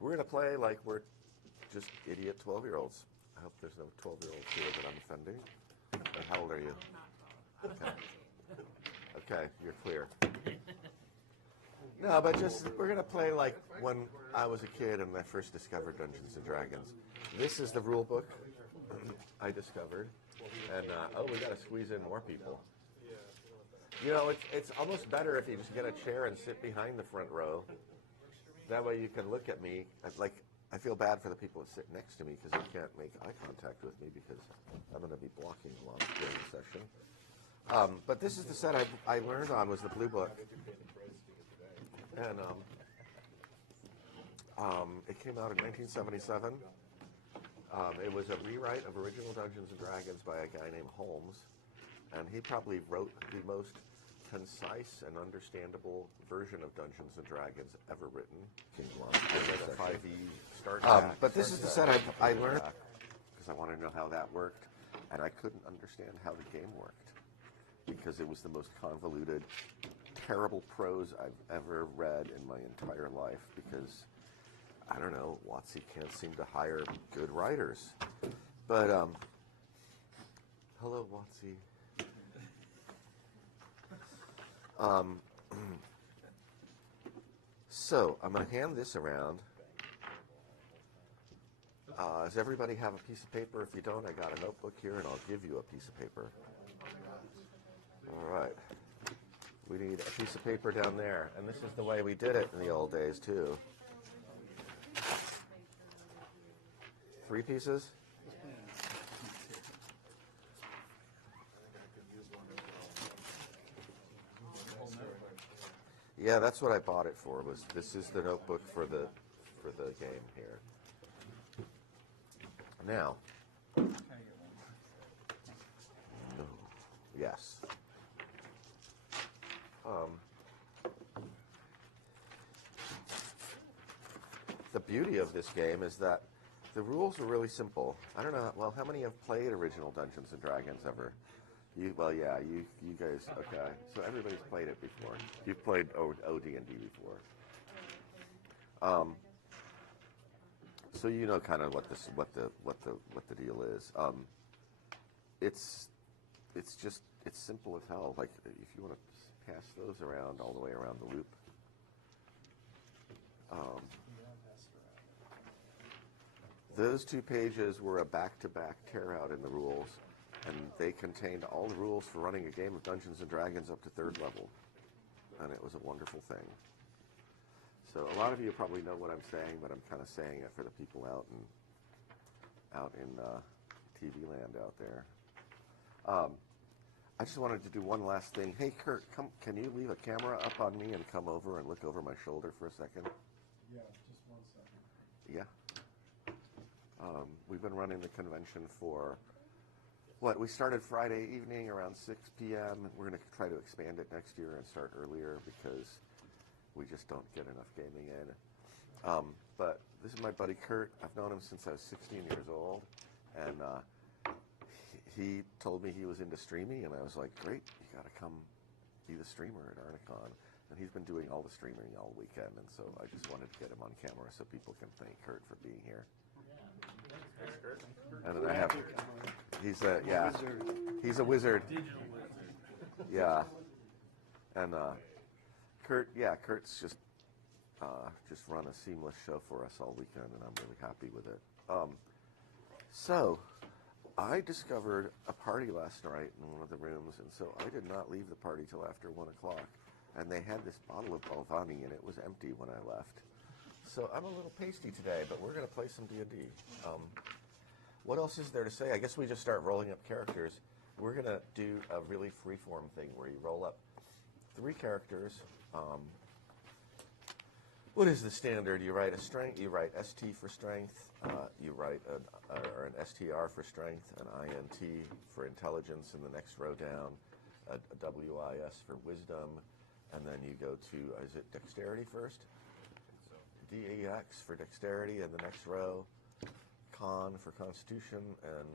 We're going to play like we're just idiot 12-year-olds. I hope there's no 12-year-olds here that I'm offending. And how old are you? Okay. Okay, you're clear. No, but just, we're going to play like when I was a kid and I first discovered Dungeons & Dragons. This is the rule book I discovered. And, we got to squeeze in more people. You know, it's almost better if you just get a chair and sit behind the front row. That way you can look at me. I feel bad for the people that sit next to me because they can't make eye contact with me because I'm going to be blocking a lot during the session. But this is the set I learned on, was the Blue Book. And it came out in 1977. It was a rewrite of original Dungeons & Dragons by a guy named Holmes. And he probably wrote the most concise and understandable version of Dungeons & Dragons ever written. A 5e start pack. But this is the set I learned because I wanted to know how that worked. And I couldn't understand how the game worked because it was the most convoluted, terrible prose I've ever read in my entire life because, I don't know, WotC can't seem to hire good writers. But, hello, WotC. So, I'm going to hand this around. Does everybody have a piece of paper? If you don't, I got a notebook here, and I'll give you a piece of paper. All right. We need a piece of paper down there, and this is the way we did it in the old days, too. 3 pieces? Yeah, that's what I bought it for. This is the notebook for the game here. Now, yes. The beauty of this game is that the rules are really simple. I don't know. Well, how many have played original Dungeons & Dragons ever? You guys, okay. So everybody's played it before. You've played OD&D before. So you know kind of what the deal is. It's simple as hell. Like if you want to pass those around all the way around the loop. Those 2 pages were a back-to-back tear-out in the rules. And they contained all the rules for running a game of Dungeons & Dragons up to 3rd level. And it was a wonderful thing. So a lot of you probably know what I'm saying, but I'm kind of saying it for the people out in TV land out there. I just wanted to do one last thing. Hey, Kurt, can you leave a camera up on me and come over and look over my shoulder for a second? Yeah, just 1 second. Yeah. We've been running the convention for... We started Friday evening around 6 p.m. We're going to try to expand it next year and start earlier because we just don't get enough gaming in. But this is my buddy Kurt. I've known him since I was 16 years old. And he told me he was into streaming, and I was like, great, you got to come be the streamer at ArneCon. And he's been doing all the streaming all weekend, and so I just wanted to get him on camera so people can thank Kurt for being here. And then I have, he's a wizard. Digital wizard. Yeah. And Kurt's just run a seamless show for us all weekend, and I'm really happy with it. So I discovered a party last night in one of the rooms, and so I did not leave the party till after 1 o'clock. And they had this bottle of Balvani, and it was empty when I left. So I'm a little pasty today, but we're going to play some D&D. What else is there to say? I guess we just start rolling up characters. We're going to do a really free-form thing where you roll up 3 characters. What is the standard? You write a strength. You write ST for strength. You write an STR for strength, an INT for intelligence in the next row down, a WIS for wisdom, and then you go to, is it dexterity first? DEX for dexterity in the next row, con for constitution, and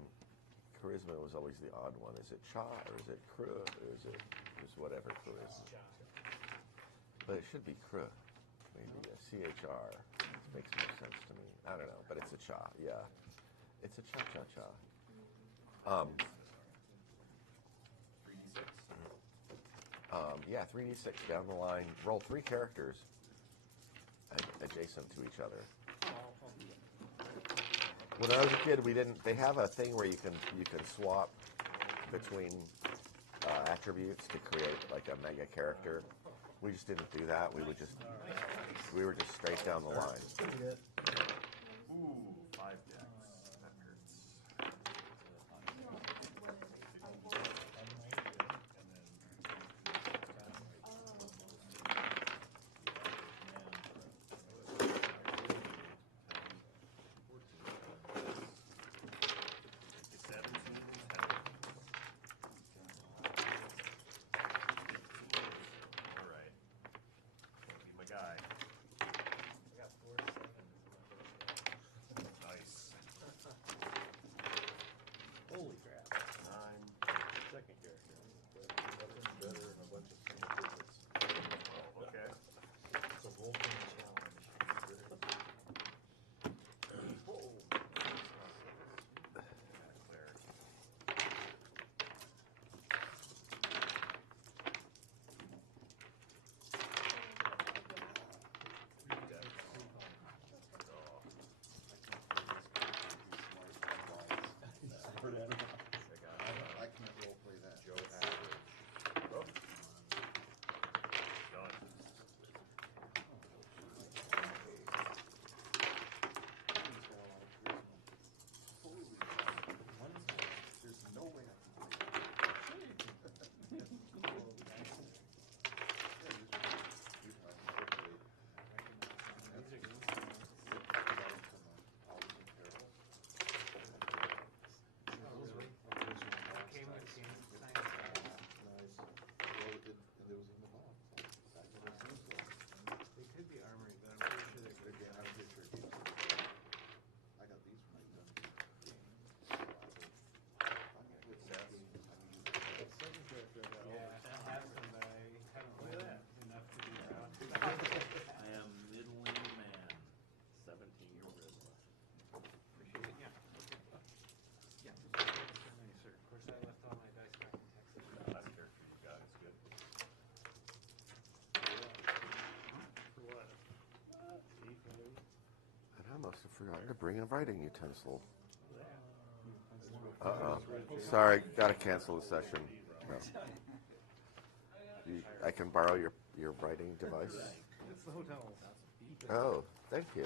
charisma was always the odd one. Is it cha, or is it cru, or is it just whatever charisma? But it should be cru. Maybe a CHR makes more sense to me. I don't know, but it's a cha. Yeah, it's a cha-cha-cha. 3d6. Yeah, 3d6 down the line. Roll 3 characters adjacent to each other. When I was a kid, we didn't. They have a thing where you can swap between attributes to create like a mega character. We just didn't do that. We were just straight down the line. Ooh, 5 decks. That hurts. Must have forgotten to bring a writing utensil. Sorry, gotta cancel the session. No. I can borrow your writing device? It's the hotel. Oh, thank you.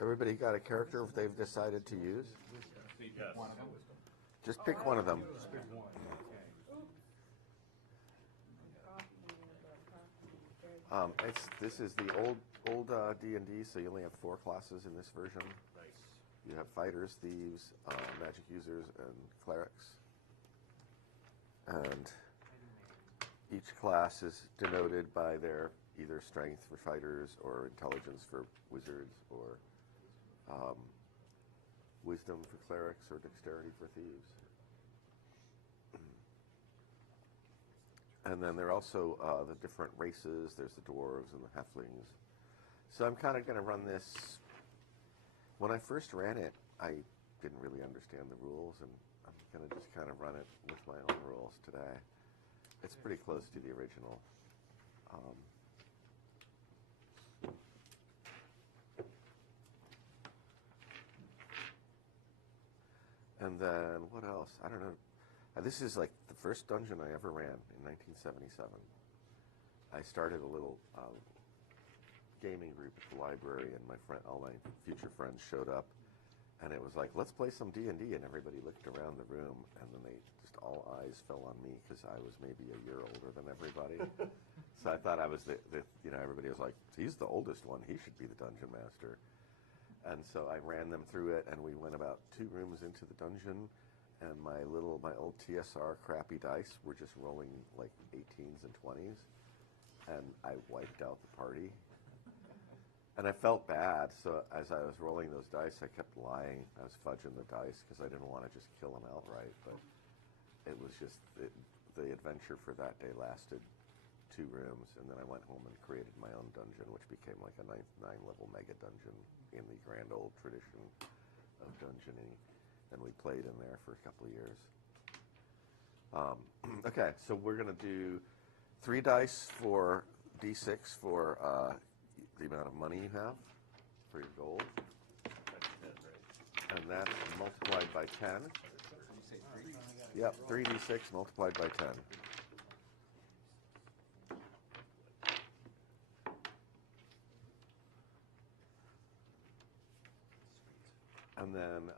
Everybody got a character they've decided to use? Just pick one of them. This is the old D&D, so you only have 4 classes in this version. You have fighters, thieves, magic users, and clerics. And each class is denoted by their either strength for fighters or intelligence for wizards or wisdom for clerics or dexterity for thieves. And then there are also the different races. There's the dwarves and the halflings. So I'm kind of going to run this. When I first ran it, I didn't really understand the rules, and I'm going to just kind of run it with my own rules today. It's pretty close to the original. And then what else? I don't know. This is like the first dungeon I ever ran in 1977. I started a little gaming group at the library, and all my future friends showed up, And it was like, let's play some D&D, and everybody looked around the room, and then they just all eyes fell on me because I was maybe a year older than everybody. So I thought I was everybody was like, he's the oldest one, he should be the dungeon master. And so I ran them through it, and we went about 2 rooms into the dungeon, and my old TSR crappy dice were just rolling like 18s and 20s, and I wiped out the party. And I felt bad, so as I was rolling those dice, I kept lying. I was fudging the dice because I didn't want to just kill them outright. But it was just, the adventure for that day lasted 2 rooms, and then I went home and created my own dungeon, which became like a 9-level mega dungeon in the grand old tradition of dungeoning. And we played in there for a couple of years. Okay, so we're going to do 3 dice for D6 for the amount of money you have for your gold. That's 10, right? And that's multiplied by 10. Yep, 3d6 multiplied by 10. And then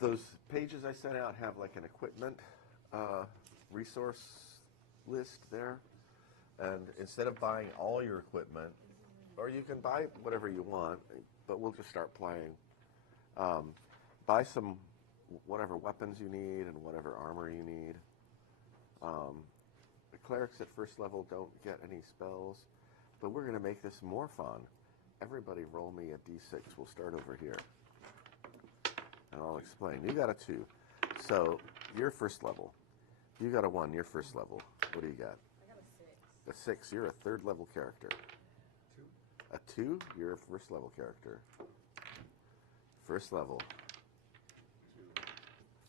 those pages I sent out have like an equipment resource list there. And instead of buying all your equipment, or you can buy whatever you want, but we'll just start playing. Buy some whatever weapons you need and whatever armor you need. The clerics at first level don't get any spells, but we're going to make this more fun. Everybody roll me a d6. We'll start over here. And I'll explain. You got a 2. So you're first level. You got a 1. You're first level. What do you got? A 6, you're a 3rd level character. 2. A 2, you're a 1st level character. First level.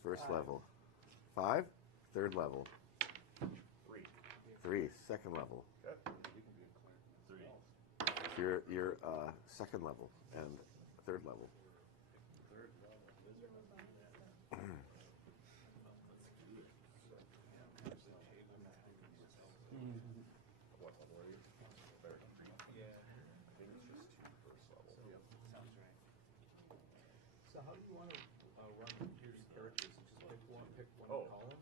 1st level. 5, 3rd level. 3, 2nd level. Okay. 3. You're 2nd level and 3rd level. What level are you? Bear. Yeah. I think it's just 2 first level. Yeah. Sounds right. So how do you want to run your characters? Just pick one column?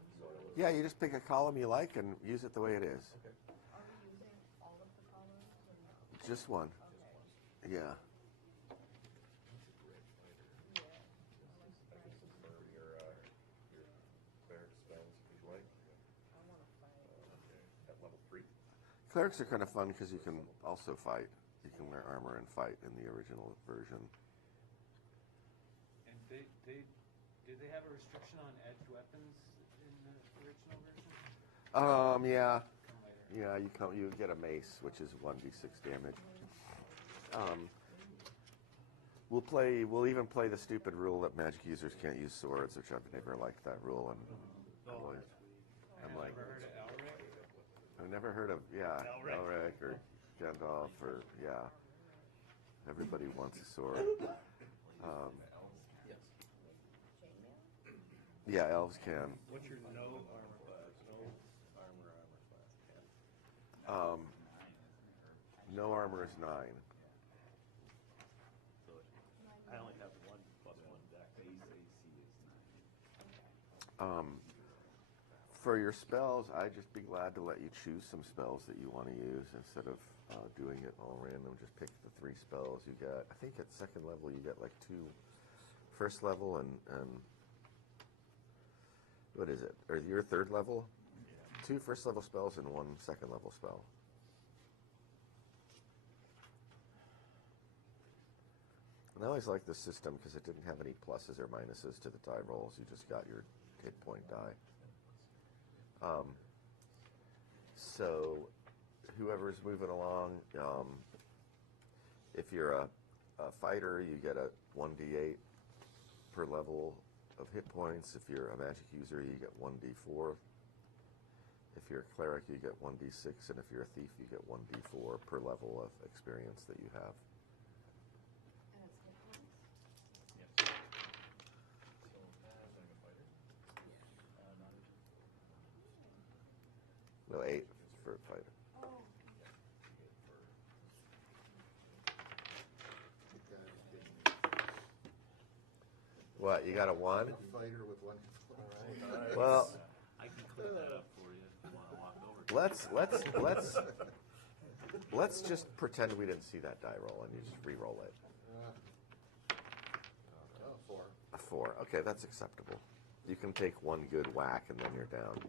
Yeah, you just pick a column you like and use it the way it is. Okay. Are we using all of the columns or no? Just one. Okay. Yeah. For your bear spells, if you like. I want to fight. Okay. At level 3. Clerics are kind of fun because you can also fight. You can wear armor and fight in the original version. And did they have a restriction on edged weapons in the original version? Yeah. Come later. Yeah, you get a mace, which is 1d6 damage. We'll even play the stupid rule that magic users can't use swords, which I've never liked that rule. And I'm like, I've never heard of Elric or Gandalf or everybody wants a sword. Yeah, elves can. What's your no armor class? No armor class. No armor is 9. I only have 1 +1 deck. Base AC is 9. For your spells, I'd just be glad to let you choose some spells that you want to use instead of doing it all random. Just pick the 3 spells you get. I think at 2nd level you get like 2 first level and what is it? Or your 3rd level? Yeah. 2 first level spells and 1 2nd level spell. And I always liked this system because it didn't have any pluses or minuses to the die rolls. You just got your hit point die. So whoever's moving along, if you're a fighter, you get a 1d8 per level of hit points. If you're a magic user, you get 1d4. If you're a cleric, you get 1d6, and if you're a thief, you get 1d4 per level of experience that you have. And it's hit points? Yes. So, I'm a fighter. No, 8 for a fighter. Oh. What, you got a 1? A fighter with one. Well, I can clean that up for you if you want to walk over. let's just pretend we didn't see that die roll and you just re-roll it. Oh, 4. A 4. Okay, that's acceptable. You can take one good whack and then you're down.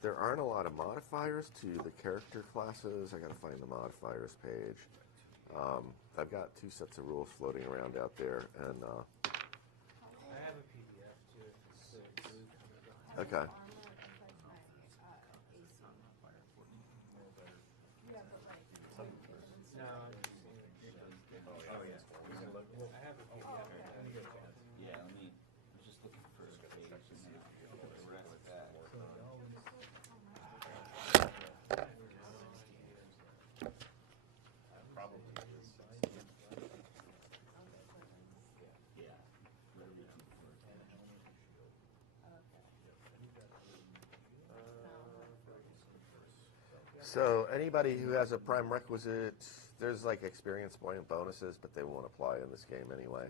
There aren't a lot of modifiers to the character classes. I gotta find the modifiers page. I've got 2 sets of rules floating around out there, and I have a PDF too. If it's blue coming up. okay. Armor affects my AC. Yeah, but like. No, I'm just seeing it. Oh, yeah. I have a PDF. Let me go back. Yeah, I was just looking for a page and see if you could rest with that. Probably is. Yeah. Whatever you prefer. So anybody who has a prime requisite, there's like experience point bonuses, but they won't apply in this game anyway.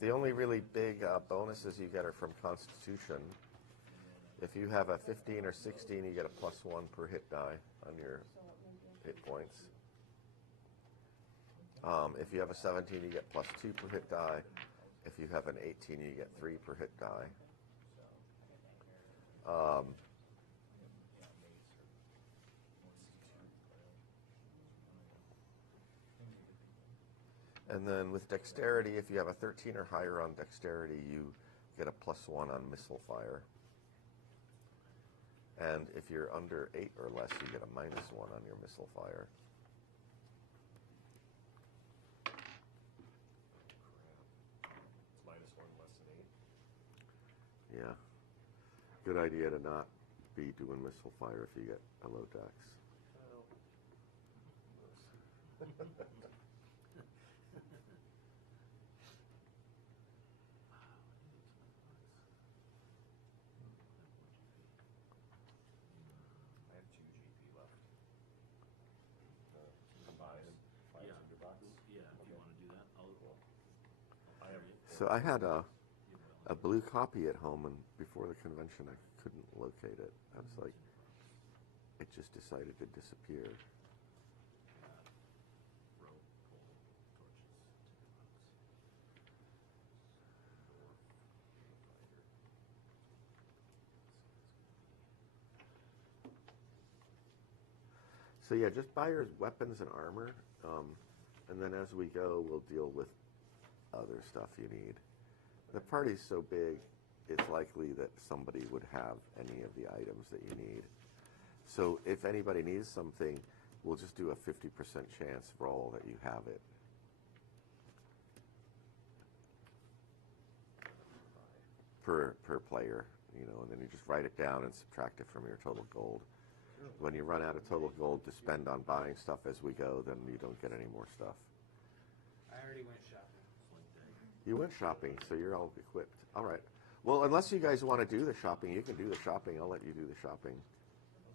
The only really big bonuses you get are from Constitution. If you have a 15 or 16, you get a +1 per hit die on your hit points. If you have a 17, you get +2 per hit die. If you have an 18, you get 3 per hit die. And then with dexterity, if you have a 13 or higher on dexterity, you get a +1 on missile fire. And if you're under 8 or less, you get a -1 on your missile fire. It's -1 less than 8. Yeah. Good idea to not be doing missile fire if you get a low dex. I have 2 GP left. Combined. Yeah. $500. Yeah, if you want to do that, I have. So I had a blue copy at home, and before the convention I couldn't locate it. I was like, it just decided to disappear. rope, pole, torches, So yeah, just buy your weapons and armor, and then as we go, we'll deal with other stuff you need. The party's so big, it's likely that somebody would have any of the items that you need. So if anybody needs something, we'll just do a 50% chance roll that you have it. Per player, you know, and then you just write it down and subtract it from your total gold. When you run out of total gold to spend on buying stuff as we go, then you don't get any more stuff. I already went shopping. You went shopping, so you're all equipped. All right. Well, unless you guys want to do the shopping, you can do the shopping. I'll let you do the shopping.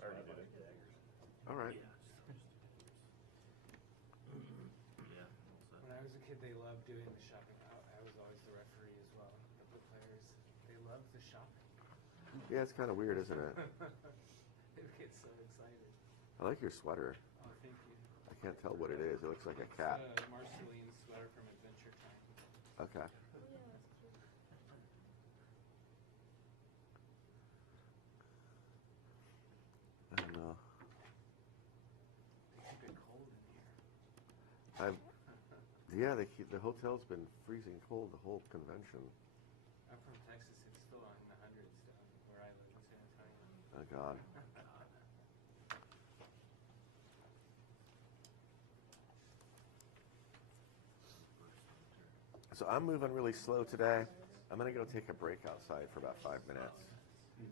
I already did it. All right. Yeah. When I was a kid, they loved doing the shopping. I was always the referee as well. The players, they loved the shopping. Yeah, it's kind of weird, isn't it? They would get so excited. I like your sweater. Oh, thank you. I can't tell what it is. It looks like a cat. It's a Marceline sweater from Adventure Time. Okay. Oh, yeah, that's cute. And, They keep it cold in here. yeah, the hotel's been freezing cold the whole convention. I'm from Texas. It's still in the hundreds down where I live in San Antonio. Oh, God. So I'm moving really slow today. I'm going to go take a break outside for about 5 minutes.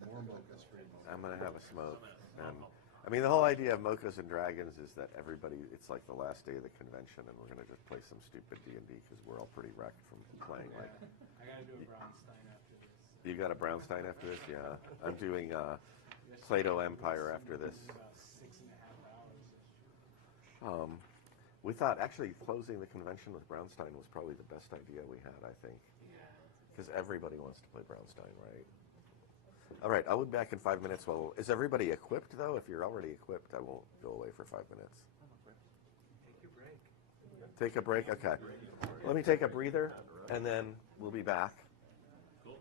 More Mochas for you. I'm going to have a smoke. And, I mean, the whole idea of Mochas and Dragons is that everybody, it's like the last day of the convention, and we're going to just play some stupid D&D because we're all pretty wrecked from playing. Like, I gotta do a Braunstein after this. you got a Brownstein after this? Yeah. I'm doing Plato Empire after this. About 6.5 hours. We thought actually closing the convention with Brownstein was probably the best idea we had, I think. Because everybody wants to play Brownstein, right? All right, I'll be back in 5 minutes. Well, is everybody equipped, though? If you're already equipped, I won't go away for 5 minutes. Take your break. Take a break? Okay. Let me take a breather, and then we'll be back. Cool.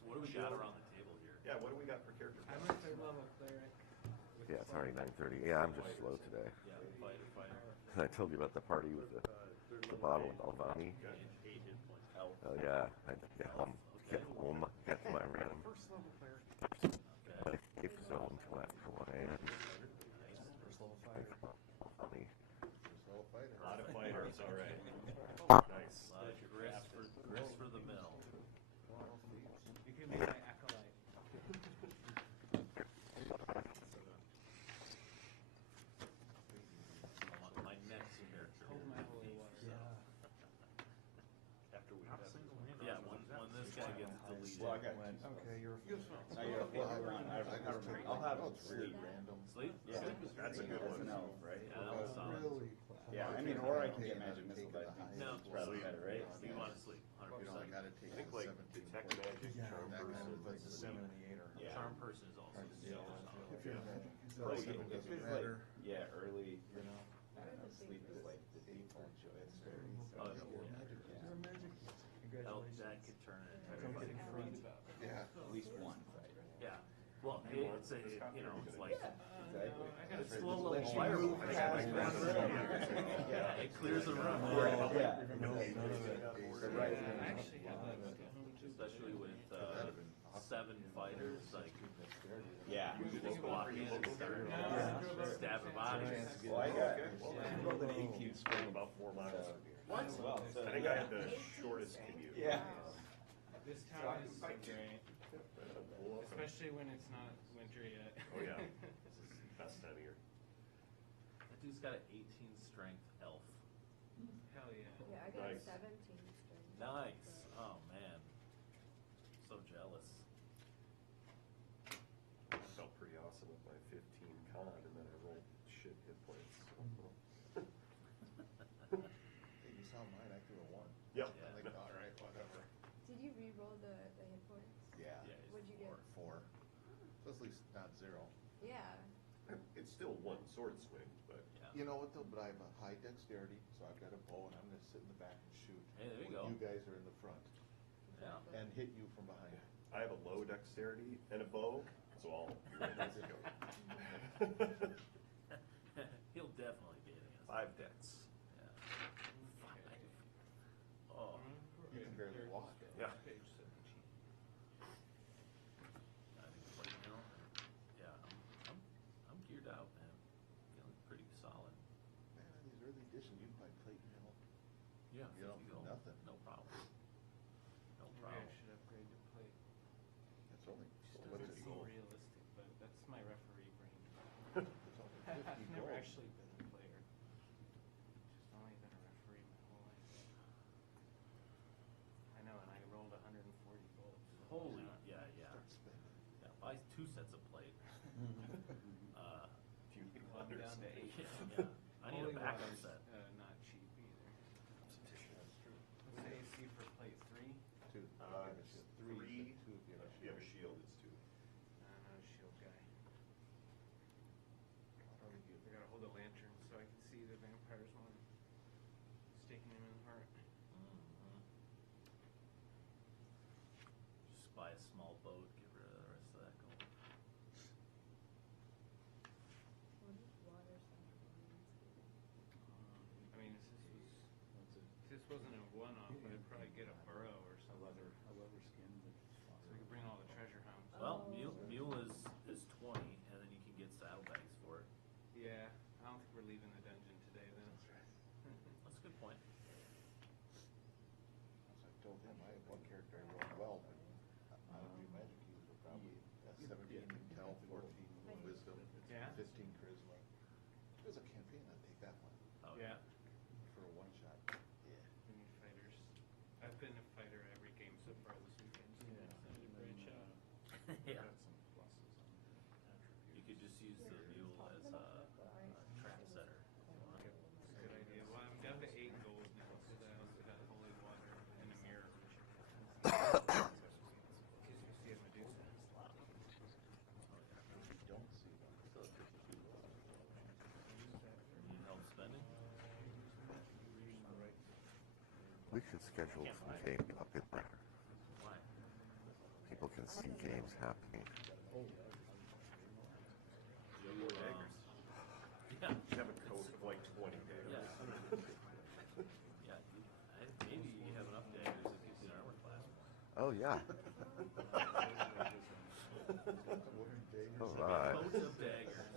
So what do we got around the table here? Yeah, what do we got for characters? I'm a third level cleric. Yeah, it's already 9:30. Yeah, I'm just slow today. Yeah, fighter. I told you about the party with the bottle of Alvani. Oh, yeah. I get home, get to my room. My safe zone till after 1 a.m. Funny. A lot of fighters, all right. Nice. A lot of grist for the mill. You can be my acolyte. My next character. Hold my holy water. After we have Yeah, when this guy gets deleted. Well, I got Okay, you're. I'll have Sleep. sleep. Random. Sleep? Yeah, That's a good That's one. an elf, right? Yeah, that was solid. Really? Yeah, I mean, or I can get magic missile, but I think No. it's rather better, right? You want to sleep, You know, I 100%. gotta I take think the like 17 detect points. magic, charm That kind person, of puts the 7 and the 8 are. Yeah. Charm person is also Yeah. super solid. If you're magic, Oh, it yeah, if doesn't it's matter. like, yeah, early, you know, I don't know, sleep is like the default choice, very. Oh, Yeah, well, magic. Yeah. That could turn it into Come get in front. Yeah. At least one fighter. Yeah. Well, it's a, it's like, Exactly. it's a little fireball. Yeah, it clears the room. Yeah. Especially with 7 fighters, like, Yeah. you just walk in and start stabbing bodies. Well, I got. Well, the DQ swing about 4 miles. What? Well, so. I think I had the shortest commute. Yeah. This town is so great, especially when it's not winter yet. Oh, yeah. This is best time of year. That dude's got an 18 strength elf. Hell yeah. Yeah, I got Nice. 17 strength. Nice. Oh, man. So jealous. I felt pretty awesome with my 15 con, and then I rolled shit hit points. Hey, you saw mine, I threw a 1. Yep. Yeah. I'm like, all right, whatever. Did you re-roll the hit points? Yeah. Yeah, he's What'd you get? 4. So at least not 0. Yeah. It's still one sword swing, but You know what though, but I have a high dexterity, so I've got a bow and I'm gonna sit in the back and shoot. Hey, there you when go. You guys are in the front Yeah. and hit you from behind. I have a low dexterity and a bow, so I'll let this go. He'll definitely be hitting us. 5 dex. Yeah. 5. Oh. You can barely walk. Yeah. Page 17. I think plate mill. Yeah, I'm geared out, man. Feeling pretty solid. Man, in these early editions, you can buy plate mill. Yeah, You know, 50 gold. nothing. No problem. No Maybe I problem. should upgrade to plate. It's only, Just what's doesn't it? seem Realistic, but that's my referee brain. It's only 50 I've never gold. actually been a player. Just only been a referee my whole life. I know, and I rolled 140 gold. so Holy, why not? yeah. Start spending. Yeah, buy 2 sets of plate. Few Well, I'm down to 8. Yeah. I need a Holy backup water's, set. not cheap either. That's true. What's the AC for plate 3? 2. Three. 2 if you have a If you have a shield, it's 2. I'm not a shield guy. How do you I gotta hold a lantern so I can see the vampires while I'm staking him in the heart. Just buy a small boat, get rid of the rest of that gold. What is water center? I mean, if this wasn't a one-off, I'd probably get a burrow or something. A leather skin, but it's So we could bring all the treasure hounds. Well, Oh. mule is 20, and then you can get saddlebags for it. Yeah, I don't think we're leaving the dungeon today then. That's a good point. As I told him, I had one character I rolled well, but out of few magic keys were probably 17 intel, 14 wisdom, Yeah. 15 charisma. If it was a campaign, I'd take that one Oh, Yeah, for a one shot. Yeah. we need fighters. I've been a fighter every game so far this weekend, so I'm excited to branch out. Yeah. got some pluses on the attributes. You could just use the mule We should schedule Can't some find games up in there. Why? People can see games happening. You, yeah. You have a code of like 20 days. Yeah. Yeah. Maybe you have enough daggers that gives you an armor class. Oh, yeah. All right. Coats of daggers.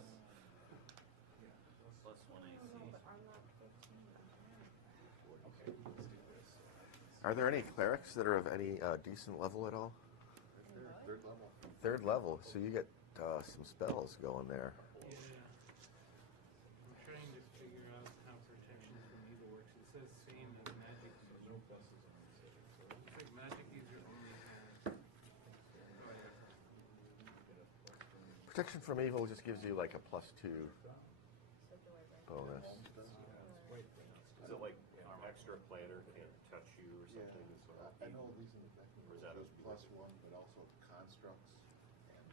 Plus 1 AC. But I'm not 15. Okay, let's do this. Are there any clerics that are of any decent level at all? Third level. Third level, so you get some spells going there. Yeah. I'm trying to figure out how protection from evil works. It says same as magic. There's no pluses on the save, so Looks like magic user only has. Protection from evil just gives you like a +2 So do I write bonus. Is it like extra planner can't touch you or Yeah, something? So I know these in the back Or is that there's a- +1, but also constructs and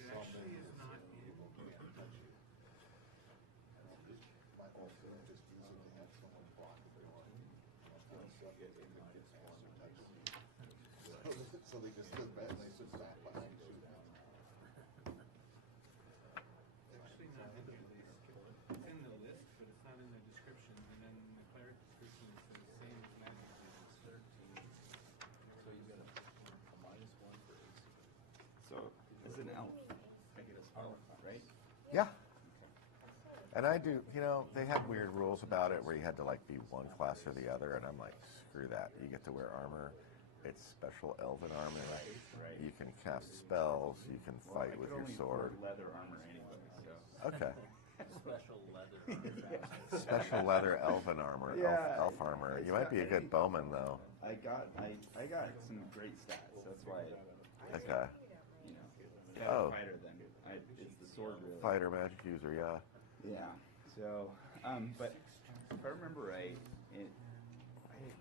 It summon actually is not in. can't touch you. My whole thing just using to have someone block if they want. So they just stood back and they stood back behind shooting. Actually not in your list. It's in the list, but it's not in the description. And then in the cleric description it says same as magic user. 13. So you get a -1 for AC. So, as an elf, I get a spell, right? Yeah. And I do, you know, they had weird rules about it where you had to like be one class or the other, and I'm like, screw that. You get to wear armor. It's special elven armor. Right. You can cast spells. You can Well, fight I with could your only sword. afford leather armor anyway, so. Okay. Special leather. Special leather elven armor, Yeah, elf armor. it's You might not- be a good bowman, though. I got some great stats. That's why, Okay. you know, yeah, Oh. fighter then. It's the sword really. Fighter magic user, yeah. Yeah. So, but if I remember right,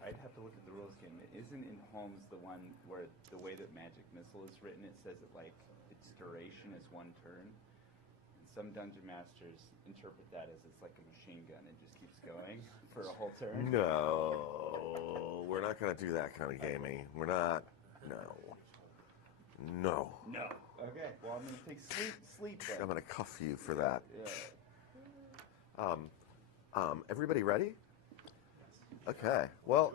I'd have to look at the rules again. Isn't in Holmes the one where the way that magic missile is written, it says it like its duration is 1 turn. And some dungeon masters interpret that as it's like a machine gun and just keeps going for a whole turn. No, we're not going to do that kind of gaming. We're not. No. No. No. Okay. Well, I'm gonna take sleep. Then. I'm going to cuff you for that. Yeah. Everybody ready? Okay. Well,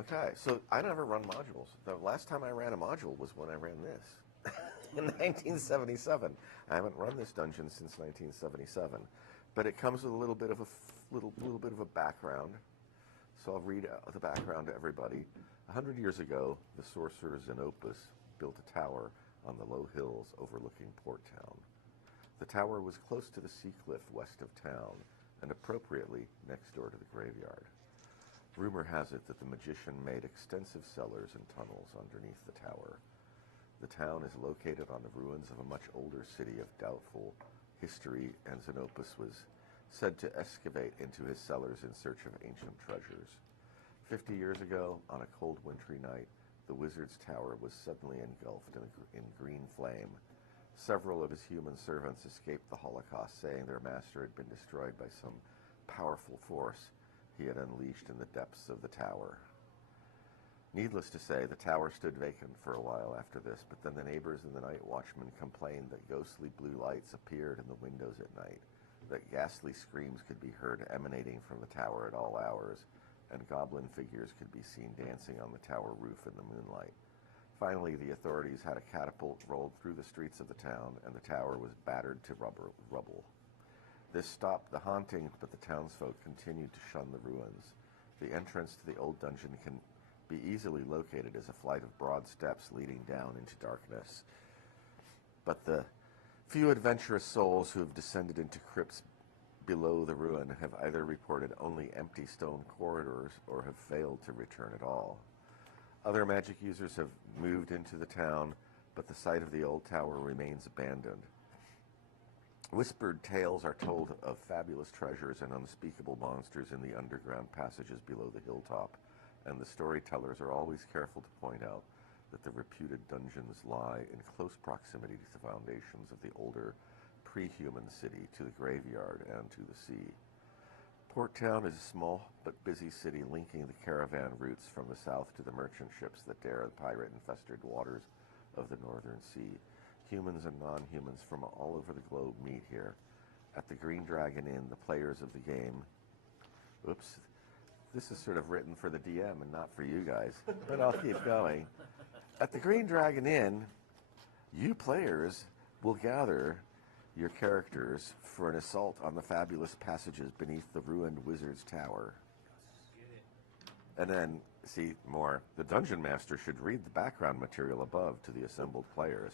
okay. So I never run modules. The last time I ran a module was when I ran this in 1977. I haven't run this dungeon since 1977, but it comes with a little bit of a background. So I'll read the background to everybody. 100 years ago, the sorcerer Zenopus built a tower on the low hills overlooking Port Town. The tower was close to the sea cliff west of town, and appropriately next door to the graveyard. Rumor has it that the magician made extensive cellars and tunnels underneath the tower. The town is located on the ruins of a much older city of doubtful history, and Zenopus was said to excavate into his cellars in search of ancient treasures. 50 years ago, on a cold wintry night, the wizard's tower was suddenly engulfed in green flame. Several of his human servants escaped the Holocaust, saying their master had been destroyed by some powerful force he had unleashed in the depths of the tower. Needless to say, the tower stood vacant for a while after this, but then the neighbors and the night watchmen complained that ghostly blue lights appeared in the windows at night, that ghastly screams could be heard emanating from the tower at all hours, and goblin figures could be seen dancing on the tower roof in the moonlight. Finally, the authorities had a catapult rolled through the streets of the town, and the tower was battered to rubble. This stopped the haunting, but the townsfolk continued to shun the ruins. The entrance to the old dungeon can be easily located as a flight of broad steps leading down into darkness. But the few adventurous souls who have descended into crypts below the ruin have either reported only empty stone corridors or have failed to return at all. Other magic users have moved into the town, but the site of the old tower remains abandoned. Whispered tales are told of fabulous treasures and unspeakable monsters in the underground passages below the hilltop, and the storytellers are always careful to point out that the reputed dungeons lie in close proximity to the foundations of the older pre-human city, to the graveyard, and to the sea. Port Town is a small but busy city linking the caravan routes from the south to the merchant ships that dare the pirate-infested waters of the northern sea. Humans and non-humans from all over the globe meet here. At the Green Dragon Inn, the players of the game... Oops. This is sort of written for the DM and not for you guys, but I'll keep going. At the Green Dragon Inn, you players will gather your characters for an assault on the fabulous passages beneath the ruined wizard's tower. And then, see more, the dungeon master should read the background material above to the assembled players,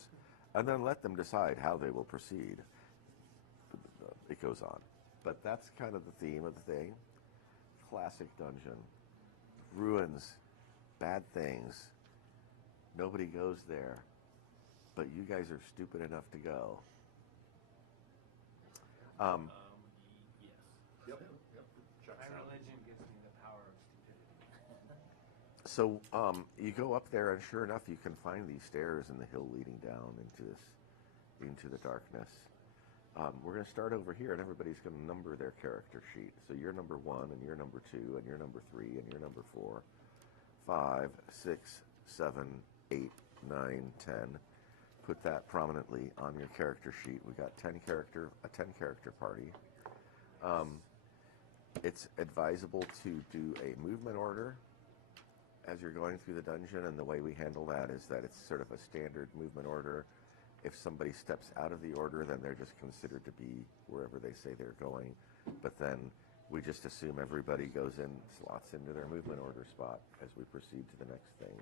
and then let them decide how they will proceed. It goes on. But that's kind of the theme of the thing. Classic dungeon. Ruins. Bad things. Nobody goes there. But you guys are stupid enough to go. Yes. Yep. Checks My out. religion gives me the power of stupidity. So you go up there, and sure enough, you can find these stairs in the hill leading down into the darkness. We're going to start over here, and everybody's going to number their character sheet. So you're number 1, and you're number 2, and you're number 3, and you're number 4, 5, 6, 7, 8, 9, 10. Put that prominently on your character sheet. We got a 10 character party. It's advisable to do a movement order as you're going through the dungeon, and the way we handle that is that it's sort of a standard movement order. If somebody steps out of the order, then they're just considered to be wherever they say they're going. But then we just assume everybody goes in, slots into their movement order spot as we proceed to the next thing.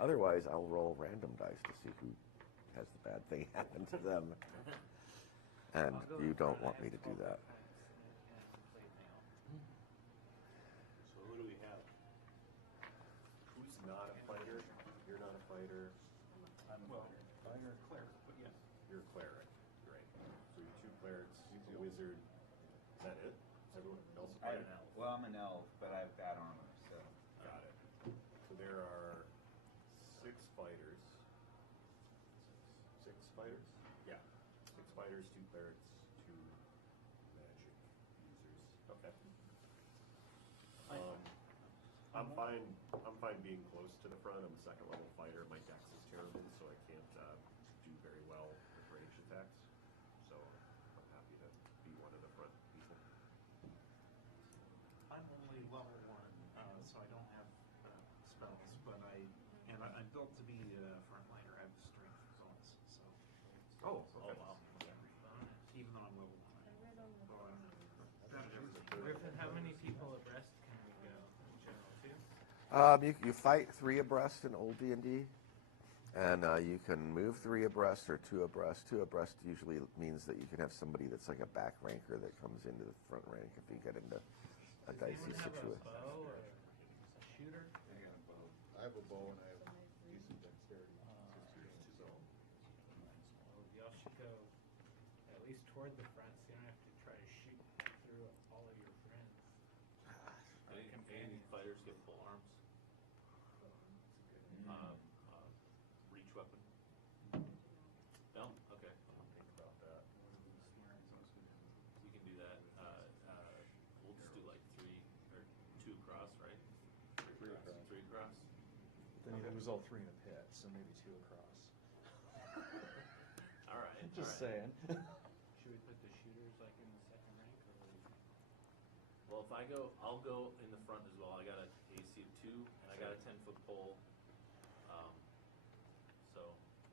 Otherwise, I'll roll random dice to see who has the bad thing happen to them. And you don't want me to do that. So who do we have? Who's not a fighter? You're not a fighter. I'm a cleric, but yes. You're a cleric. Great. So you're 2 clerics, a wizard. Is that it? Is everyone else a fighter? Well, I'm an elf, but I have bad armor, so. Got it. So there are 6 fighters. 6 fighters? Yeah. 6 fighters, 2 clerics, 2 magic users. Okay. I'm fine being close to the front. I'm a 2nd level fighter. My dex is terrible, so I can't do very well with range attacks. So I'm happy to be one of the front people. I'm only level 1, so I don't have spells, but I'm built to be a frontliner. I have strength bonus, so. Oh, Oh, wow. Even though I'm level 1. I read on the Oh, phone. Griffith, how many people abreast can we go in general, 2? You fight 3 abreast in old D&D, and you can move 3 abreast or 2 abreast. 2 abreast usually means that you can have somebody that's like a back ranker that comes into the front rank if you get into a dicey Anyone have a situation. bow or a shooter? I got a bow. I have a bow and I have decent dexterity. So Well, y'all should go at least toward the front, so you don't have to try to shoot through all of your friends. Any fighters get full arms? Reach weapon? No? Okay. think about that. We can do that. We'll just do like 3 or 2 across, right? 3 across. 3 across? Then you lose all 3 in a pit, so maybe 2 across. All right. Just all right. saying. Should we put the shooters like in the 2nd rank, or what do you think? Well, if I'll go in the front as well. I got an AC of 2, and I got a 10-foot pole. So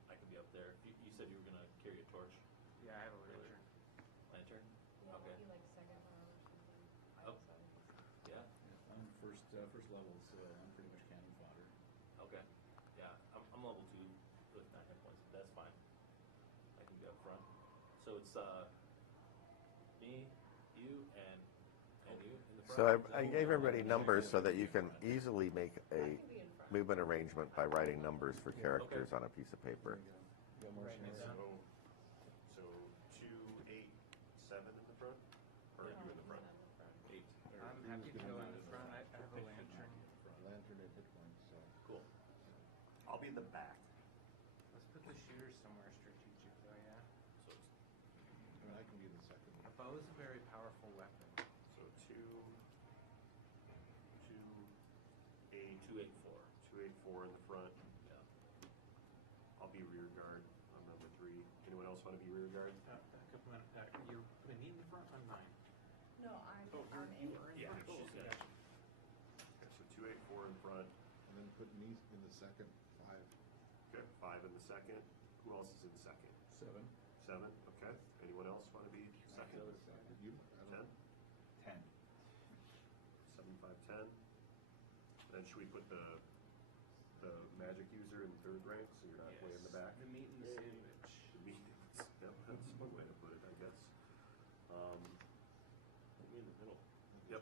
I can be up there. You said you were going to carry a torch? Yeah, I have a lantern. Lantern? Yeah, Okay. maybe like second row or something. Oh. Yeah? I'm first level, so I'm pretty much cannon fodder. Okay. Yeah, I'm level 2 with 9 hit points. That's fine. I can be up front. So it's me, you, and you in the front. So I gave everybody numbers so that you can easily make a movement arrangement by writing numbers for characters on a piece of paper. You got more Writing it chance. down. So 2, 8, 7 in the front? Or are you in the front? 8. I'm happy to go in the front. I have a lantern. Lantern and hit points, so. Cool. I'll be in the back. Let's put the shooters somewhere strategic, though, yeah? So it's I mean, I can be the second A one. bow is a very powerful weapon. So 2, 284. 284 in the front. Yeah. I'll be rear guard on number 3. Anyone else want to be rear guard? Back up a minute. You're putting me in the front on 9. No, I'm Oh, on you eight. are in Yeah, front. Oh, she's okay, got- gotcha. Okay, so 284 in front. And then put me in the second, 5. Okay, 5 in the second. Who else is in second? 7. 7. Okay. Anyone else want to be second? You? 10. 10. 7, 5, 10. Then should we put the magic user in third rank so you're not way in the back? The meat and the sandwich. The meat. Yep, that's one way to put it, I guess. Put me in the middle. Yep.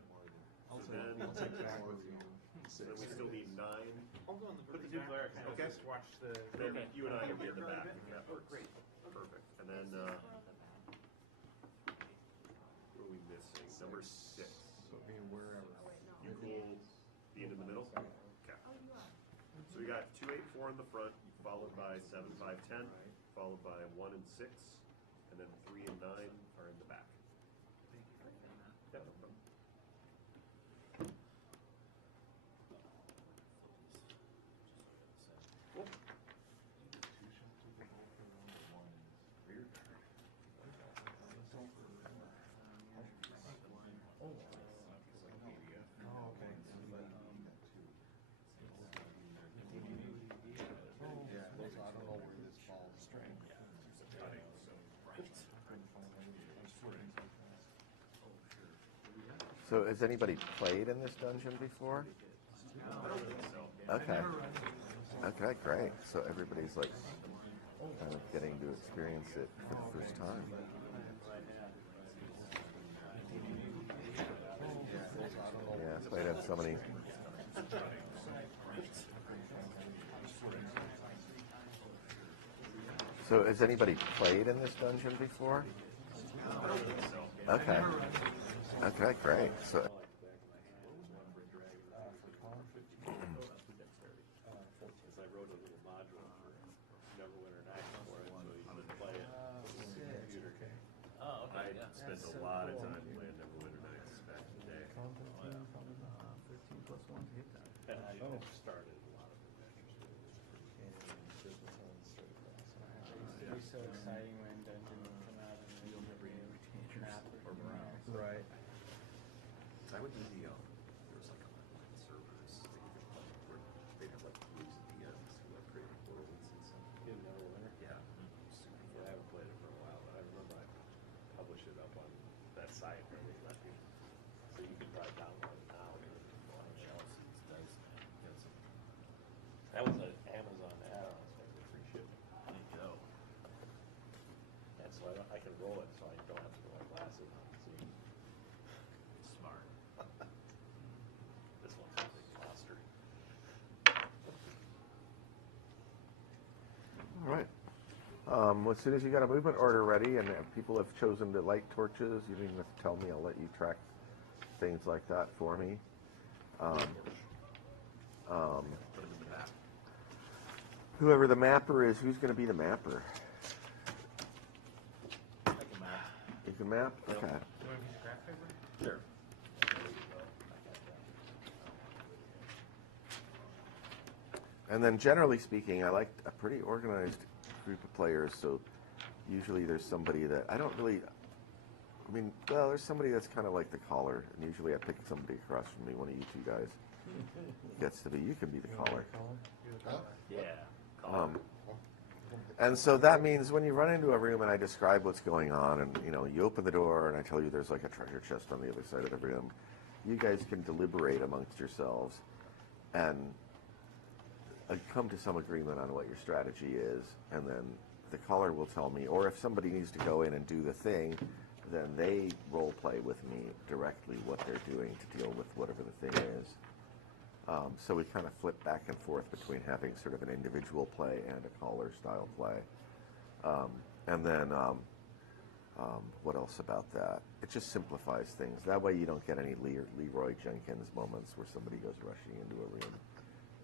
I'll So take, then- I'll take back with you. Then we still need 9. I'll go in the Put the very two back clerics and in. Okay. just watch the. Then Okay. you and I can be in the Rear guard back. event? if that Oh, works. great. Perfect. And then, One at the back. what are we missing? Number 6. So being wherever. Oh, wait, no. You cool being in the middle? Okay. Oh, you are. So we got 284 in the front, followed by 7, 5, 10, followed by 1 and 6, and then 3 and 9 are in the back. Thank you for doing that. Yeah, no problem. Cool. Yeah, those, I don't know where this falls. Strength. So has anybody played in this dungeon before? Okay. Okay, great. So everybody's like kind of getting to experience it for the first time. Yeah, that's why I have so many. So has anybody played in this dungeon before? Okay. Okay, great. So I wrote a little module for Neverwinter Night for it, so you can play it on the computer. Oh, I spent a lot of time playing Neverwinter Nights back in the day. And I started a lot of adventures. It'd be so exciting when Dungeon would come out and you'll never map or Right. I would do the, there was like online servers that you could play where they'd have like groups of DMs who like created worlds and stuff. You know, Neverwinter? Yeah. Yeah, I haven't played it for a while, but I remember I published it up on that site where they let me. So you can try download it now. That was an Amazon add-on, so I get free shipping. There you go. And so I can roll it, so I don't have to put my glasses on. See, smart. This one's a big monster. all right. As soon as you got a movement order ready and people have chosen to light torches, you don't even have to tell me. I'll let you track things like that for me. Put it in the map. Whoever the mapper is, who's going to be the mapper? I can map. You can map? Okay. Do you want a piece of graph paper? Sure. There you go. I got that. And then generally speaking, I like a pretty organized group of players, so usually there's somebody that I don't really, I mean, well, there's somebody that's kind of like the caller, and usually I pick somebody across from me, one of you two guys. Gets to be, you can be the caller. Huh? Yeah. And so that means when you run into a room and I describe what's going on, and you open the door and I tell you there's like a treasure chest on the other side of the room, you guys can deliberate amongst yourselves and come to some agreement on what your strategy is, and then the caller will tell me, or if somebody needs to go in and do the thing, then they role play with me directly what they're doing to deal with whatever the thing is. So we kind of flip back and forth between having sort of an individual play and a caller style play. And then what else about that? It just simplifies things. That way you don't get any Leroy Jenkins moments where somebody goes rushing into a room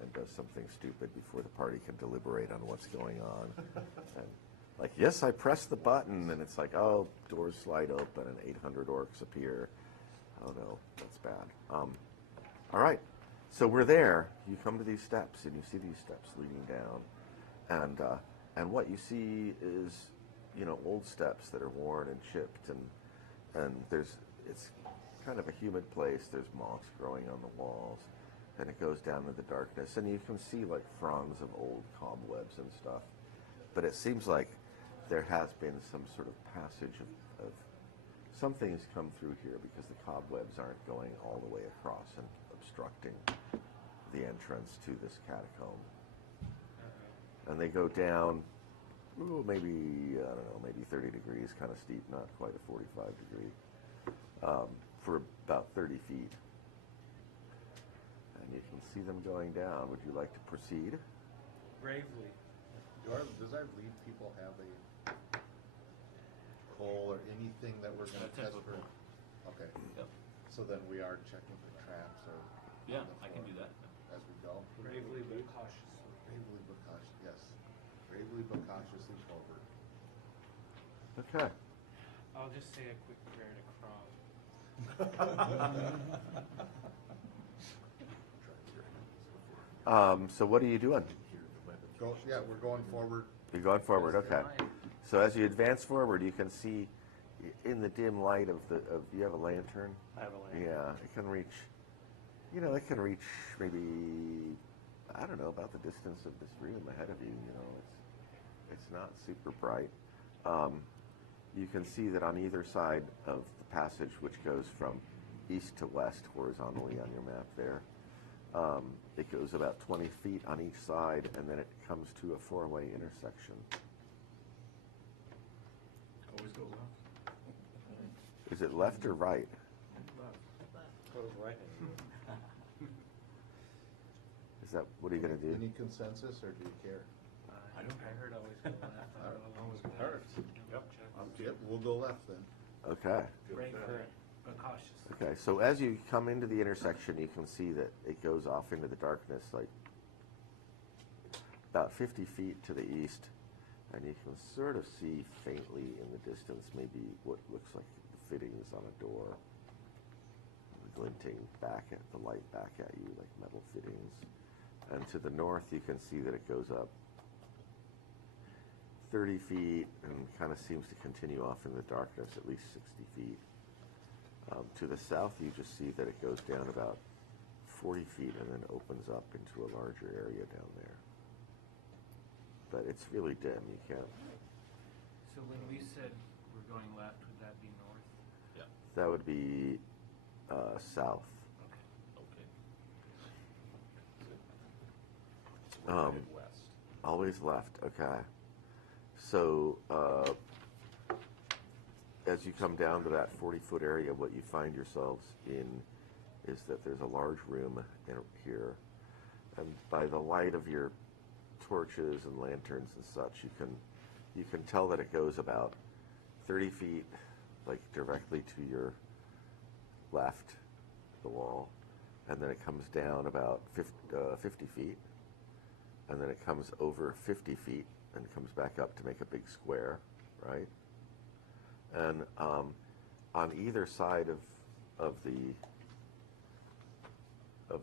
and does something stupid before the party can deliberate on what's going on. And like, yes, I pressed the button, and it's like, oh, doors slide open and 800 orcs appear. Oh no, that's bad. All right. So we're there. You come to these steps, and you see these steps leading down, and what you see is, old steps that are worn and chipped, and it's kind of a humid place. There's moss growing on the walls, and it goes down into the darkness, and you can see like fronds of old cobwebs and stuff. But it seems like there has been some sort of passage of something's come through here, because the cobwebs aren't going all the way across and obstructing the entrance to this catacomb. And they go down, maybe 30 degrees, kind of steep, not quite a 45 degree, for about 30 feet. And you can see them going down. Would you like to proceed? Bravely. Does our lead people have a goal or anything that we're going to test for? Okay. Yep. So then we are checking for traps or... Yeah, I can do that. As we go? Bravely but cautiously. Bravely but cautiously, yes. Bravely but cautiously forward. Okay. I'll just say a quick prayer to Krog. So what are you doing? We're going forward. You're going forward, okay. So as you advance forward, you can see in the dim light of you have a lantern? I have a lantern. Yeah, it can reach, maybe, I don't know, about the distance of this room ahead of you, it's not super bright. You can see that on either side of the passage, which goes from east to west horizontally on your map there, it goes about 20 feet on each side, and then it comes to a four-way intersection. Always go left. Is it left or right? Goes right. Is that, what are you going to do? Any consensus, or do you care? I heard always go left. I don't know. Always go Alright. Yep. Yep, we'll go left then. Okay. Brave but cautious. Okay, so as you come into the intersection, you can see that it goes off into the darkness, like about 50 feet to the east, and you can sort of see faintly in the distance maybe what looks like the fittings on a door, glinting back at the light back at you, like metal fittings. And to the north, you can see that it goes up 30 feet and kind of seems to continue off in the darkness, at least 60 feet. To the south, you just see that it goes down about 40 feet and then opens up into a larger area down there. But it's really dim. You can't. So when we said we're going left, would that be north? Yeah. That would be south. Okay. West. Always left. Okay. So as you come down to that 40-foot area, what you find yourselves in is that there's a large room in here, and by the light of your torches and lanterns and such, you can tell that it goes about 30 feet, like directly to your left, the wall, and then it comes down about 50 feet, and then it comes over 50 feet and comes back up to make a big square, right? And on either side of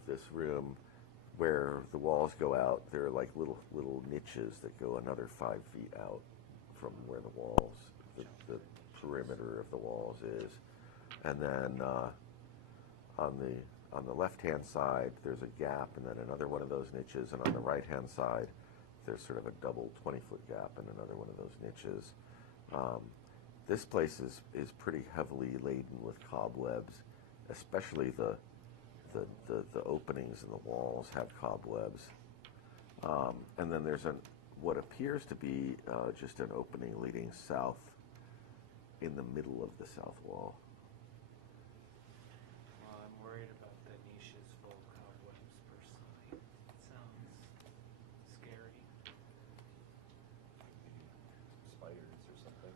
this room, where the walls go out, there are like little niches that go another 5 feet out from where the walls, the perimeter of the walls is. And then on the left-hand side, there's a gap, and then another one of those niches. And on the right-hand side, there's sort of a double 20-foot gap and another one of those niches. This place is pretty heavily laden with cobwebs, especially the openings in the walls have cobwebs. And then there's what appears to be just an opening leading south in the middle of the south wall. Well, I'm worried about the niches full of cobwebs personally. It sounds scary. Spiders or something.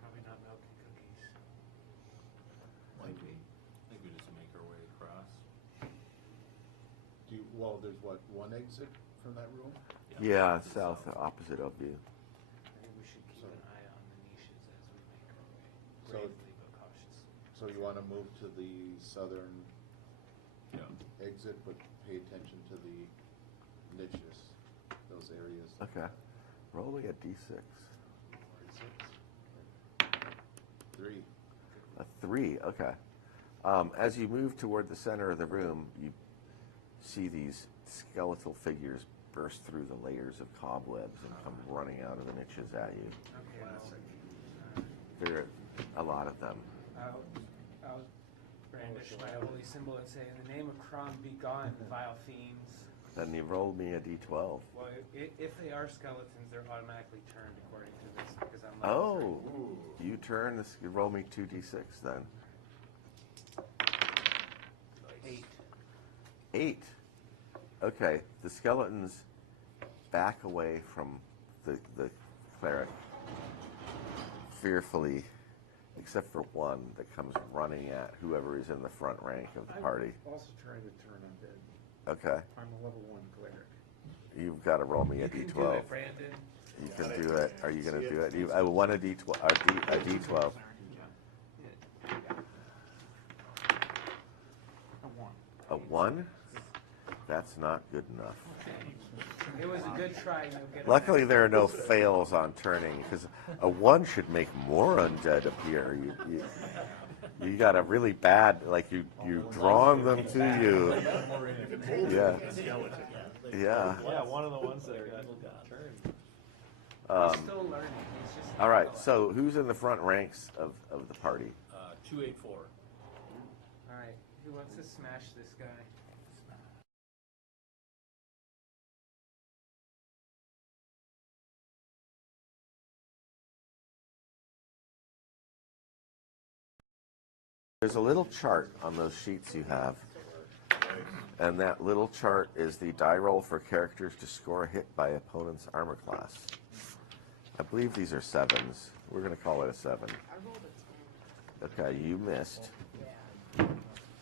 Probably not milk and cookies. Might be. I think we just make our way across. There's what, one exit from that room? Yeah, south, opposite of you. I think we should keep an eye on the niches as we make our way. So- Bravely but cautiously. So you want to move to the southern exit, but pay attention to the niches, those areas. Okay. Roll me a d6. 3. A 3, okay. As you move toward the center of the room, you see these skeletal figures burst through the layers of cobwebs and come running out of the niches at you. Okay, There are a lot of them. I'll brandish my holy symbol and say, in the name of Kron, be gone, vile fiends. Then you roll me a d12. Well, if they are skeletons, they're automatically turned according to this because I'm level Oh, you turn this. You roll me 2d6 then. 3. 8. 8. Okay, the skeletons back away from the cleric fearfully, except for one that comes running at whoever is in the front rank of the party. I'm also trying to turn undead. Okay, I'm a level 1 cleric. you've got to roll me a You can d12. do it, Brandon. You can do it. Are you going to do it? I want a d12. A d12. A 1. A 1? That's not good enough. It was a good try. You'll get Luckily, there are no fails on turning, because a 1 should make more undead appear. You got a really bad, like you're drawing them to you. Yeah. Yeah. Yeah, one of the ones that got turned. He's still learning. He's just All right. So who's in the front ranks of the party? 284. All right. Who wants to smash this guy? There's a little chart on those sheets you have, and that little chart is the die roll for characters to score a hit by opponent's armor class. I believe these are 7s. We're going to call it a 7. I rolled a 10. Okay, you missed.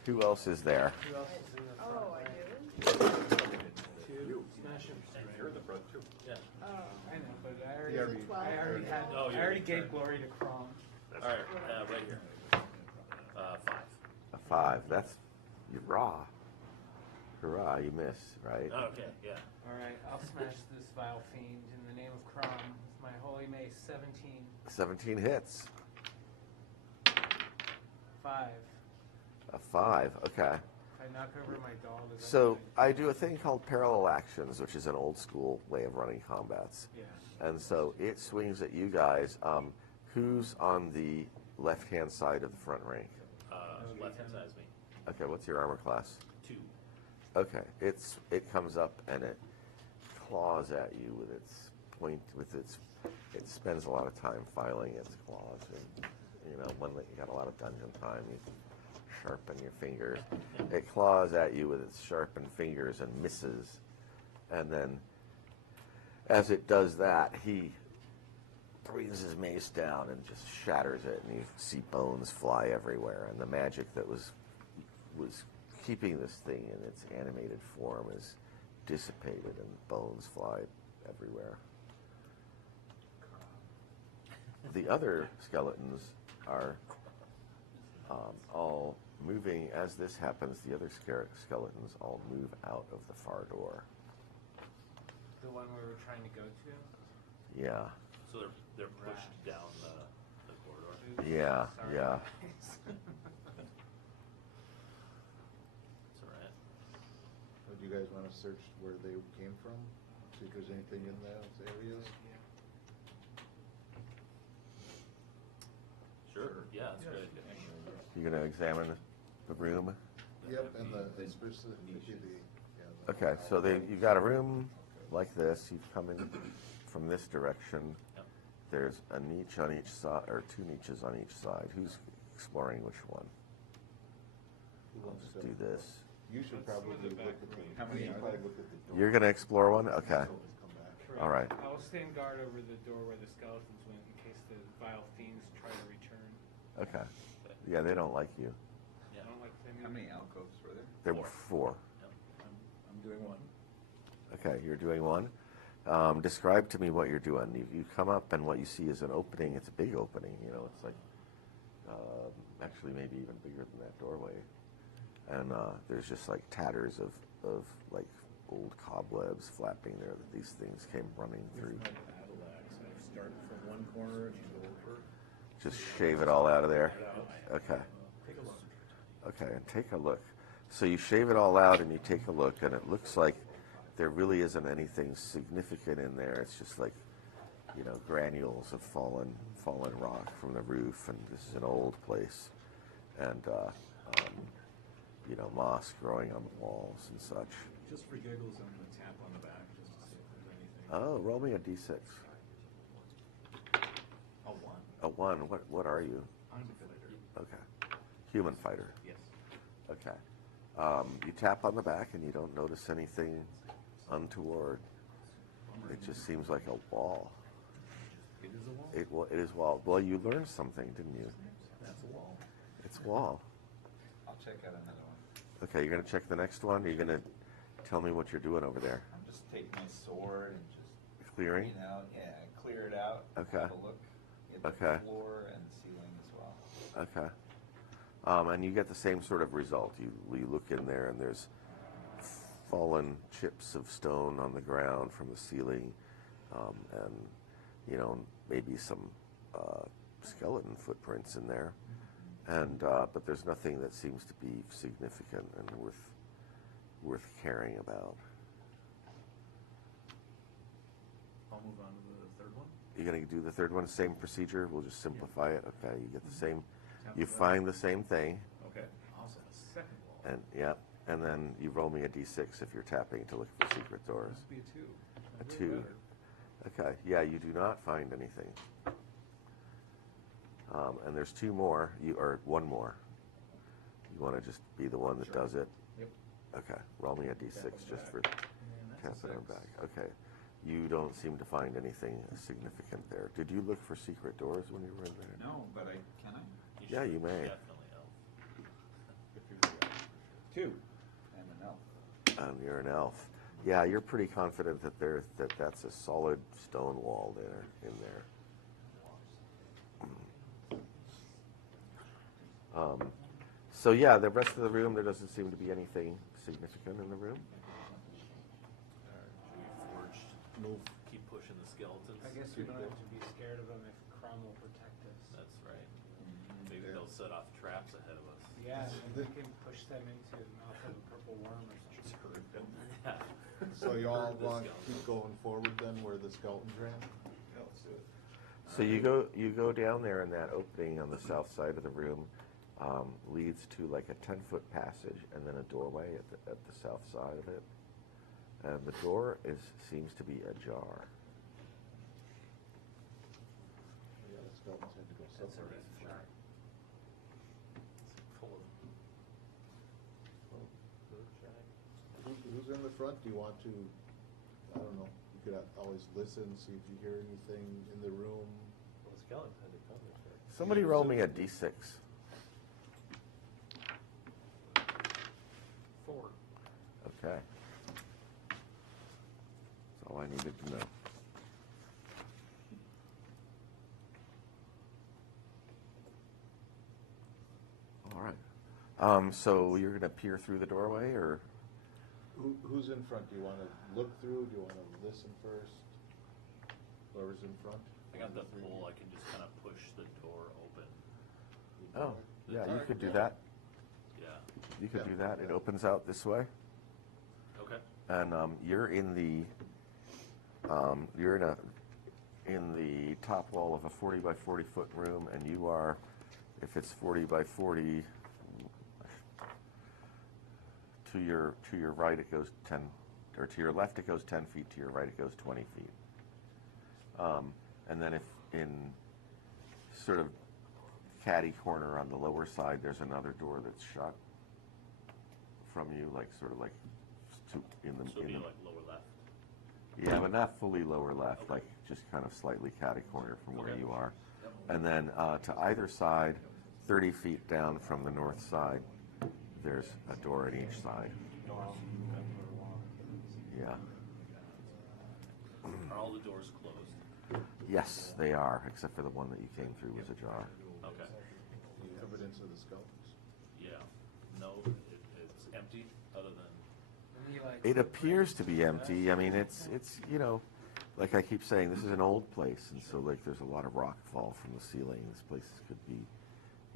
Who else is there? Who else is in the front? Oh, I rank? do? 2. Smash him. You're in the front too. Yeah. Oh. I know, but I Is already, it 12? I already had. Oh, I you're already right. gave glory to Kron. All right, right here. 5. A 5. That's you're raw. Hurrah, you miss, right? Okay, yeah. All right, I'll smash this vile fiend in the name of Kron with my holy mace. 17. 17 hits. 5. A 5. Okay. If I knock over my dog, is that So good? I do a thing called parallel actions, which is an old school way of running combats. Yeah. And so it swings at you guys. Who's on the left-hand side of the front rank? Left hand side is me. Okay, what's your armor class? 2. Okay, it comes up and it claws at you with its point, it spends a lot of time filing its claws. And, when you got a lot of dungeon time, you sharpen your fingers. It claws at you with its sharpened fingers and misses. And then, as it does that, he brings his mace down and just shatters it, and you see bones fly everywhere. And the magic that was keeping this thing in its animated form is dissipated, and bones fly everywhere. The other skeletons are all moving. As this happens, the other skeletons all move out of the far door. The one we were trying to go to? Yeah. So they're pushed down the corridor. Oops, Yeah, sorry. yeah. It's all right. Do you guys want to search where they came from? See if there's anything in those areas? Sure. Yeah, that's good. You're going to examine the room? Yep, and the specifically the. Okay, so you've got a room like this. You've come in from this direction. Yep. There's a niche on each side, or 2 niches on each side. Who's exploring which one? Who I'll wants just to- do this. You should probably look at the. How many you should are probably there? look at the door. You're going to explore one? Okay. Come back. All right. I'll stand guard over the door where the skeletons went in case the vile fiends try to return. Okay. Yeah, they don't like you. Yeah. I don't like them How either. many alcoves were there? There were 4. I'm doing 1. Okay, you're doing one. Describe to me what you're doing. You come up and what you see is an opening. It's a big opening. It's like actually maybe even bigger than that doorway. and there's just like tatters of like old cobwebs flapping there that these things came running through. With my battle axe, I start from one corner and go over. Just shave it all out of there. Okay. Okay, and take a look. So you shave it all out and you take a look, and it looks like there really isn't anything significant in there. It's just like, you know, granules of fallen rock from the roof, and this is an old place, and you know, moss growing on the walls and such. Just for giggles, I'm going to tap on the back just to see if there's anything. Oh, roll me a d6. A 1. A 1. What are you? I'm a fighter. Okay. Human fighter. Yes. Okay. You tap on the back and you don't notice anything untoward. It just seems like a wall. It is a wall? It is wall. Well, you learned something, didn't you? That's a wall. It's wall. I'll check out another one. Okay, you're going to check the next one? You're going to tell me what you're doing over there? I'm just taking my sword and just Clearing? clean out. Yeah, clear it out. Okay. Have a look at the Okay. floor and ceiling as well. Okay. And you get the same sort of result. You look in there and there's fallen chips of stone on the ground from the ceiling, and, you know, maybe some skeleton footprints in there. And but there's nothing that seems to be significant and worth caring about. I'll move on to the third one. You're going to do the third one, same procedure. We'll just simplify it. Okay, you get the same. Tap You the back. find the same thing, Okay. Awesome. Second wall. and yeah, and then you roll me a d6 if you're tapping to look for secret doors. Must be a 2. A I'll do 2. better. Okay, yeah, you do not find anything. And there's 2 more, or 1 more. You want to just be the one that Sure. does it? Yep. Okay, roll me a d6 Tap on the just back. for And that's a tapping on 6. back. Okay, you don't seem to find anything significant there. Did you look for secret doors when you were in there? No, but can I? Yeah, you may. Definitely help. If you're the elf. 2. I'm an elf. You're an elf. Yeah, you're pretty confident that that's a solid stone wall there in there. So yeah, the rest of the room, there doesn't seem to be anything significant in the room. Should we forge, keep pushing the skeletons? I guess we don't have to be scared of them if Crom will protect us. That's right. Maybe they'll set off traps ahead of us. Yeah, and we can push them into the mouth of a purple worm or something. Yeah. So you all Herd the want to skeletons. keep going forward then where the skeletons ran? Yeah, let's do it. So you go down there, and that opening on the south side of the room leads to like a 10-foot passage, and then a doorway at the south side of it. And the door seems to be ajar. Yeah, the skeletons had to go That's somewhere. a red full of Who's in the front? Do you want to, I don't know, you could always listen, see if you hear anything in the room. Well, the skeletons had to come this way. Somebody roll me a d6. 4. Okay. That's all I needed to know. All right. So you're going to peer through the doorway, or? Who's in front? Do you want to look through? Do you want to listen first? Whoever's in front? I got the pole, I can just kind of push the door open. Oh, yeah, you could do that. Yeah. You could Yeah. do that. It opens out this way, Okay. and you're in the in the top wall of a 40 by 40 foot room, and you are, if it's 40 by 40, to your right it goes 10, or to your left it goes 10 feet. To your right it goes 20 feet. And then if in sort of catty corner on the lower side, there's another door that's shut from you, like sort of like in the So it'll be like lower left. yeah, but not fully lower left, like just kind of slightly catty corner from where Okay. you are. And then to either side, 30 feet down from the north side, there's a door in each side. Yeah. Are all the doors closed? Yes, they are, except for the one that you came through was ajar. Okay. You covered into the skeletons. Yeah. No, it empty, other than It appears to be empty. I mean, it's you know, like I keep saying, this is an old place, and so like there's a lot of rock fall from the ceiling. This place could be,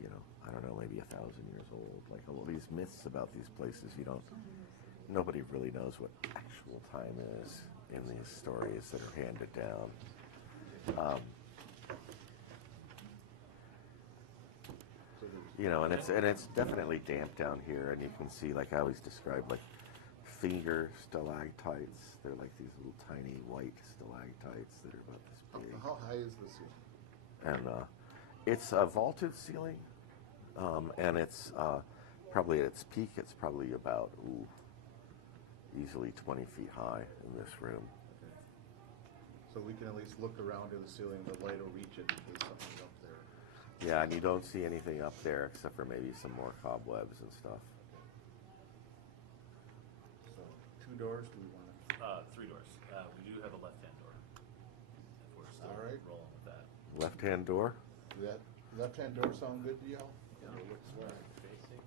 you know, I don't know, maybe 1,000 years old. Like all these myths about these places, nobody really knows what actual time is in these stories that are handed down. You know, and it's definitely damp down here, and you can see, like I always describe, like finger stalactites. They're like these little tiny white stalactites that are about this big. How high is the ceiling? And it's a vaulted ceiling, and it's probably at its peak. It's probably about easily 20 feet high in this room. Okay. So we can at least look around to the ceiling. The light will reach it in case something's up there. Yeah, and you don't see anything up there except for maybe some more cobwebs and stuff. So 2 doors. Do we want to? 3 doors. We do have a left-hand door. If we're still All right. rolling with that. Left-hand door. Do that left-hand door sound good to y'all? Yeah. It looks right. Facing.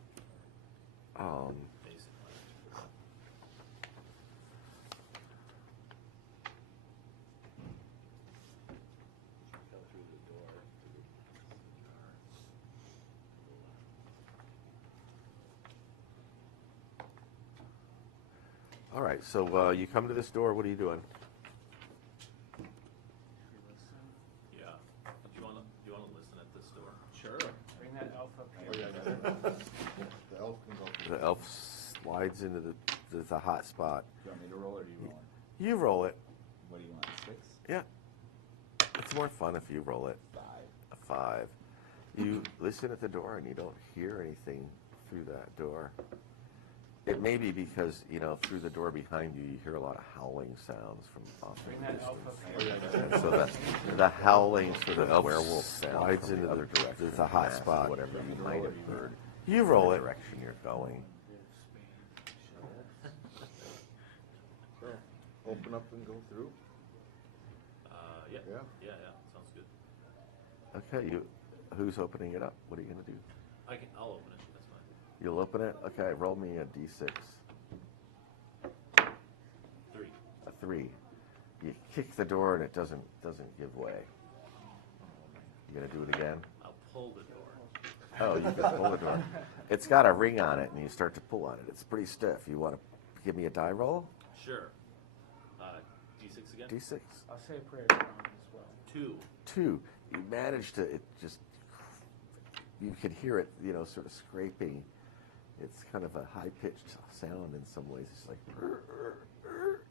Um, Facing left. Go through the door. all right, so you come to this door. What are you doing? Yeah. Do you want to listen at this door? Sure. Bring that elf up Oh here. yeah. The elf can go. through. The elf slides into the hot spot. Do you want me to roll or do you roll? You roll it. What do you want? 6? Yeah. It's more fun if you roll it. 5. A 5. You listen at the door and you don't hear anything through that door. It may be because, you know, through the door behind you, you hear a lot of howling sounds from off in Bring the that elf distance. up here. And so the howling sort of werewolf slides into the other direction. It's a hot spot. Whatever you might have heard. You roll it. Direction you're going. Open up and go through. Yeah. Yeah. Yeah. Sounds good. Okay, who's opening it up? What are you going to do? I'll open it. That's fine. You'll open it? Okay, roll me a d6. 3. A 3. You kick the door and it doesn't give way. You going to do it again? I'll pull the door. Oh, you can pull the door. It's got a ring on it, and you start to pull on it. It's pretty stiff. You want to give me a die roll? Sure. D6 again? D6. I'll say a prayer for him as well. 2. 2. You manage to, you can hear it, you know, sort of scraping. It's kind of a high-pitched sound in some ways. It's like,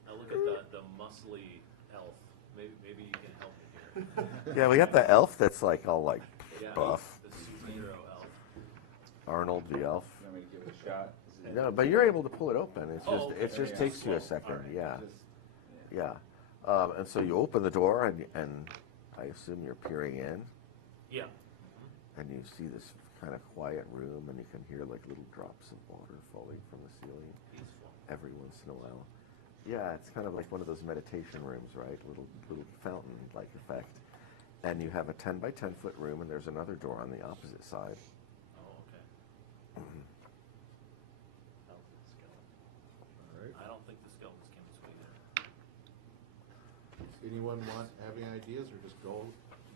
Now look at the muscly elf. Maybe you can help me here. yeah, we got the elf that's like all like Yeah. buff. The superhero elf. Arnold the elf. You want me to give it a shot? Is it- No, but you're able to pull it open. It's just, Oh, okay. it just Yeah, takes you a slow. second. All right. Yeah. Just, Yeah. And so you open the door, and I assume you're peering in, Yeah. and you see this kind of quiet room, and you can hear like little drops of water falling from the ceiling Peaceful. every once in a while. Yeah, it's kind of like one of those meditation rooms, right? Little fountain-like effect. And you have a 10 by 10 foot room, and there's another door on the opposite side. Oh, okay. How's the skeleton? All right. I don't think the skeletons came this way there. Anyone have any ideas, or just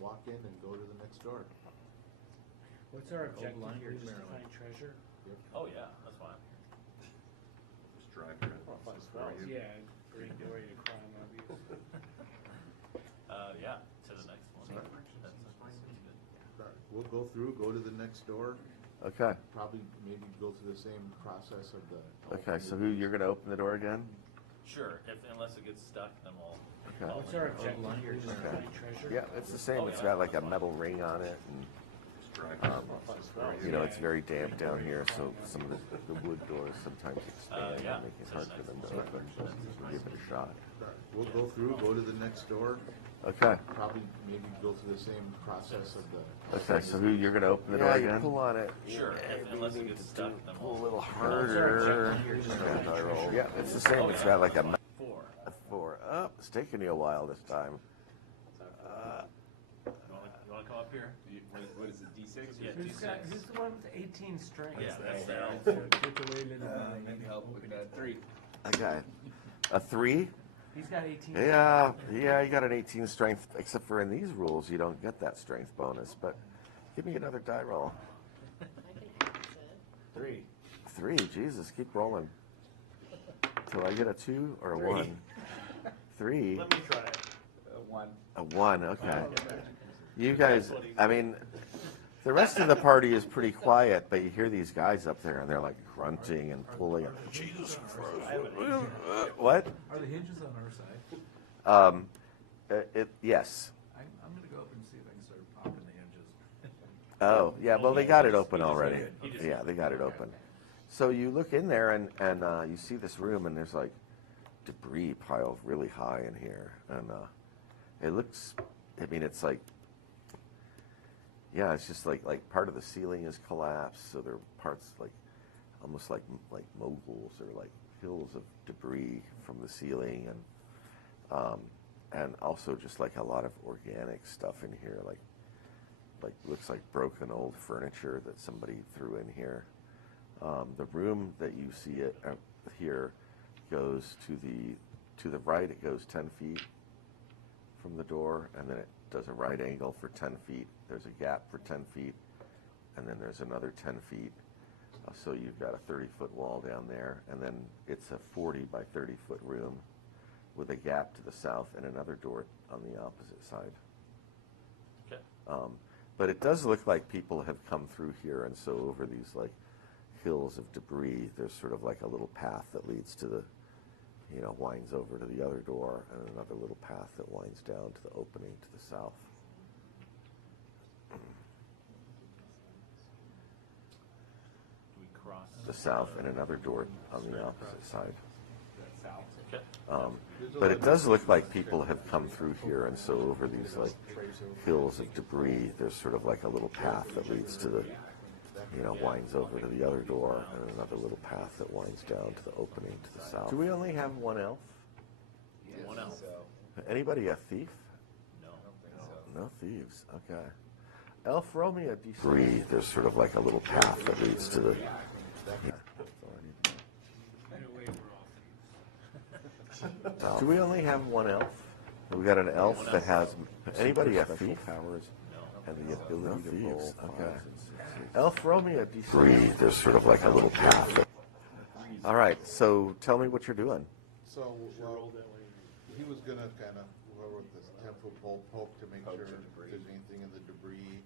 walk in and go to the next door? What's our Old objective line here? here, Just to Maryland. find treasure? Oh yeah, that's fine. Just drive around. Yeah, great way to crime, obvious. Yeah, to the next one. That sounds good. We'll go through, go to the next door, Okay. probably maybe go through the same process of the. Okay, so you're going to open the door again? Sure. Unless it gets stuck, then we'll. Okay. What's our objective here? Just to Okay. find treasure? Yeah, it's the same. It's got like a metal ring on it, and you know, it's very damp down here, so some of the wood doors sometimes expand Yeah. and make it hard for them to open. So give it a shot. We'll go through, go to the next door, Okay. probably maybe go through the same process of the. Okay, so you're going to open the door again? Pull on it. Sure. Unless it gets stuck, then Pull a we'll. little What's our harder. objective here? Just to find treasure? Yeah, it's the same. It's got like a 4. 4. Oh, it's taking you a while this time. You want to come up up here? What is it, D6? Yeah, D6. Who's the one with 18 strength? Yeah, that's the elf. Get away, little Maybe help with that 3. Okay. A 3? He's got 18. Yeah, you got an 18 strength, except for in these rules, you don't get that strength bonus. But give me another die roll. I can pass it. 3, Jesus, keep rolling. Till I get a 2 or a 1. 3. Let me try it. 1. A 1, okay. You guys, I mean, the rest of the party is pretty quiet, but you hear these guys up there, and they're like grunting and pulling. Jesus Christ. What? Are the hinges on our side? Yes. I'm going to go up and see if I can start popping the hinges. Oh, yeah, well, they got it open already. Yeah, they got it open. So you look in there, and you see this room, and there's like debris piled really high in here. And it looks, I mean, it's like, yeah, it's just like part of the ceiling is collapsed, so there are parts like almost like moguls or like hills of debris from the ceiling, and also just like a lot of organic stuff in here, like looks like broken old furniture that somebody threw in here. The room that you see it here goes to the right. It goes 10 feet from the door, and then it does a right angle for 10 feet. There's a gap for 10 feet, and then there's another 10 feet. So you've got a 30-foot wall down there, and then it's a 40 by 30-foot room with a gap to the south and another door on the opposite side. Okay. But it does look like people have come through here, and so over these like hills of debris, there's sort of like a little path that leads to the, winds over to the other door, and another little path that winds down to the opening to the south. Do we cross? The south and another door on the opposite side. Okay. But it does look like people have come through here, and so over these like hills of debris, there's sort of like a little path that leads to the, winds over to the other door, and another little path that winds down to the opening to the south. Do we only have one elf? One elf. Anybody a thief? No. No thieves. Okay. Elf, roll me a d3. There's sort of like a little path that leads to the. Either way, we're all thieves. Do we only have one elf? We got an elf that has anybody a thief powers and the ability to roll. Okay. Elf, roll me a d3. There's sort of like a little path. All right. So tell me what you're doing. So, well, he was gonna kind of, whoever with this 10-foot pole poke to make sure if there's anything in the debris,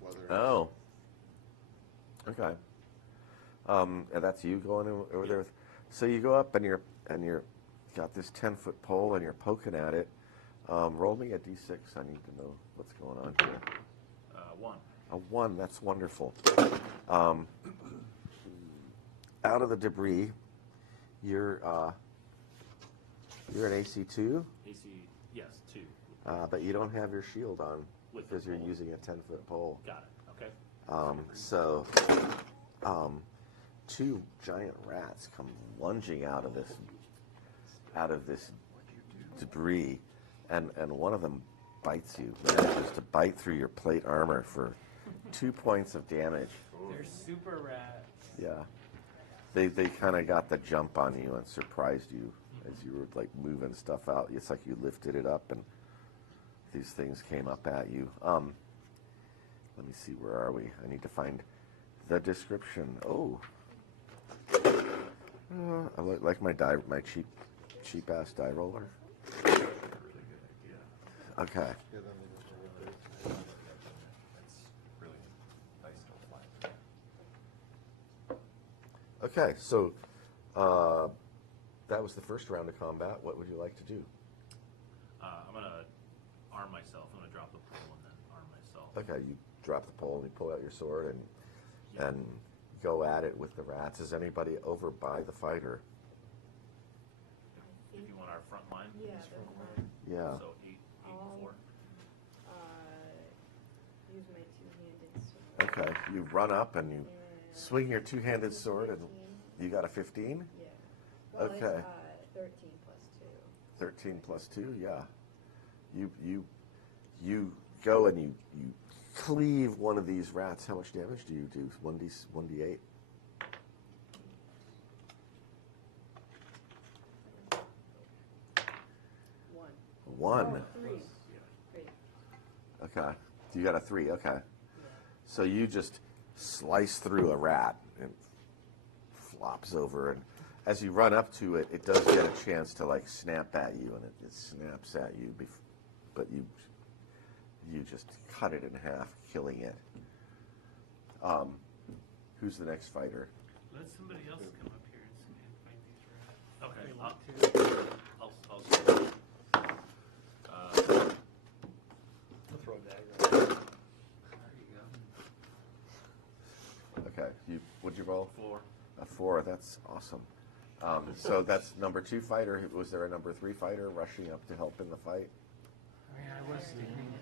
whether. Oh. Okay. And that's you going over there. So you go up and you're got this 10-foot pole and you're poking at it. Roll me a d6. I need to know what's going on here. 1. A 1. That's wonderful. Out of the debris, you're an AC2. AC, yes, 2. But you don't have your shield on With because the you're pole. using a 10-foot pole. Got it. Okay. So, 2 giant rats come lunging out of this debris, and one of them bites you. Manages to bite through your plate armor for 2 points of damage. They're super rats. Yeah, they kind of got the jump on you and surprised you as you were like moving stuff out. It's like you lifted it up and these things came up at you. Let me see, where are we? I need to find the description. Oh, I like my cheap ass die roller. Okay. Okay, so that was the first round of combat. What would you like to do? I'm going to arm myself. I'm going to drop the pole and then arm myself. Okay, you drop the pole and you pull out your sword and go at it with the rats. Is anybody over by the fighter? If you want our front line. Yeah, the front. Yeah. So 8 and 4. Use my two-handed sword. Okay, you run up and you swing your two-handed sword, and you got a 15? Yeah. Well, Okay. It's 13 plus 2. 13 plus 2, yeah. You go and you cleave one of these rats. How much damage do you do? 1d8? One. Oh, 3. Great. Okay. You got a 3. Okay. So you just slice through a rat and flops over, and as you run up to it, it does get a chance to like snap at you, and it snaps at you, but you just cut it in half, killing it. Who's the next fighter? Let somebody else come up here and fight these rats. Okay. They want to. I'll throw a dagger. There you go. Okay. What'd you roll? 4. A 4. That's awesome. So that's number 2 fighter. Was there a number 3 fighter rushing up to help in the fight? I mean, I was thinking,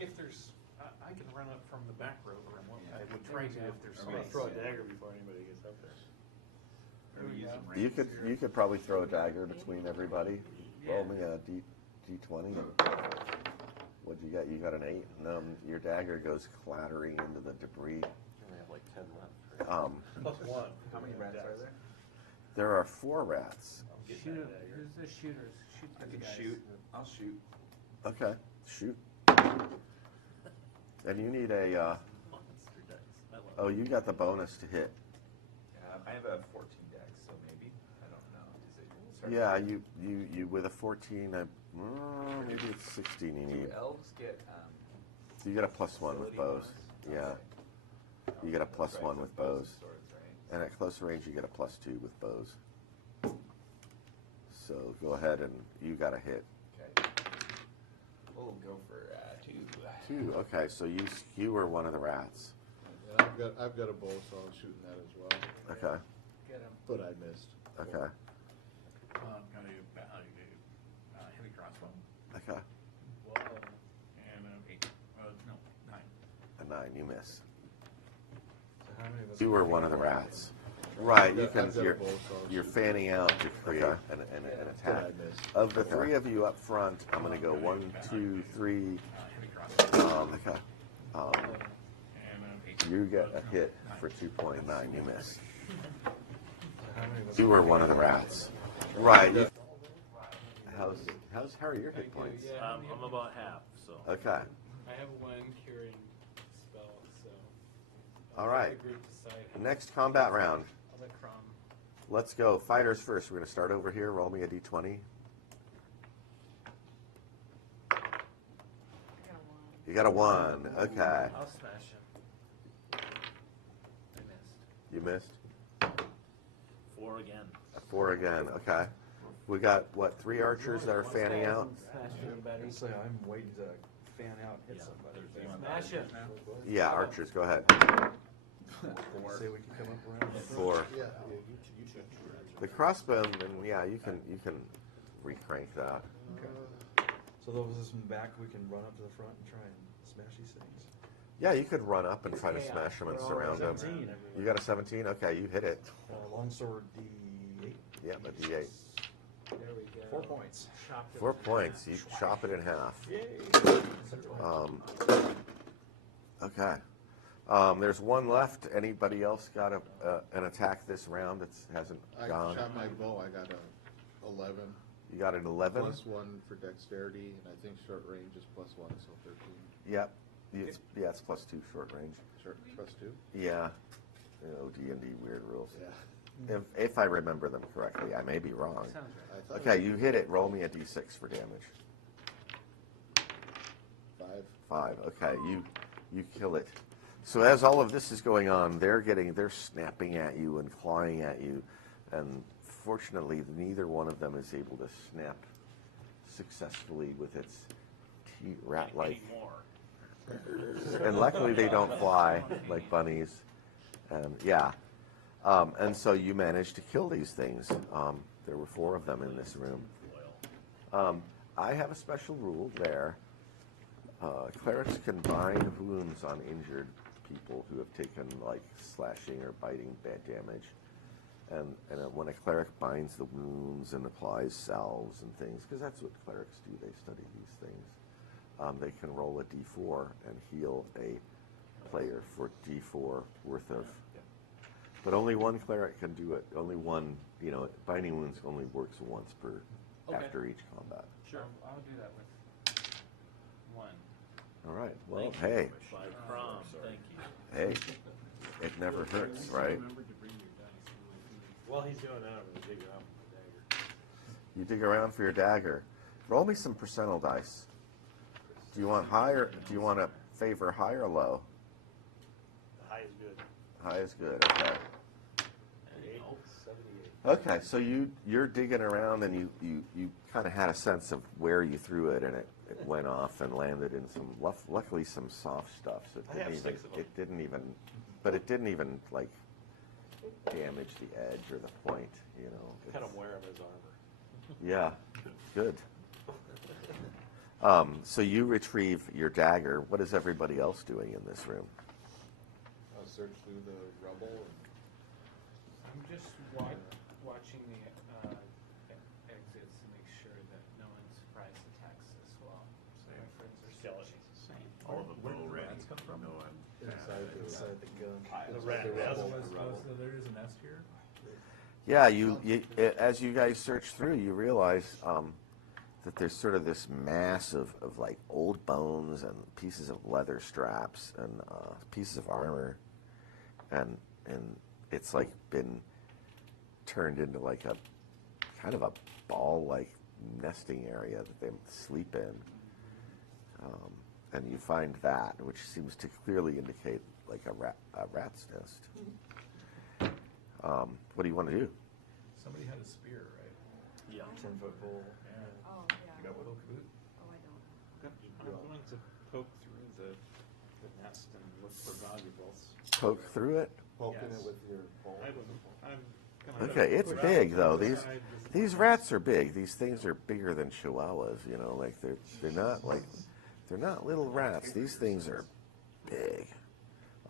if there's, I can run up from the back row, or I would try to if there's I'm gonna space. throw a dagger before anybody gets up there. You could probably throw a dagger between everybody. Roll me a d20. And what'd you get? You got an 8. And your dagger goes clattering into the debris. I only have like 10 left. Plus 1. How many rats are there? There are 4 rats. Shoot him. Here's the shooters. Shoot I these can guys. shoot. I'll shoot. Okay, shoot. And you need a. Monster dice. I love Oh, you got the bonus to hit. I have a 14 dex, so maybe. I don't know. Does it start Yeah, you with a 14. Maybe it's 16. You Do need. elves get You get a +1 with facility bows. bonus? Yeah, you get a That's +1 right, with so bows bows. and swords, right? And at closer range, you get a +2 with bows. So go ahead and you got a hit. Okay. We'll go for 2. 2. Okay, so you were one of the rats. Yeah, I've got a bow, so I'll shoot in that as well. Okay. Get him. But I missed. Okay. Got a heavy crossbow Okay. and an 8. No, 9. A 9. You miss. So how many of us You were are one of the getting rats. Right. I've You got- can. I've got a You're bow, so I'll you're shoot. fanning out to create an But attack. I missed. Of the 3 of you up front, I'm going to go 1, 2, 3. Heavy crossbow Okay. and an 8. You get a hit for 2.9. You miss. So how many of us You are were getting one of the hit? rats. Right. How are your hit points? I'm about half, so. Okay. I have 1 curing spell, so. All I'll right. let the group decide how- Next combat round. I'll let Crom. Let's go. Fighters first. We're going to start over here. Roll me a d20. I got 1. You got a 1. Okay. I'll smash him. I missed. You missed. 4 again. A 4 again. Okay. We got, what, 3 archers that are fanning out? Smash him, buddy. Say I'm waiting to fan out, hit Yeah, somebody. Smash him. Yeah, archers. Go ahead. Say we can come up around. the front. 4. Yeah, you should. The crossbow, and yeah, you can recrank that. So those of us in the back, we can run up to the front and try and smash these things. Yeah, you could run up and try to smash them and surround them. 17. You got a 17? Okay, you hit it. Longsword D8. Yeah, a d8. There we go. 4 points. Chopped him 4 in half. points. You chop it in half. Yay! Okay. There's 1 left. Anybody else got an attack this round that hasn't I gone? shot my bow. I got a 11. You got an 11? +1 for dexterity, and I think short range is +1, so 13. Yep. It's +2 short range. Short +2. Yeah. D&D weird rules. Yeah. If I remember them correctly, I may be wrong. Sounds right. I thought Okay, it you hit it. Roll me a d6 for damage. was 5. 5. Okay, you kill it. So as all of this is going on, they're snapping at you and clawing at you, and fortunately, neither one of them is able to snap successfully with its rat-like. More. And luckily, they don't fly like bunnies. And yeah, and so you managed to kill these things. There were 4 of them in this room. I have a special rule there. Clerics can bind wounds on injured people who have taken like slashing or biting bad damage. And when a cleric binds the wounds and applies salves and things, because that's what clerics do, they study these things. they can roll a d4 and heal a player for d4 worth of. But only one cleric can do it. Only one, binding wounds only works once per after each combat. Sure. I'll do that with 1. All right. Well, Thank hey, you. By prom, thank you. hey, it never hurts, right? Remember to bring your dice. While he's doing that, I'm gonna dig around with the dagger. You dig around for your dagger. Roll me some percentile dice. Do you want high or do you want to favor high or low? The high is good. High is good. Okay. 78. Okay, so you're digging around and you kind of had a sense of where you threw it, and it went off and landed in some luckily some soft stuff. So I have 6 of them. it didn't even like damage the edge or the point. Kind of wear him as armor. Yeah, good. So you retrieve your dagger. What is everybody else doing in this room? I'll search through the rubble. I'm just watching the exits to make sure that no one surprise attacks us while my friends are searching. Same. All of them Where low did the ready. rats come from? No, I'm Inside the gunk. The rat rubble. nest. So there is a nest here? Yeah, as you guys search through, you realize that there's sort of this mass of like old bones and pieces of leather straps and pieces of armor, and it's like been turned into like a kind of a ball-like nesting area that they sleep in, and you find that, which seems to clearly indicate like a rat's nest. What do you want to do? Somebody had a spear, right? Yeah. 10-foot pole. Oh, yeah. Got one? Oh, I don't. I'm going to poke through the nest and look for valuables. Poke through it? Poking Yes. it with your pole. I'm gonna Okay, it's push big out though. the These side with these my- rats are big. These things are bigger than chihuahuas. Like they're not little rats. These things are big,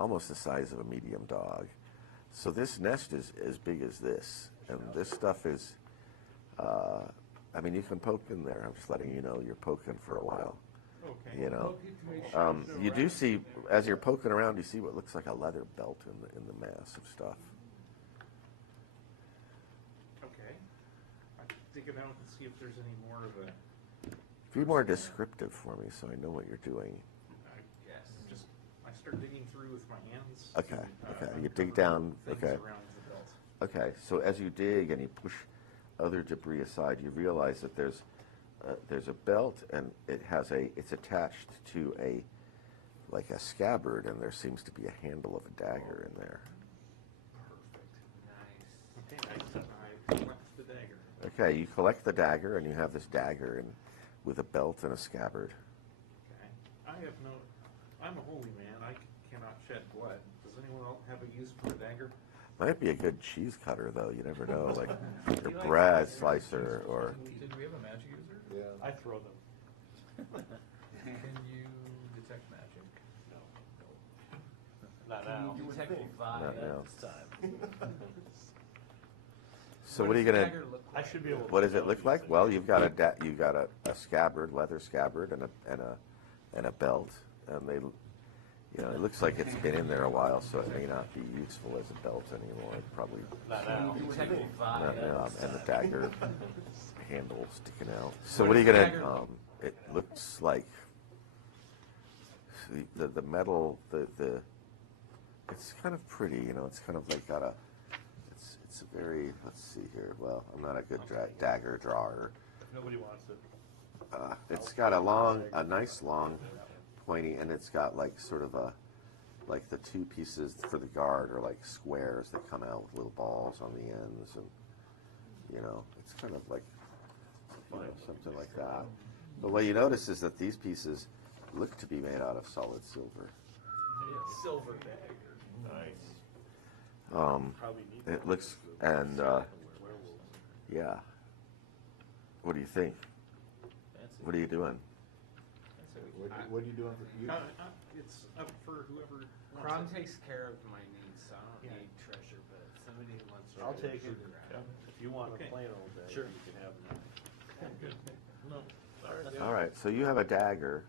almost the size of a medium dog. So this nest is as big as this, and this stuff is. You can poke in there. I'm just letting you know you're poking for a while. Okay. You do see as you're poking around, you see what looks like a leather belt in the mass of stuff. Okay. I dig it out and see if there's any more of a. Be more descriptive for me, so I know what you're doing. I start digging through with my hands. Okay, to, okay. You dig uncover down, things okay. around the belt. Okay, so as you dig and you push other debris aside, you realize that there's a belt, and it's attached to a scabbard, and there seems to be a handle of a dagger in there. Okay, I collect the dagger. Okay, you collect the dagger, and you have this dagger with a belt and a scabbard. Okay. I'm a holy man. I cannot shed blood. Does anyone else have a use for a dagger? Might be a good cheese cutter, though. You never know, like or bread slicer, or Did we have a magic user? Yeah. I throw them. Can you detect magic? Not now. You detect vibe Not at now. this time. So what are you gonna? I should be able to. What does it look like? Well, you've got a scabbard, leather scabbard, and a belt, and they, it looks like it's been in there a while, so it may not be useful as a belt anymore. It probably Not now. You detect vibe not at now, this and the time. dagger handle sticking out. So what are you gonna? It looks like the metal, the it's kind of pretty. It's kind of like got a. It's a very. Let's see here. Well, I'm not a good dagger drawer. Nobody wants it. It's got a nice long, pointy, and it's got like sort of like the two pieces for the guard are like squares that come out with little balls on the ends, and it's kind of like something like that. But what you notice is that these pieces look to be made out of solid silver. Silver dagger. nice. Probably need It looks, and yeah. What do you think? Fancy. What are you doing? What are you doing for you? It's up for whoever Crom wants it. takes care of my needs, so I don't need treasure, but somebody who wants treasure. I'll take it. should grab it. If you want Okay. a plain old dagger, Sure. you can have that. No. All right, so you have a dagger.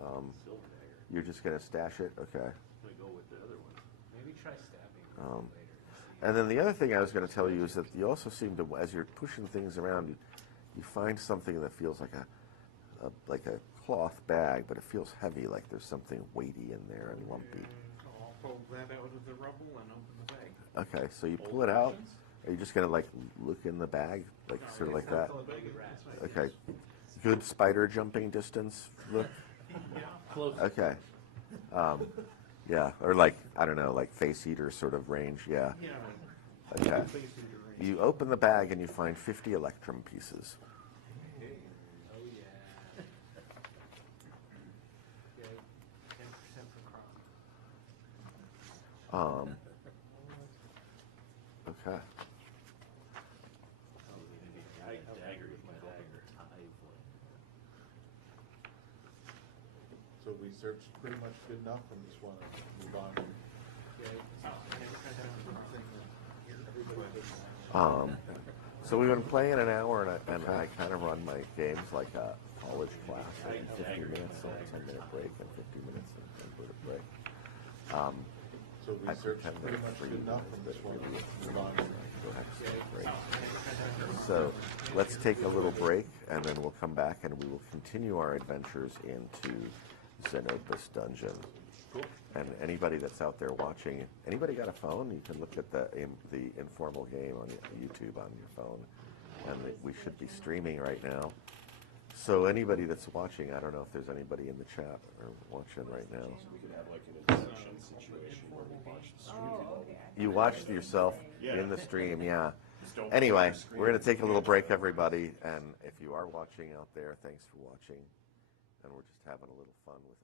Silver dagger. You're just gonna stash it, okay. I'm gonna go with the other one. Maybe try stabbing Um, later. And then the other thing I was going to tell you is that you also seem to, as you're pushing things around, you find something that feels like a cloth bag, but it feels heavy, like there's something weighty in there and lumpy. So I'll pull that out of the rubble and open the bag. Okay, so you pull it out. Are you just going to like look in the bag, like sort of like that? Okay. Good spider jumping distance look. Close. Okay. Yeah, or like I don't know, like face eater sort of range. Yeah. Yeah. Okay. Basically the range. You open the bag and you find 50 electrum pieces. Oh yeah. Yeah, 10% for crop. Okay. Dagger is my dagger. So we searched pretty much good enough and just want to move on. So we've been playing an hour, and I kind of run my games like a college class, like 50 minutes, so a 10-minute break, and 50 minutes, and 10-minute break. So we I searched pretend pretty that much for good you, enough and just want to move on. Go ahead, take a break. So let's take a little break, and then we'll come back, and we will continue our adventures into Zenopus Dungeon. Cool. And anybody that's out there watching, anybody got a phone? You can look at the informal game on YouTube on your phone, and we should be streaming right now. So anybody that's watching, I don't know if there's anybody in the chat or watching right now. We could have like an inception situation where we watch the stream. Oh, okay. You watched yourself Yeah. in the stream, yeah. Just don't Anyway, play the screen. we're going to take a little break, everybody, and if you are watching out there, thanks for watching, and we're just having a little fun with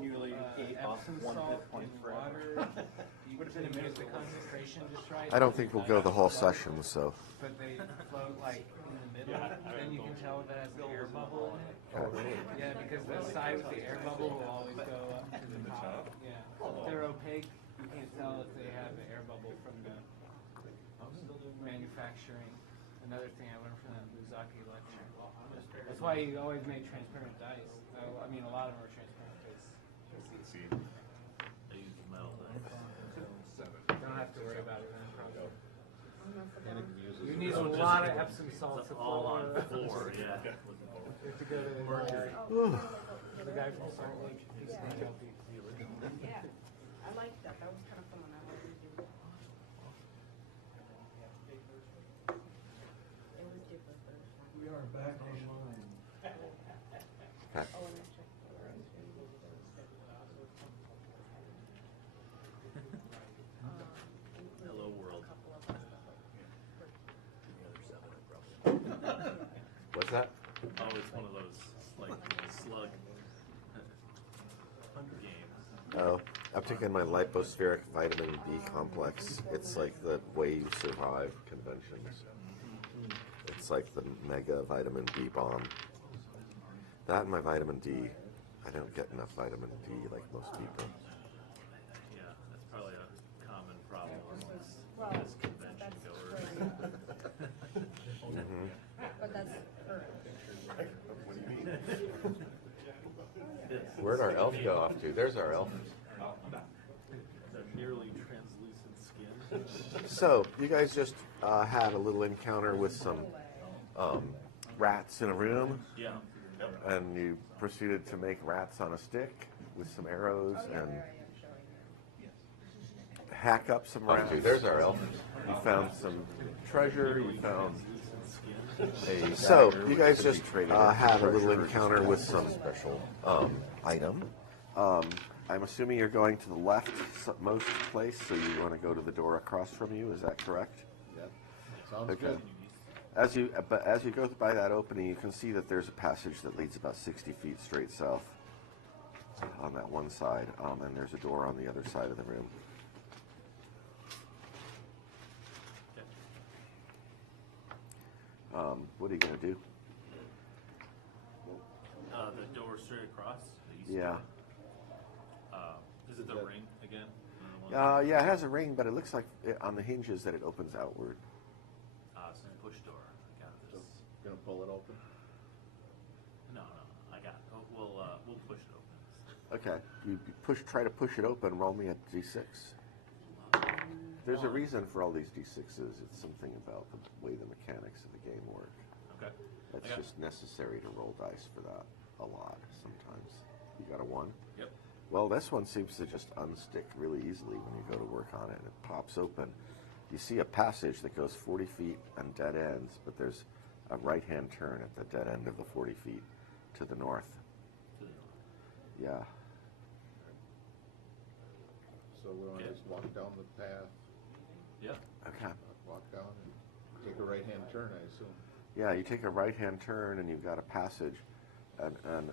continually gave off Epsom 1 salt hit point in forever. water. Would have been a minute the concentration just right. I don't think we'll go the whole session, so. But they float like in the middle, then you can tell that has an air bubble in it. Yeah, because the side with the air bubble will always go up to the top. Yeah. If they're opaque, you can't tell if they have the air bubble from the manufacturing. Another thing I learned from that Muzaki lecture. That's why you always make transparent dice. I mean, a lot of them are transparent dice. I use metal dice. Don't have to worry about it then, probably. And it uses You need a So just- lot of Epsom salt to All on float. 4, yeah. You have to go to the guy from Salt Lake. He's going to help you. Yeah, I like that. That was kind of fun when I was doing it. It was different first time. We are back online. Okay. Oh, and I checked the rest. Hello, world. What's that? Oh, it's one of those, like, slug games. Oh, I'm taking my lipospheric vitamin B complex. It's like the way you survive conventions. It's like the mega vitamin B bomb. That and my vitamin D. I don't get enough vitamin D like most people. Yeah, that's probably a common problem Well, amongst convention goers. But that's for Where'd our elf go off to? There's our elf. The nearly translucent skin. So, you guys just had a little encounter with some rats in a room, Yeah. and you proceeded to make rats on a stick with some arrows and hack up some rats. There's our elf. You found some treasure. You found a. So you guys just had a little encounter with some special item. I'm assuming you're going to the left most place, so you want to go to the door across from you. Is that correct? Yep. Sounds Okay. good. As you go by that opening, you can see that there's a passage that leads about 60 feet straight south on that one side, and there's a door on the other side of the room. What are you gonna do? The door straight across. The east Yeah. door. Is it the ring again? Another one? Yeah, it has a ring, but it looks like on the hinges that it opens outward. So push door. I got this. Gonna pull it open? No, I got it. We'll push it open. Okay, you try to push it open. Roll me a d6. There's a reason for all these d6s. It's something about the way the mechanics of the game work. Okay. It's just necessary to roll dice for that a lot sometimes. You got a 1? Yep. Well, this one seems to just unstick really easily when you go to work on it. And it pops open. You see a passage that goes 40 feet and dead ends, but there's a right-hand turn at the dead end of the 40 feet to the north. To the north. Yeah. So we want to just walk down the path, Yeah. Okay. walk down and take a right-hand turn, I assume. Yeah, you take a right-hand turn and you've got a passage, and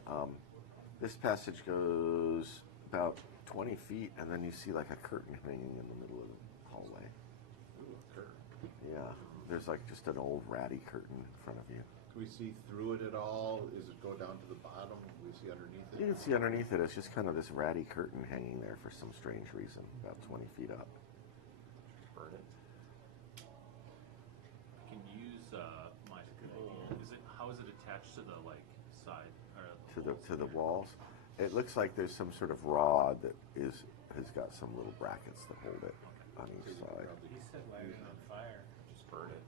this passage goes about 20 feet, and then you see like a curtain hanging in the middle of the hallway. Ooh, a curtain. Yeah, there's like just an old ratty curtain in front of you. Can we see through it at all? Is it go down to the bottom? Can we see underneath it? You can see underneath it, it's just kind of this ratty curtain hanging there for some strange reason, about 20 feet up. Burn it. I can use my pole. How is it attached to the side or To the walls. It looks like there's some sort of rod that has got some little brackets that hold it on each side. He said light it on fire. Just burn it.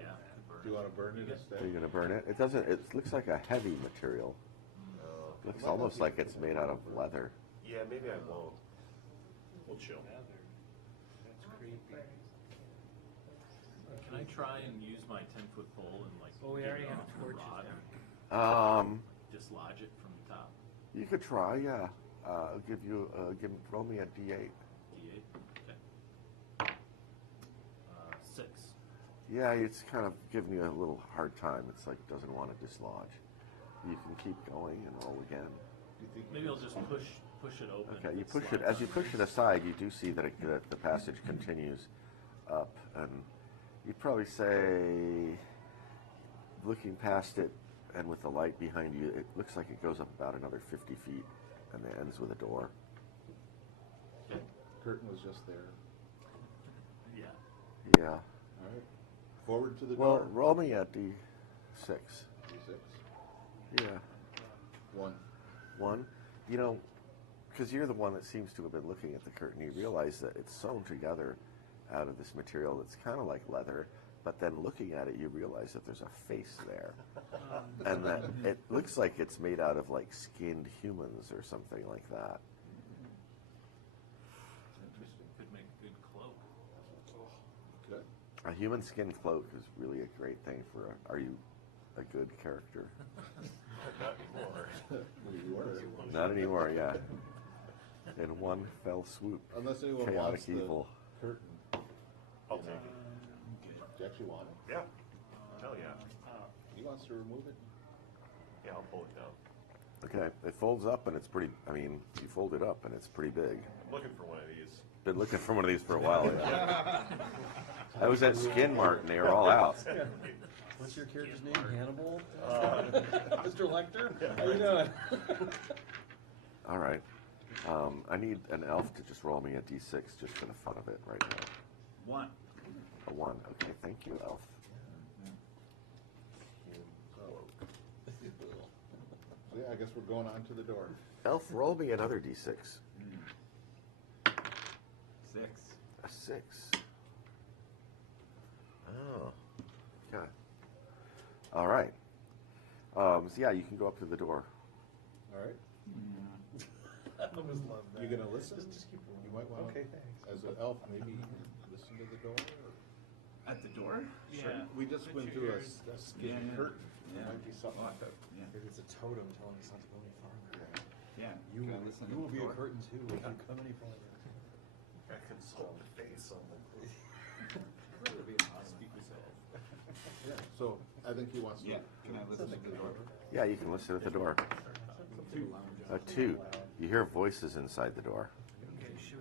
Yeah. Burn Do you want to burn it instead? Are you gonna burn it? It doesn't. It looks like a heavy material. Looks almost like it's made out of leather. Yeah, maybe I won't. We'll chill. That's creepy. Can I try and use my 10-foot pole and Well, we get already it have off the torches rod down. and dislodge it from the top? You could try, yeah. I'll give you. Roll me a d8. D8. Okay. 6. Yeah, it's kind of giving you a little hard time. It's like it doesn't want to dislodge. You can keep going and roll again. Do you think Maybe I'll just push push it open. Okay, you it push it, slides as you on. push it aside, you do see that, that the passage continues up, and you'd probably say, looking past it and with the light behind you, it looks like it goes up about another 50 feet and it ends with a door. Curtain was just there. Yeah. Yeah. All right. Forward to the Well, door. roll me a D6. D6. Yeah. 1. 1. You know, because you're the one that seems to have been looking at the curtain, you realize that it's sewn together out of this material that's kind of like leather, but then looking at it, you realize that there's a face there. And that it looks like it's made out of like skinned humans or something like that. Could make a good cloak. Good. A human skin cloak is really a great thing for are you a good character? Not anymore. You were. Not anymore, yeah. In one fell swoop. Unless anyone Chaotic wants evil. the curtain. I'll take it. Do you actually want it? Yeah. Hell yeah. He wants to remove it. Yeah, I'll pull it down. Okay, it folds up and it's pretty, I mean, you fold it up and it's pretty big. I'm looking for one of these. Been looking for one of these for a while, yeah. I was at Skin Mart and they were all out. What's your character's name? Hannibal? Mr. Lecter? How you doing? All right. I need an elf to just roll me a d6 just for the fun of it right now. 1. A 1. Okay, thank you, elf. So yeah, I guess we're going on to the door. Elf, roll me another d6. 6. A 6. Oh. Okay. All right. So yeah, you can go up to the door. All right. I always love that. You gonna listen? Just keep rolling. You might want Okay, thanks. as an elf, maybe listen to the door. Or? At the door? Yeah. We just went through a skin Yeah. curtain. There Yeah. might be something. Oh, I thought, yeah. Maybe it's a totem telling us not to go any farther. Yeah. You Gotta listen to will the be a door. curtain too if you come any farther. I consult the face on the. Speak yourself. Yeah. So I think he wants to. Yeah. Can I listen to the door? Yeah, you can listen at the door. A 2. You hear voices inside the door. Okay, should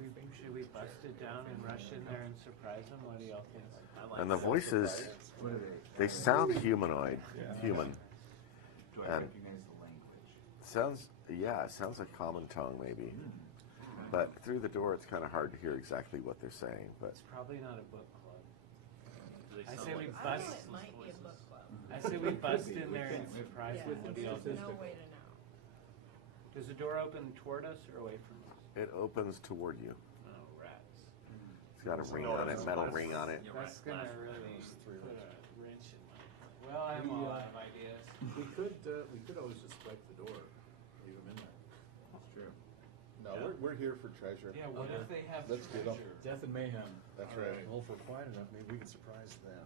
we bust it down and rush in there and surprise them? What do y'all think? I like And the that. voices, What are they sound humanoid. Human. Do I And- recognize the language? Sounds, yeah, it sounds like common tongue maybe. But through the door, it's kind of hard to hear exactly what they're saying. But It's probably not a book club. Do they I sound say we like I don't know, bust. it might be a book club. I say we bust in We there and can't. surprise Yeah, them. What do y'all there's think? no way to know. Does the door open toward us or away from us? it opens toward you. Oh, rats. It's got a ring No, on it, that's- metal that's- ring on it. You're That's right, gonna last really three put rats. a wrench in my plan. Well, I'm all out of ideas. We could always just break the door, leave them in there. That's true. No, we're here for treasure. Yeah, what if they have Let's get up. treasure? Death and mayhem. That's All right. Well, if we're quiet enough, maybe we can surprise them.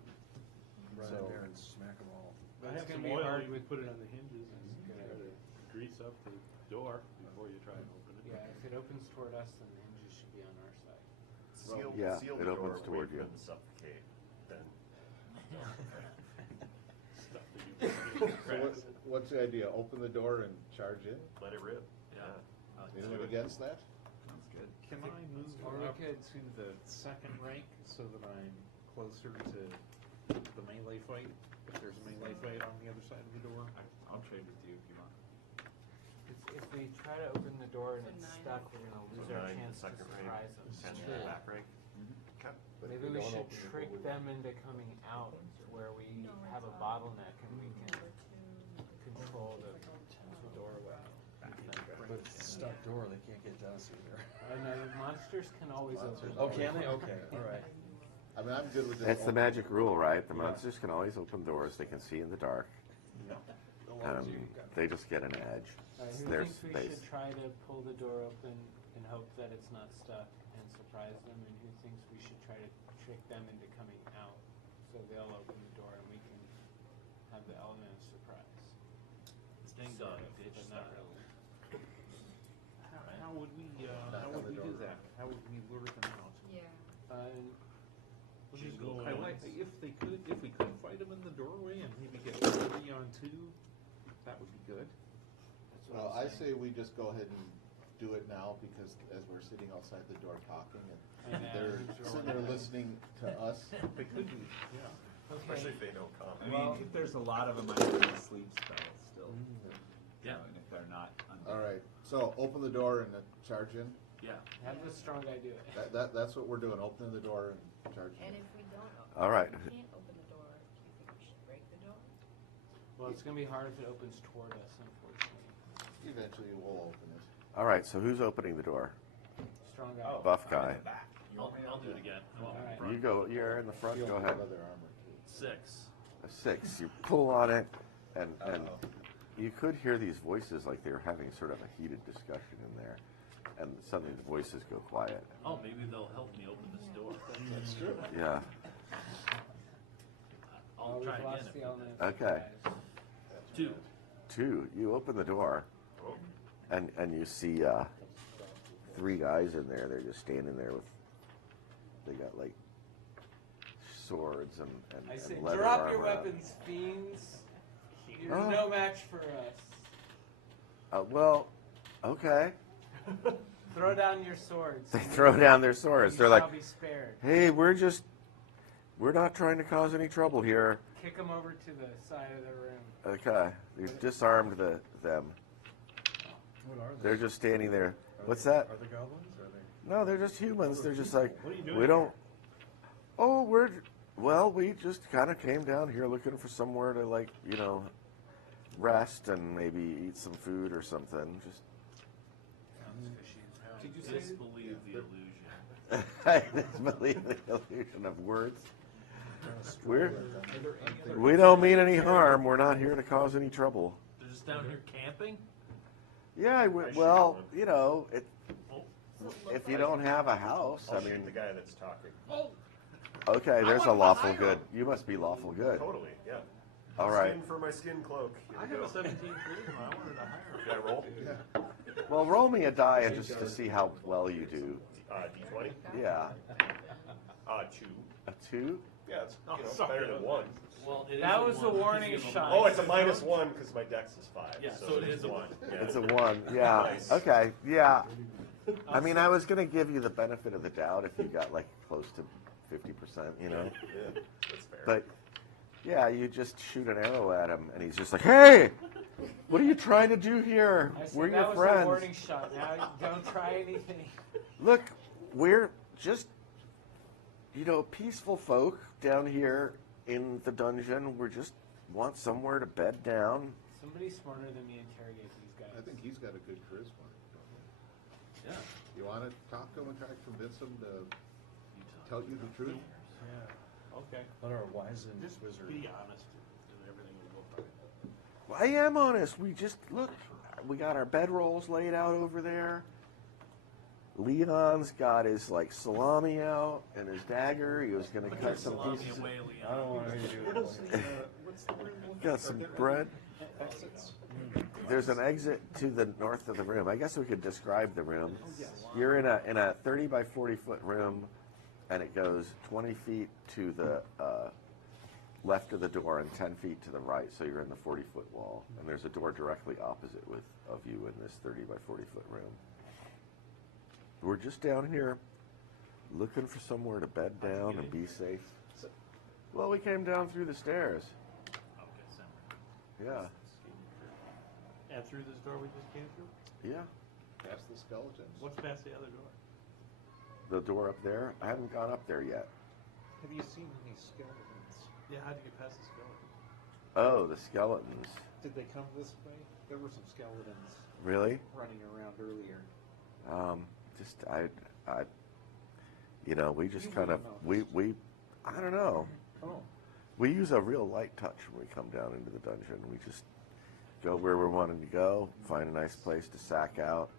Run So- in there and smack them all. But That's have gonna some be oil, hard you with could put it on the hinges and try to grease up the door before you try and open it. Yeah, if it opens toward us, then the hinges should be on our side. Seal, yeah, seal it the opens door, toward wait you. for them to suffocate. Then Stuff that you So what's the idea? Open the door and charge in? let it rip. Yeah. Anyone against that? Sounds good. Can I move Or we up could- to the second rank so that I'm closer to the melee fight? If there's a melee fight on the other side of the door? I'll trade with you if you want. If we try to open the door and So it's 9. stuck, we're gonna lose our 9 chance to second rank, surprise them. 10 in Yeah. the back rank. Okay. But if Maybe we don't should open the door, trick we- them into coming out where we No, have a it's bottleneck and we can Number 2. control the doorway. But it's a stuck door, they can't get to us either. And the monsters can always open. Oh, can they? Okay, all right. I mean, I'm good with this. That's the open magic door. rule, right? The monsters can always open doors. They can see in the dark. They just get an edge. It's Who their thinks we space. should try to pull the door open and hope that it's not stuck and surprise them? And who thinks we should try to trick them into coming out so they'll open the door and we can have the element of surprise? Ding dong, ditch But not style. really. How would we do that? How would we lure them out? Yeah. We'll just Jingle go. bells. If we could fight them in the doorway and maybe get 3 on 2, that would be good. That's what Well, I'm I saying. say we just go ahead and do it now because as we're sitting outside the door talking I and know. they're sitting there listening to us. They could be, yeah. Especially if they don't come. I mean, if there's a lot of them, I think a sleep spell still. Yeah. And if they're not undead. All right, so open the door and charge in. Yeah. Have the strong guy do it. That's what we're doing, opening the door and charging And in. if we don't, All right. if we can't open the door, do you think we should break the door? Well, it's gonna be hard if it opens toward us, unfortunately. Eventually we'll open it. All right, so who's opening the door? Strong guy. Oh, Buff I'm in guy. the back. I'll do it again. Come on, Alright. front. You go. You're in the front. Feel Go the ahead. leather armor too. 6. A 6. You pull on it, and Uh-oh. you could hear these voices like they were having sort of a heated discussion in there, and suddenly the voices go quiet. Oh, maybe they'll help me open this door. That's true. Yeah. I'll We've try lost again. the element of Okay. surprise. 2. 2. You open the door, and you see 3 guys in there. They're just standing there with. They got like swords and I say, leather drop your armor on. weapons, fiends. You're Oh. no match for us. Well, okay. Throw down your swords. They throw down their swords. You They're shall like, be spared. hey, we're not trying to cause any trouble here. Kick them over to the side of the room. Okay, they've disarmed them. What are they? They're just standing there. Are What's they- that? Are they goblins? Are they? No, they're just humans. They're just like, What are you doing we don't. here? Oh, we just kind of came down here looking for somewhere to like, rest and maybe eat some food or something. Just Did you say? Disbelieve the illusion. I disbelieve the illusion of words. Are there any other- We don't mean any harm. We're not here to cause any trouble. They're just down here camping? Yeah, well, if you don't have a house, I'll I shoot mean, the guy that's talking. okay, there's a lawful good. You must be lawful good. Totally, yeah. All right. Skin for my skin cloak. Here I we have go. a 17 charisma. I wanted to hire Should I roll? Well, roll me a die and just to see how well you do. D20? Yeah, 2. a 2. Yeah, it's better than 1. Well, it That is was a a 1 warning because you have shot. Oh, it's a -1 because my dex is 5. Yeah, so it is a 1. Yeah. It's a 1. Yeah. Nice. Okay. Yeah. I mean, I was gonna give you the benefit of the doubt if you got like close to 50%, Yeah, that's fair. But yeah, you just shoot an arrow at him, and he's just like, "Hey, what are you trying to do here? I said, We're that your was friends. a warning shot. Now don't try anything. Look, we're just, peaceful folk down here in the dungeon. We just want somewhere to bed down." Somebody smarter than me interrogate these guys. I think he's got a good charisma. Yeah. You want to talk to him and try to convince him to tell you the truth? Yeah. Okay. Let our wizened Just wizard. be honest and everything will go fine. Well, I am honest. We just look. We got our bedrolls laid out over there. Leon's got his like salami out and his dagger. He was gonna cut some Salami pieces. away, I don't Leon. want anything to do with it. Got some bread. Exits. There's an exit to the north of the room. I guess we could describe the room. You're in a 30 by 40 foot room, and it goes 20 feet to the left of the door and 10 feet to the right. So you're in the 40-foot wall, and there's a door directly opposite of you in this 30 by 40 foot room. We're just down here looking for somewhere to bed down and be safe. Well, we came down through the stairs. Okay, Sam. Yeah. And through this door we just came through? Yeah. Past the skeletons. What's past the other door? The door up there. I haven't gone up there yet. Have you seen any skeletons? Yeah, how'd you get past the skeleton? Oh, the skeletons. Did they come this way? There were some skeletons Really? running around earlier. We just kind of, I don't know. Oh. We use a real light touch when we come down into the dungeon. We just go where we're wanting to go, find a nice place to sack out,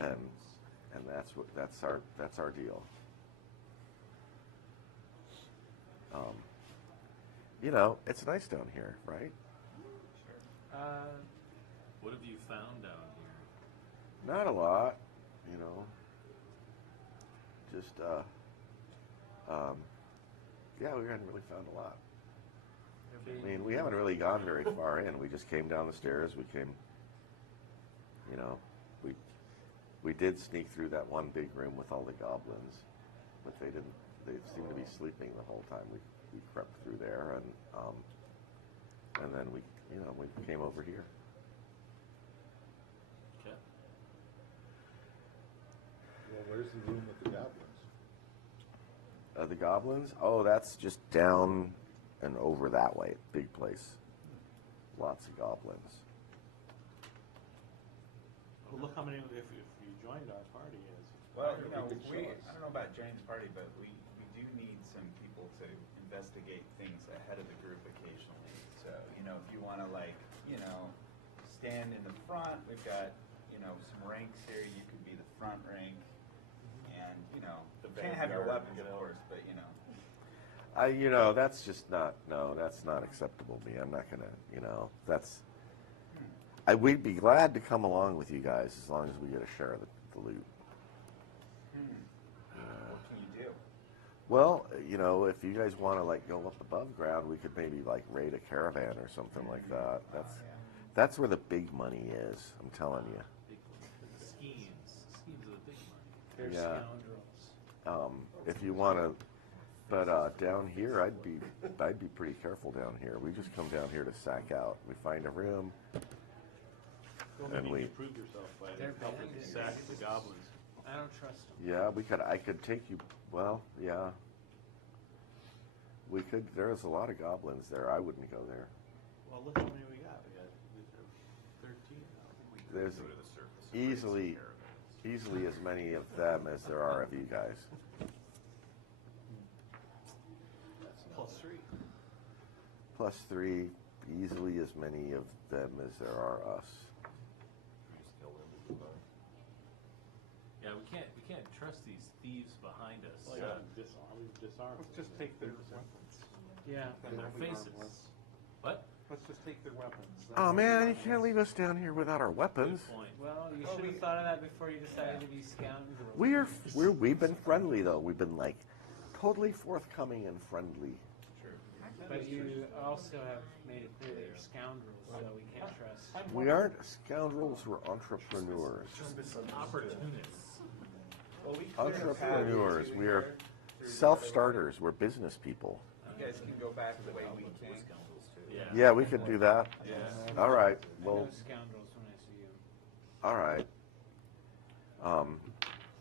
and that's our deal. It's nice down here, right? What have you found down here? Not a lot, Just, we haven't really found a lot. I mean, we haven't really gone very far in. We just came down the stairs. We came, We did sneak through that one big room with all the goblins, but they didn't. They seemed to be sleeping the whole time. We crept through there, and then we came over here. Okay. Well, where's the room with the goblins? The goblins? Oh, that's just down and over that way. Big place. Lots of goblins. Well, look how many, if you joined our party is. Well, We could show us. I don't know about joining the party, but we do need some people to investigate things ahead of the group occasionally. So, if you want to stand in the front, we've got, some ranks here. You could be the front rank. And, can't have your weapons, of course, but, That's just not, no, that's not acceptable to me. I'm not gonna, we'd be glad to come along with you guys as long as we get a share of the loot. What can you do? Well, if you guys want to go up above ground, we could maybe raid a caravan or something like that. That's where the big money is. I'm telling you. Schemes are the big money. They're Yeah. scoundrels. If you want to, but down here, I'd be pretty careful down here. We just come down here to sack out. We find a room, and we. Prove yourself by They're helping bandits. sack the goblins. I don't trust them. Yeah, I could take you. Well, yeah. We could. There's a lot of goblins there. I wouldn't go there. Well, look how many we got. We got 13 now. There's Go to the surface and raid some easily as many of them as there are of you guys. +3. +3, easily as many of them as there are us. Yeah, we can't trust these thieves behind us. Well, yeah, disarm. Let's just take their weapons. Yeah. And their Then we'll be faces. harmless. What? Let's just take their weapons. Then Oh we'll be man, you harmless. can't leave us down here without our weapons. Good point. Well, you should have thought of that before you decided to be scoundrels. We've been friendly though. We've been totally forthcoming and friendly. But you also have made it clear that you're scoundrels, so we can't trust. We aren't scoundrels. We're entrepreneurs. Opportunists. Well, we cleared a path Entrepreneurs. through We are here, through self-starters. We're business people. You guys can go back the way we came. Yeah. Yeah, we could do that. Yeah. All right. I Well, know scoundrels when I see you. all right.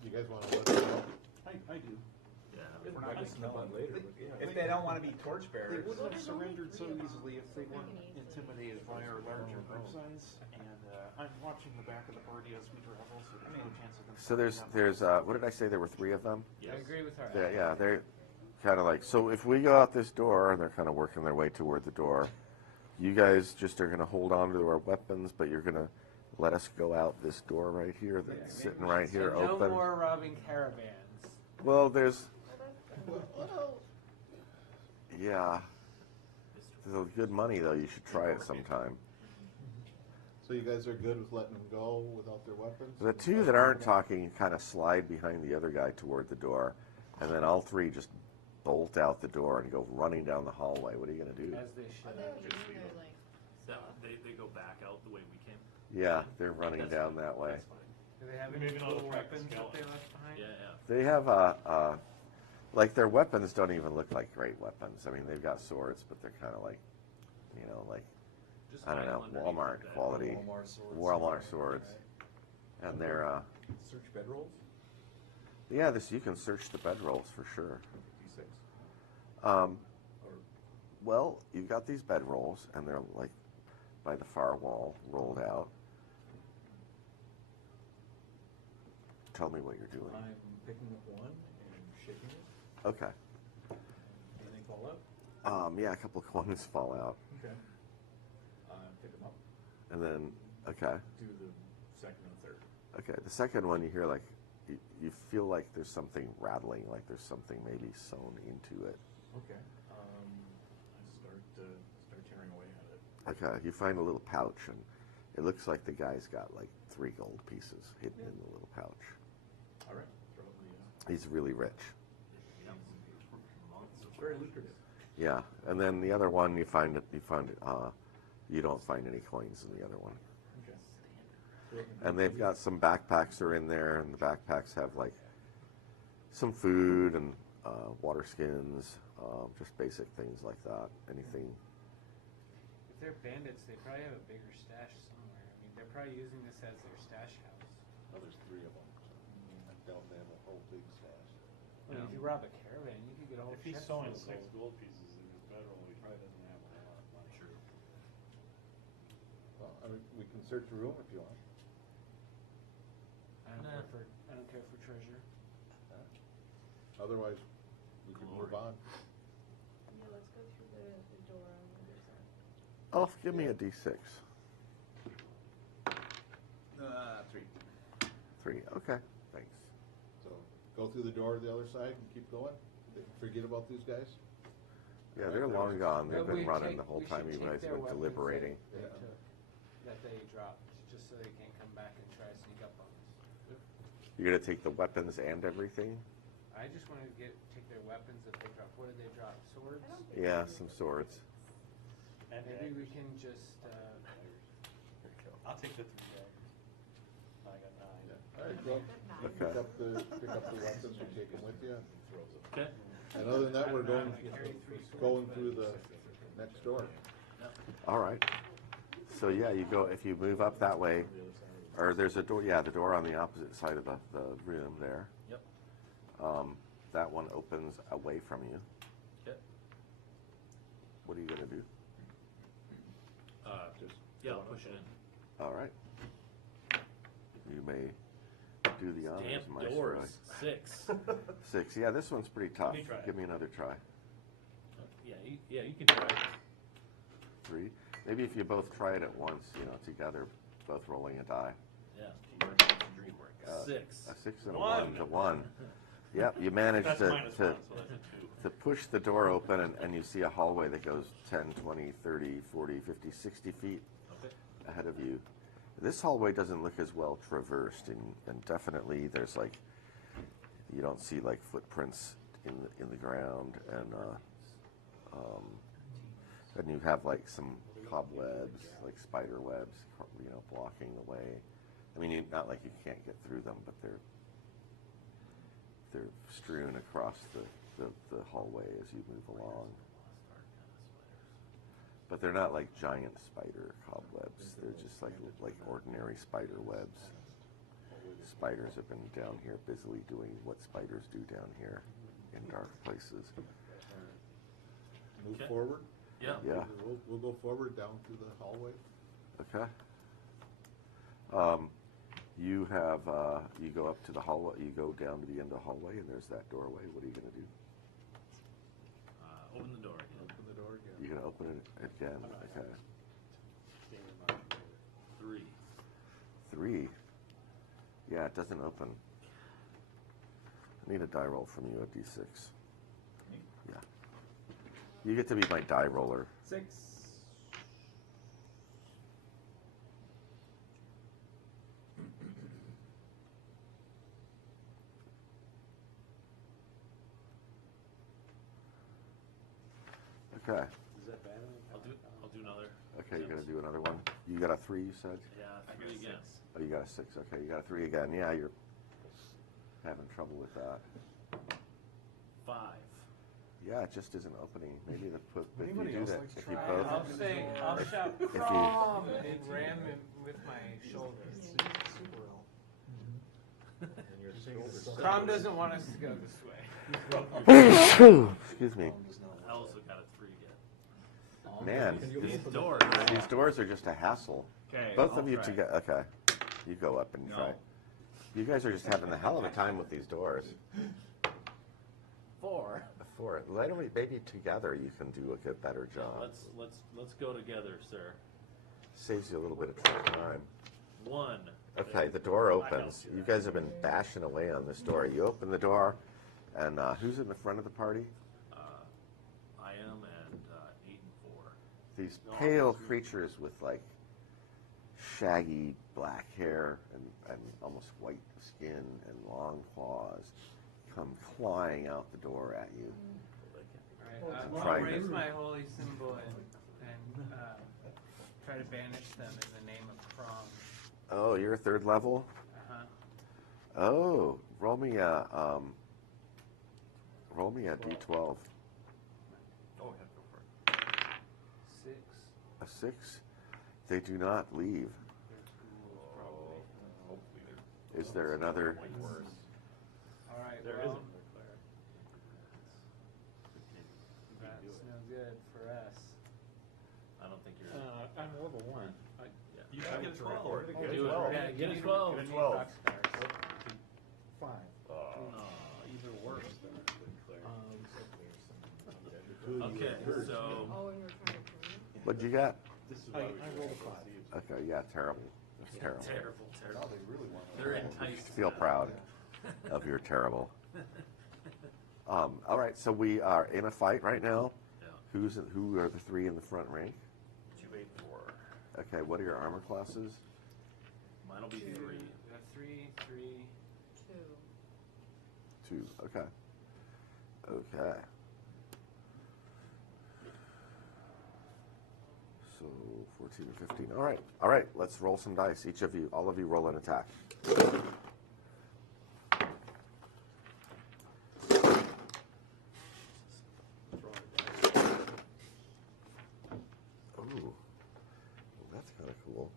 You guys want to let us know? I do. Yeah. If we're not gonna smell it later, but yeah. If they don't want to be They torchbearers, wouldn't have surrendered so easily if they weren't intimidated by our larger group size. And I'm watching the back of the party as we travel, so there's no chance of them. So there's what did I say? There were 3 of them. Yes. I agree with her. Yeah, they're kind of so if we go out this door and they're kind of working their way toward the door, you guys just are going to hold on to our weapons, but you're going to let us go out this door right here that's sitting right here And no open. more robbing caravans. Well, there's yeah. There's good money though. You should try it sometime. So you guys are good with letting them go without their weapons? The 2 that aren't talking kind of slide behind the other guy toward the door, and then all 3 just bolt out the door and go running down the hallway. What are you going to do? As they should. They go back out the way we came. Yeah, they're running That's down fine. that way. That's fine. Do they have Maybe any not cool attract weapons that skeletons. they left behind? Yeah, yeah. They have their weapons don't even look like great weapons. I mean, they've got swords, but they're kind of Just I don't hide know, underneath Walmart that. quality. Walmart swords. And they're Search bedrolls? yeah, you can search the bedrolls for sure. D6. Well, you've got these bedrolls, and they're by the far wall, rolled out. Tell me what you're doing. I'm picking up one and shaking it. Okay. Anything fall out? Yeah, a couple of coins fall out, Okay. Pick them up. and then okay. Do the second and third. Okay, the second one you hear you feel like there's something rattling, like there's something maybe sewn into it. Okay. I start tearing away at it. Okay, you find a little pouch, and it looks like the guy's got 3 gold pieces hidden in the little pouch. All right. Throw the. He's really rich. It's very lucrative. Yeah, and then the other one you don't find any coins in the other one. Okay. And they've got some backpacks are in there, and the backpacks have like some food and water skins, just basic things like that. Anything. If they're bandits, they probably have a bigger stash somewhere. I mean, they're probably using this as their stash house. Oh, there's 3 of them. I doubt they have a whole big stash. I mean, if you rob a caravan, you could get a whole If he's ship sewing full of 6 gold. gold pieces in his bedroll, he probably doesn't have a lot of money. True. Well, I mean, we can search the room if you want. I don't care for treasure. Otherwise, we can move on. Yeah, let's go through the door on the other side. Oh, give me a D6. 3. 3. Okay. Thanks. So go through the door to the other side and keep going. Forget about these guys. Yeah, they're long gone. They've But been we running take- the whole we time should you take guys their have been weapons deliberating. that they dropped, just so they can't come back and try to sneak up on us. You're gonna take the weapons and everything? I just wanted to take their weapons that they dropped. What did they drop? Swords? I don't think Yeah, we some need swords. And Maybe we can just, I'll take the 3 daggers. I got 9. All right, well, Okay. pick up the weapons and take them with you. Okay. And other than that, we're going carry 3 swords. going through the next door. All right. So yeah, you go, if you move up that way, or there's a door, yeah, the door on the opposite side of the room there. Yep. That one opens away from you. Okay. What are you gonna do? Yeah, I'll push it in. All right. You may do the honors, Damn my doors. 6. 6. Yeah, this one's pretty tough. me try it. Give me another try. Yeah, you can try it. 3. Maybe if you both try it at once, together, both rolling a die. Yeah. Teamwork makes the dream work. 6. A 6 and a One. 1 to 1. Yep, you managed That's to -1, so that's a 2. to push the door open, and you see a hallway that goes 10, 20, 30, 40, 50, 60 feet Okay. ahead of you. This hallway doesn't look as well traversed, and definitely there's like, you don't see like footprints in the ground, and you have like some cobwebs, like spider webs, blocking the way. I mean, not like you can't get through them, but they're strewn across the hallway as you move along. But they're not like giant spider cobwebs. They're just like ordinary spider webs. Spiders have been down here busily doing what spiders do down here in dark places. Move Okay. forward. Yeah. Yeah. We'll go forward down through the hallway. Okay. You have you go up to the hallway. You go down to the end of the hallway, and there's that doorway. What are you going to do? Open the door again. Open the door again. You're going to open it again. Okay. 3. 3. Yeah, it doesn't open. I need a die roll from you, a D6. Yeah. You get to be my die roller. 6. Okay. Is that bad? I'll do another. Okay, you're going to do another one. You got a 3, you said? Yeah, 3 again. Oh, you got a 6. Okay, you got a 3 again. Yeah, you're having trouble with that. 5. Yeah, it just isn't opening. Maybe if Anybody you do else that, like to if you try? both, I'll shout, you- Crom! And ram him with my shoulders. Super L. And your shoulders. Crom doesn't want us to go this way. excuse me, I also got a 3 again. man, These doors. these doors are just a hassle. Okay. Both I'll of you try. together. Okay, you go up and try. You guys are just having a hell of a time with these doors. 4. 4. Why don't we, maybe together you can do a better job. Let's go together, sir. Saves you a little bit of time. 1. Okay, the door opens. You guys have been bashing away on this door. You open the door, and who's in the front of the party? I am, and 8 and 4. These pale creatures with like shaggy black hair and almost white skin and long claws come clawing out the door at you. I'll trying raise to- my holy symbol and try to banish them in the name of Crom. Oh, you're a 3rd level? Oh, roll me a d12. Oh, yeah, go for it. 6. A 6? They do not leave. Hopefully Is there another? worse. All right. There well, isn't another cleric. That's no good for us. I don't think you're. I'm level 1. Yeah. You Yeah, should get get a a 12. 12. Get a Do it. 12. Yeah, get a You 12. Get a need 12. rock stars. 5. Even worse. Okay, so Oh, and you're trying to turn it? What'd you got? I rolled a 5. Okay, yeah, terrible. That's terrible. terrible. They're enticed. Feel proud of your terrible. All right, so we are in a fight right now. Yeah. Who are the 3 in the front rank? 2, 8, 4. Okay, what are your armor classes? Mine'll be 3. We have 3, 3. 2. 2. Okay. Okay. So 14 and 15. All right. All right. Let's roll some dice. Each of you, all of you, roll an attack. Ooh, well, that's kind of cool.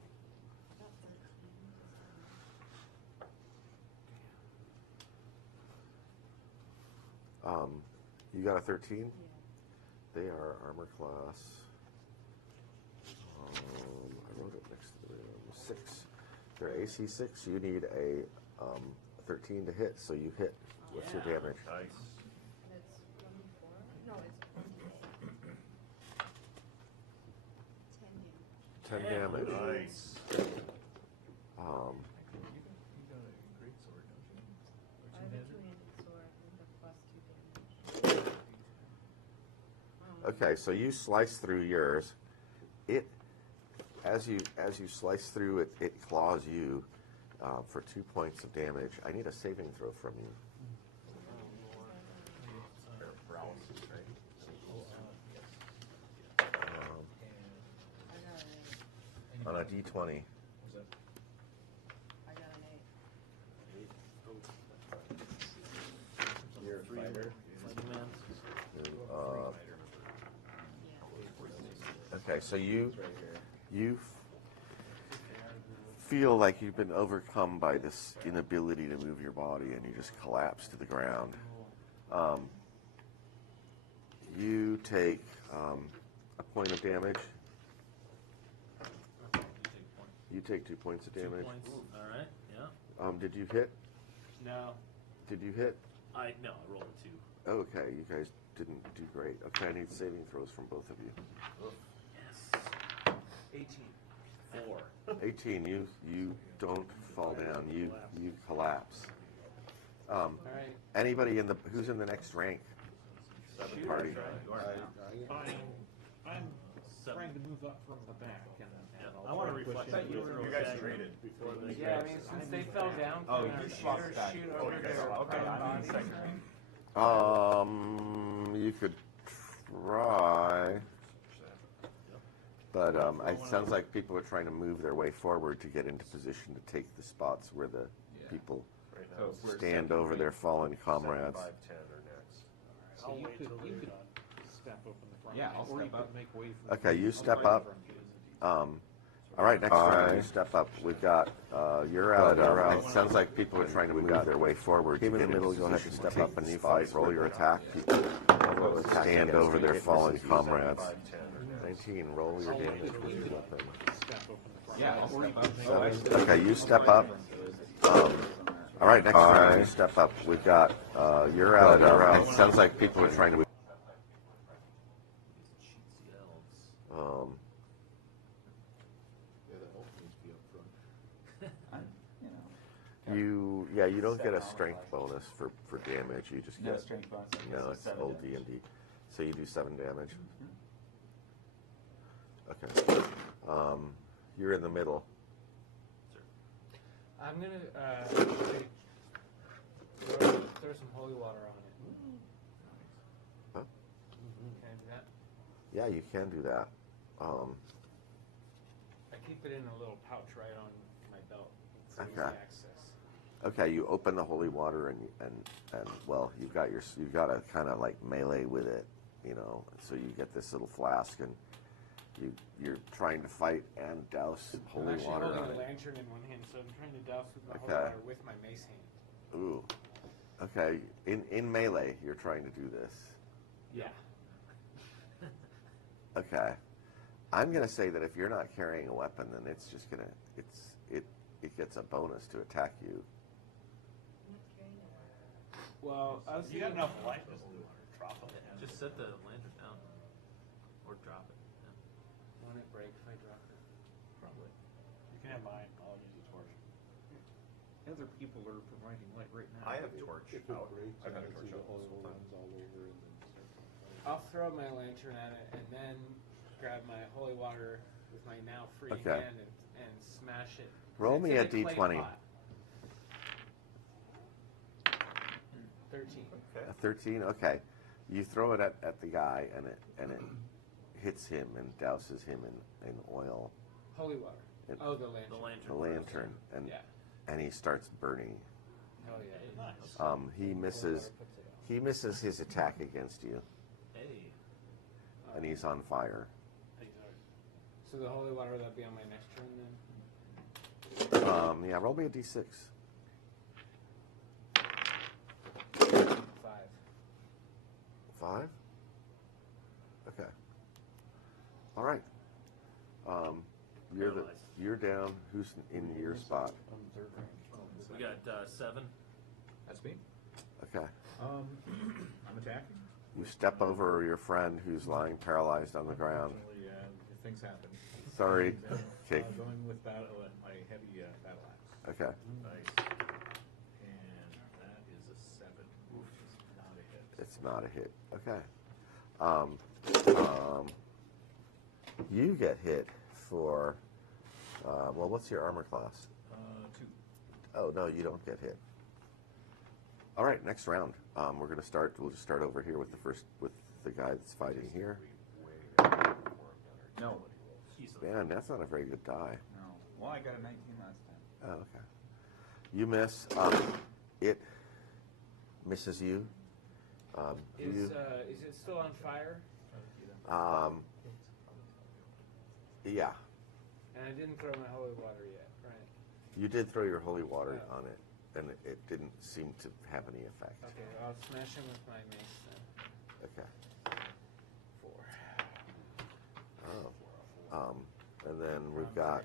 You got a 13? Yeah. They are armor class. I wrote it next to the 6. They're AC 6. You need a 13 to hit, so you hit. What's your damage? Nice. And it's 24? No, it's 28. 10 damage. Nice. I have a two-handed sword with a +2 damage. Okay, so you slice through yours. It, as you slice through it, it claws you for 2 points of damage. I need a saving throw from you. Paralysis, right? I got an 8. On a d20. I got an 8. You're a fighter. Okay, so you feel like you've been overcome by this inability to move your body, and you just collapse to the ground. You take a point of damage. You take 2 points of 2 damage. points. All right. Yeah. Did you hit? No. Did you hit? I rolled a 2. Okay, you guys didn't do great. Okay, I need saving throws from both of you. Yes. 18. 4. 18. You don't fall down. You collapse. All right. Anybody who's in the next rank? Party. I'm trying to move up from the back. And I want to reflect that you guys traded. before the Yeah, I mean, since they fell down, Oh, can you our swapped shooters back. shoot Oh, over you guys their are- okay, prone I'm in bodies? second rank. You could try, but it sounds like people are trying to move their way forward to get into position to take the spots where the people Right So now, if we're stand second over rank, their fallen 7, comrades. 5, 10 are next. So you could step up in the front. Yeah, I'll or you step up. could make way for Okay, you I'll step try up. from you. All right, next round, you step up. We've got, you're out. It sounds like people are trying to move their way forward. Team in the middle, you'll have to step up and you fight. Roll your attack. People stand over their fallen comrades. 19, roll your damage with your weapon. Step up in the front. Yeah, I'll step up. Okay, you step up. All right, next round, you step up. We've got, you're out. It sounds like people are trying to move. cheatsy elves. Yeah, the elf needs to be up front. You don't get a strength bonus for damage. You just No get strength bonus. I guess no. it's It's 7 old damage. D&D. So you do 7 damage. Okay. You're in the middle. I'm gonna throw some holy water on it. Huh? Can I do that? Yeah, you can do that. I keep it in a little pouch right on my belt. It's easy Okay. access. Okay, you open the holy water and well, you've got to kind of like melee with it, you know. So you get this little flask and you're trying to fight and douse I'm holy actually water holding on a it. lantern in one hand, so I'm trying to douse with my holy Okay. water with my mace hand. Ooh. Okay, in melee, you're trying to do this. Yeah. Okay. I'm gonna say that if you're not carrying a weapon, then it's just gonna it gets a bonus to attack you. I'm not carrying it. Well, I was You got thinking, enough light just to drop it. Just set the lantern down. Or drop it. Yeah. won't it break if I drop it? Probably. You can have mine. I'll use a torch. Other people are providing light right now. I have torch If it out. breaks, I've and had a I torch see the out oil this whole time. runs all over and then starts on fire. I'll throw my lantern at it and then grab my holy water with my now free Okay. hand and smash it. Roll It's me in a a clay d20. pot. 13. Okay. A 13. Okay, you throw it at the guy and it hits him and douses him in oil. Holy water. It- Oh, the lantern. The lantern. The lantern and Yeah. and he starts burning. Hell yeah. Nice. He misses his attack against you, Hey. and he's on fire. So the holy water, that'll be on my next turn then? Yeah, roll me a d6. 5. 5? Okay. All right. You're down. Who's in your spot? I'm third rank. We got 7. That's me. Okay. I'm attacking. You step over your friend who's lying paralyzed on the ground. Unfortunately, things happen. Sorry. And, Okay. Going with my heavy battle axe. Okay. Nice. And that is a 7. Oof, it's not a hit. It's not a hit. Okay. You get hit for. Well, what's your armor class? 2. Oh no, you don't get hit. All right, next round. We're gonna start. We'll just start over here with the guy that's fighting here. No. Man, that's not a very good die. No. Well, I got a 19 last time. Oh, okay. You miss. It misses you. Is it still on fire? Yeah, And I didn't throw my holy water yet, right? you did throw your holy water on it, and it didn't seem to have any effect. Okay, I'll smash him with my mace then. Okay. 4. Oh. And then we've got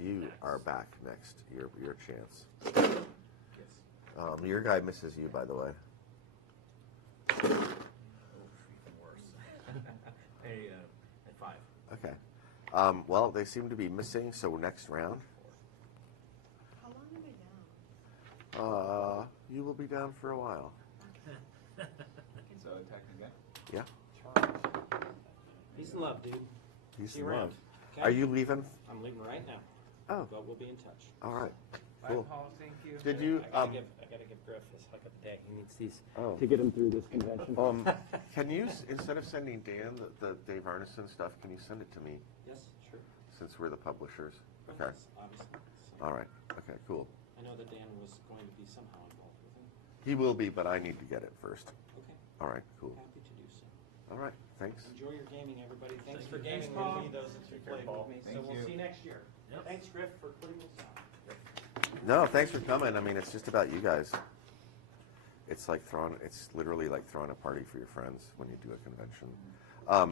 you are back next. Your chance. Your guy misses you, by the way. Oh, even worse. Hey, at 5. Okay. Well, they seem to be missing, so next round. How long am I down? You will be down for a while. So attacking again? Yeah. Peace and love, dude. Peace See you and around. love. Okay? Are you leaving? I'm leaving right now. Oh, But we'll be in touch. all right. Bye, Cool. Paul. Thank you. Did you? I gotta give Griff his hug of the day. He needs these Oh. to get him through this convention. Can you, instead of sending Dan the Dave Arneson stuff, can you send it to me Yes, sure. since we're the publishers? Of Okay. course, obviously. So, All right. Okay. Cool. I know that Dan was going to be somehow involved with him. He will be, but I need to get it first. Okay, All right. Cool. happy to do so. All right. Thanks. Enjoy your gaming, everybody. Thanks for Thank gaming you. Thanks, with me, those that Take care, played Paul. with me. So Thank we'll you. see you next year. Yep. Thanks, Griff, for putting this on. No, thanks for coming. I mean, it's just about you guys. It's literally like throwing a party for your friends when you do a convention.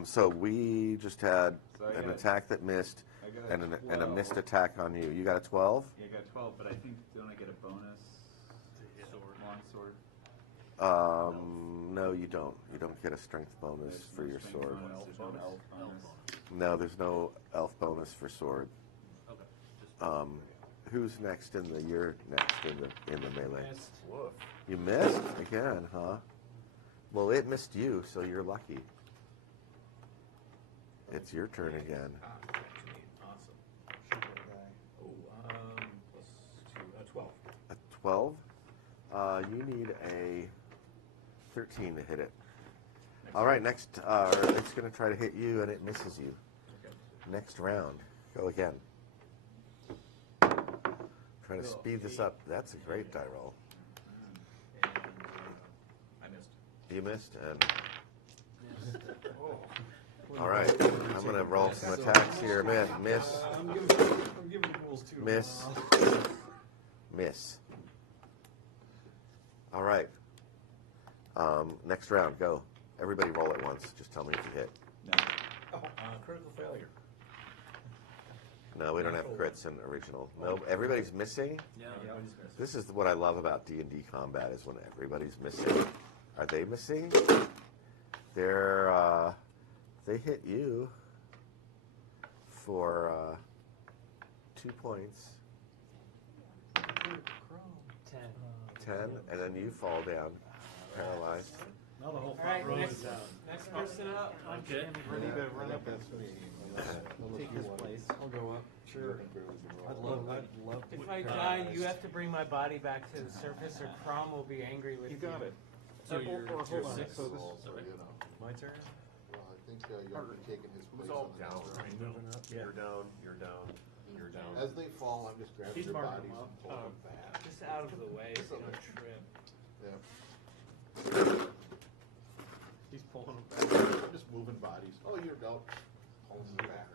So we just had So I an got- attack that missed I got a and a 12. missed attack on you. You got a 12? Yeah, I got 12, but I think don't I get a bonus? Longsword. No, you don't. You don't get a strength bonus There's for no your strength sword. bonus, there's no elf bonus. No, there's no elf bonus for sword. Okay. Just Who's next in the? You're next in the melee. Missed. Woof. You missed again, huh? Well, it missed you, so you're lucky. It's your turn again. That's me. Awesome. Oh, plus 2, 12. A 12. You need a 13 to hit it. All right, next, it's going to try to hit you, and it misses you. Okay. Next round, go again. trying to speed this up. That's a great die roll. And I missed. You missed, and all right. I'm gonna roll some attacks here. Miss, I'm giving the rules too. miss, miss. All right. Next round, go. Everybody roll at once. Just tell me if you hit. Critical failure. No, we don't have crits in original. No, everybody's missing. Yeah, Everybody's missed. This is what I love about D&D combat is when everybody's missing. Are they missing? They hit you for 2 points. 10, and then you fall down, paralyzed. Now the whole All right, front row next, is down. next person up. Okay. Ready to run up. That's me. Take his place. I'll go up. Sure. I'd love to. If I die, you have to bring my body back to the surface, or Crom will be angry with you. You got it. So you're hold on. six. So this, Okay. my turn? Well, I think you're taking his place. Who's all on the down next round. right now? You're down, you're down, you're down. As they fall, I'm just grabbing He's their marking bodies them and pulling them back. Just out of the way so you don't trip. Yeah. He's pulling them back. I'm just moving bodies. Oh, you're down. Pulling them back.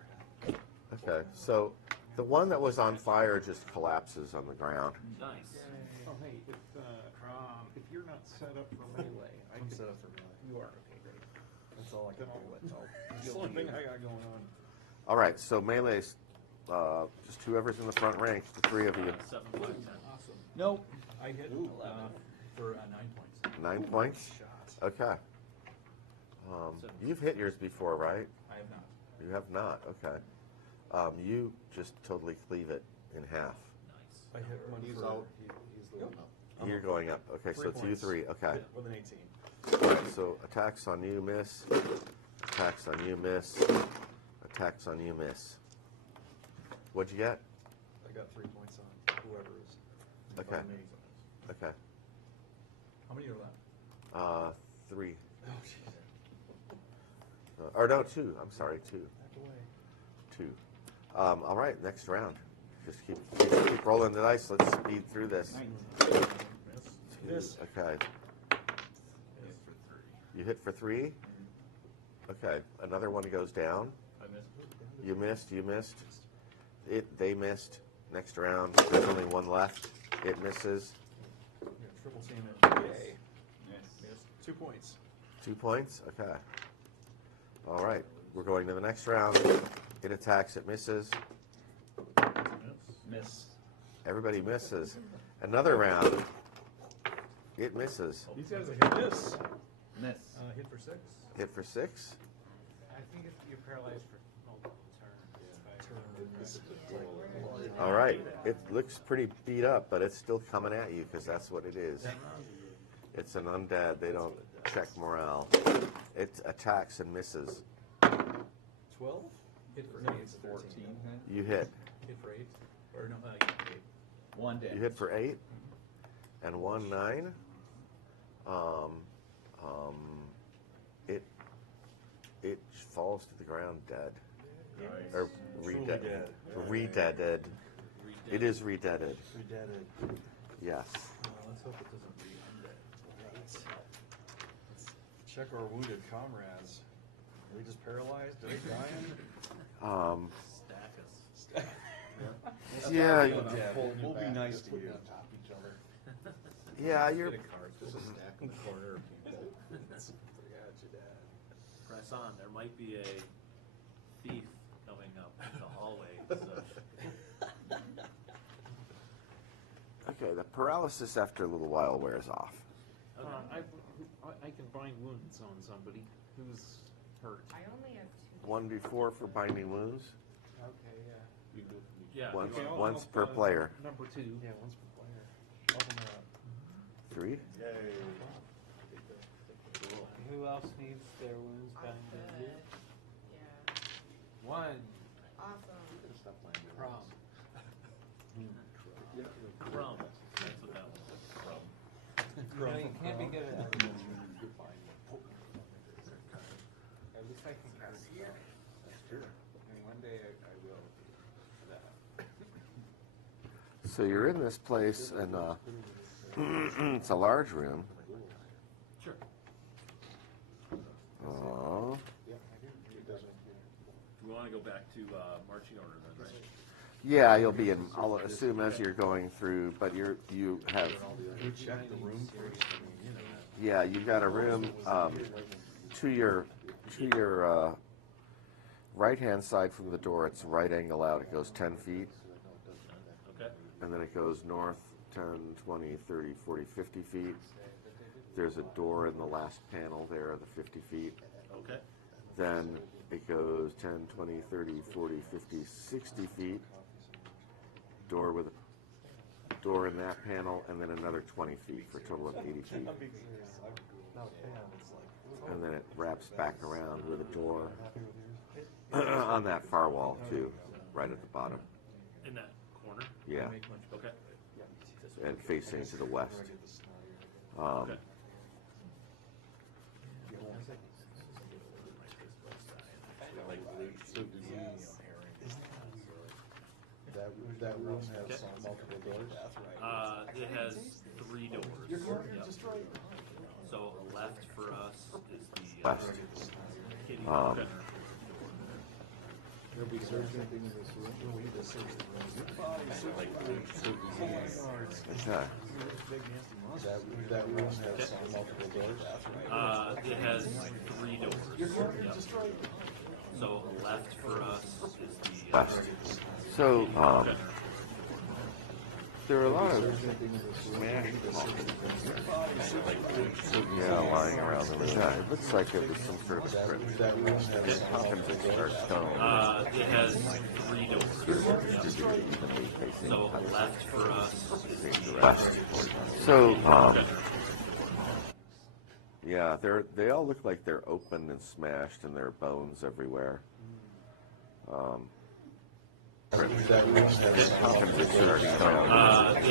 Okay, so the one that was on fire just collapses on the ground. Nice. Oh, hey, if you're not set up for melee, I I'm could. set up for melee. You are, okay, great. That's all I can do. That's the only thing I got going on. All right, so melee's just whoever's in the front rank, the three of you. 7, 5, 10. Awesome. Nope. I hit 11 for 9 points. 9 points? Okay. You've hit yours before, right? I have not. You have not, okay. You just totally cleave it in half. Nice. I hit one He's for, out. He's the one up. You're going up. Okay, so 3 it's you points. three. Okay. With an 18. All right, so attacks on you, miss. Attacks on you, miss. Attacks on you, miss. What'd you get? I got 3 points on whoever is. Okay. Okay. How many are left? 3. Oh, jeez. Or no, 2. I'm sorry, 2. Back away. 2. All right, next round. Just keep rolling the dice. Let's speed through this. Miss. Okay. You hit for 3? Okay. Another one goes down. I missed. You missed. You missed. They missed. Next round. There's only one left. It misses. Yeah, triple team it. Yay. Yes. 2 points. 2 points. Okay. All right. We're going to the next round. It attacks. It misses. Miss. Everybody misses. Another round. It misses. These guys are hit. Miss. Miss. Hit for 6. Hit for 6. I think if you're paralyzed for multiple turns. All right. It looks pretty beat up, but it's still coming at you because that's what it is. It's an undead. They don't check morale. It attacks and misses. 12? Hit for No, 8. it's 14. You hit. Hit for 8. Or no, 8. 1 damage. You hit for 8 and 1 9. It falls to the ground dead. Nice. Or Truly redeaded. It is redeaded. Redeaded. Yes. Let's hope it doesn't be undead. Let's check our wounded comrades. Are they just paralyzed? Are they dying? Stack us. Yeah. We'll be nice to you. On top of each other. Yeah, you're. Get a card. Just a stack in the corner. Press on. There might be a thief coming up the hallway. So. Okay, the paralysis after a little while wears off. I can bind wounds on somebody who's hurt. I only have 2. 1d4 for binding wounds. Okay, yeah. You can go from Yeah. Once, Okay, I'll once help, per player. Number 2. Yeah, once per player. Help them out. 3. Yay. Who else needs their wounds I'm bound? good. Yeah. 1. Awesome. Stop playing with Crom. Crumb. That's what that was. Crumb. You know, you can't be good at everything. At least I can cast spells. That's true. And one day I will. So you're in this place, and it's a large room. Sure. Oh. We want to go back to marching order then, right? Yeah, you'll be in. I'll assume as you're going through, but you have. We check the room first. I mean, you know. Yeah, you've got a room to your right-hand side from the door. It's right angle out. It goes 10 feet. Okay. And then it goes north 10, 20, 30, 40, 50 feet. There's a door in the last panel there, the 50 feet. Okay. Then it goes 10, 20, 30, 40, 50, 60 feet. Door with a door in that panel, and then another 20 feet for a total of 80 feet. And then it wraps back around with a door on that far wall, too, right at the bottom. In that corner? Yeah. Okay. And facing to the west. Okay. That room has multiple doors? It has 3 doors. Yep. So left for us is the West. kitty. Um, Okay. There'll be searching in this room. Okay. That room has multiple doors? It has 3 doors. Yep. So left for us is the West. So, okay. there are a lot of smashed yeah, lying around the room. Yeah, it looks like it was some sort of script. Or stone. It has 3 doors. Yep. So left for us is the West. So, okay. yeah, they all look like they're open and smashed, and there are bones everywhere. It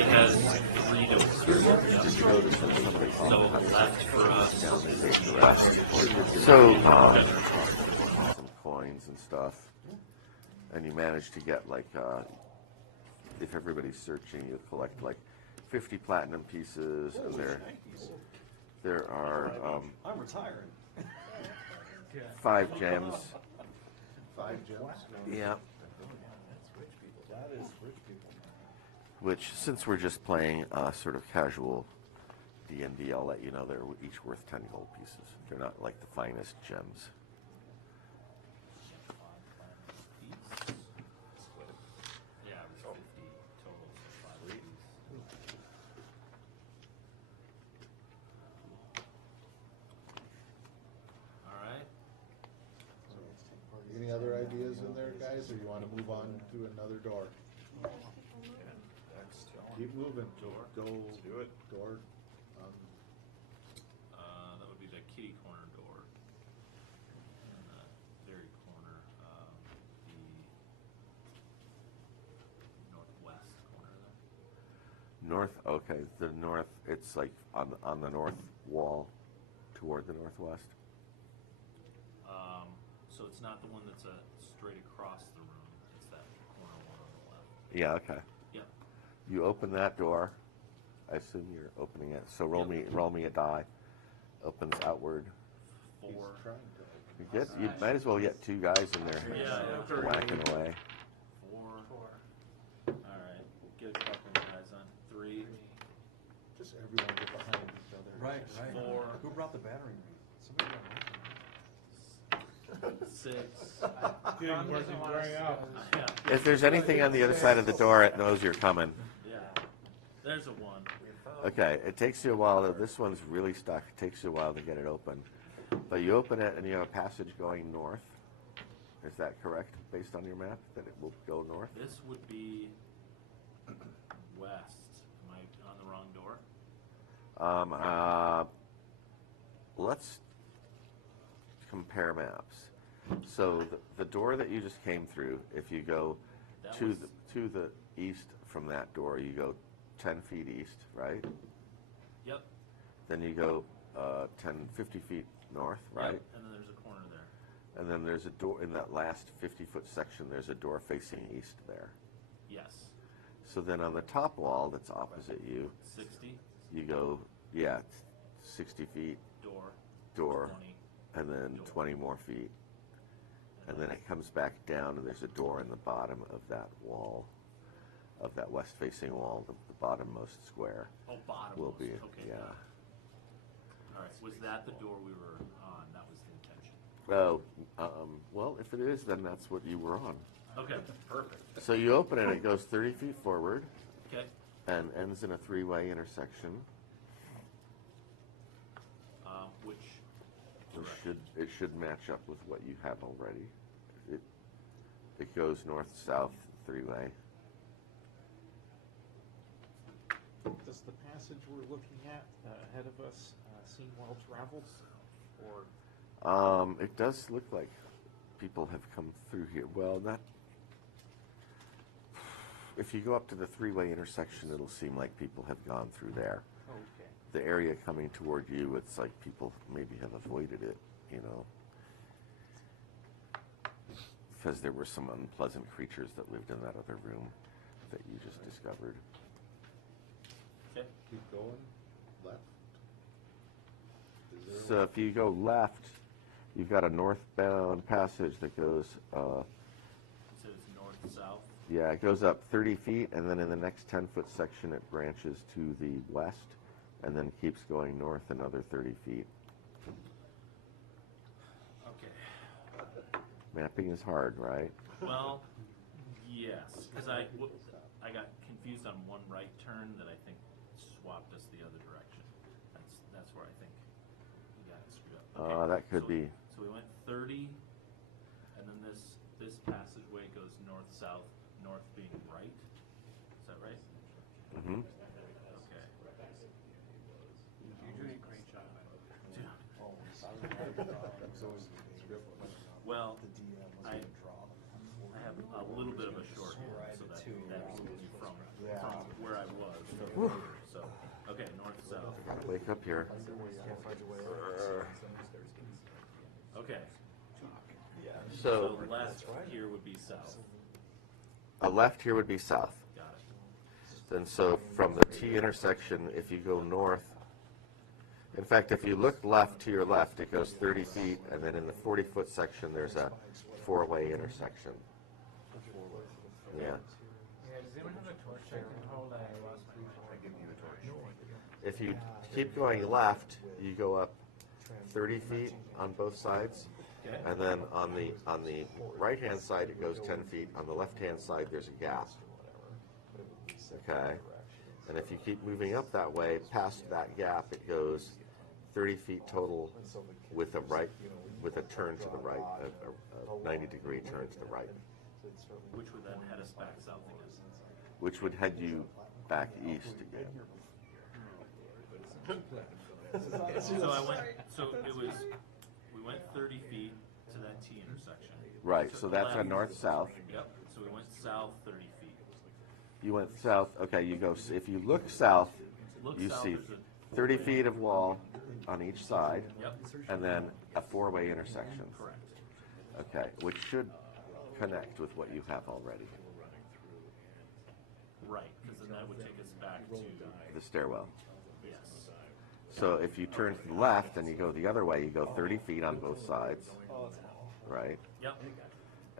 has 3 doors. Yep. So left for us is the So, some coins and stuff, and you manage to get like, if everybody's searching, you collect like 50 platinum pieces, and there are I'm retired. 5 gems. 5 gems? Yeah. That is rich people. Which, since we're just playing sort of casual D&D, I'll let you know they're each worth 10 gold pieces. They're not like the finest gems. Yeah, it was 50 total, so 5 ladies. All right. Any other ideas in there, guys, or you want to move on to another door? Keep moving. Go. Do it. Door. That would be the kitty corner door. And the very corner, the northwest corner there. North, okay, the north, it's like on the north wall toward the northwest. So it's not the one that's straight across the room. It's that corner one on the left. Yeah, okay. Yep. You open that door. I assume you're opening it. So roll me a die. Opens outward. 4. You might as well get 2 guys in there Yeah. whacking away. 4. All right. Get a couple of guys on. 3. Just everyone get behind each other. Right. 4. Who brought the battering ram? Somebody brought it. 6. Ron doesn't want us to go. Yeah. If there's anything on the other side of the door, it knows you're coming. Yeah. There's a 1. Okay, it takes you a while. This one's really stuck. It takes you a while to get it open. But you open it, and you have a passage going north. Is that correct, based on your map, that it will go north? This would be west. Am I on the wrong door? Let's compare maps. So the door that you just came through, if you go to the east from that door, you go 10 feet east, right? Yep. Then you go 50 feet north, right? Yep. And then there's a corner there. And then there's a door in that last 50-foot section. There's a door facing east there. Yes. So then on the top wall that's opposite you, 60, you go, yeah, 60 feet, door, 20, and then 20 more feet. And then it comes back down, and there's a door in the bottom of that wall, of that west-facing wall, the bottommost square. Oh, bottom will be, okay. yeah. All right, was that the door we were on? That was the intention. Oh, well, if it is, then that's what you were on. Okay, perfect. So you open it, it goes 30 feet forward, Okay, and ends in a three-way intersection. which It should match up with what you have already. It goes north-south three-way. Does the passage we're looking at ahead of us seem well traveled? Or It does look like people have come through here. Well, not. If you go up to the three-way intersection, it'll seem like people have gone through there. okay. The area coming toward you, it's like people maybe have avoided it, you know, because there were some unpleasant creatures that lived in that other room that you just discovered. okay. Keep going, left. Is there So if you go left, you've got a northbound passage that goes, You said it's north south. yeah, it goes up 30 feet, and then in the next 10-foot section, it branches to the west, and then keeps going north another 30 feet. Okay. Mapping is hard, right? Well, yes, because I got confused on one right turn that I think swapped us the other direction. That's where I think we got it screwed up. Okay, That could so be. So we went 30, and then this passageway goes north south, north being right. Is that right? Mm-hmm. Okay. You're doing a great job. Well, I have a little bit of a shorthand, so that moves me from where I was. So, okay, north south. Gotta wake up here. Okay. So left here would be south. a left here would be south. Got it. Then so from the T intersection, if you go north, in fact, if you look left to your left, it goes 30 feet, and then in the 40-foot section, there's a four-way intersection. Yeah. Yeah, does anyone have a torch I can hold? I lost my torch. Give you a torch. If you keep going left, you go up 30 feet on both sides, Okay. and then on the right-hand side, it goes 10 feet. On the left-hand side, there's a gap. Okay. And if you keep moving up that way, past that gap, it goes 30 feet total with a turn to the right, a 90-degree turn to the right, Which would then head us back south again. which would head you back east again. We went 30 feet to that T intersection. Right, so that's a left. north-south. Yep, so we went south 30 feet. You went south, okay, you go, if you look south, Look you south, see there's 30 feet of wall on each side, Yep, and then a four-way intersection. correct. Okay, which should connect with what you have already, Right, because then that would take us back to, the stairwell. yes. So if you turn to the left and you go the other way, you go 30 feet on both sides, right? Yep,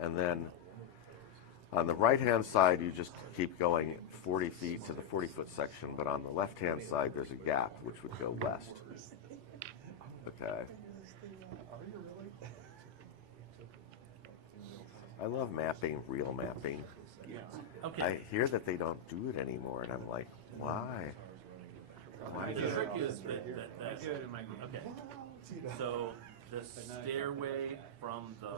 And then on the right-hand side, you just keep going 40 feet to the 40-foot section, but on the left-hand side, there's a gap, which would go west. Okay. I love mapping, real mapping. okay. I hear that they don't do it anymore, and I'm like, why? Why The does trick it? is that, I do it in my group. okay. So the stairway from the,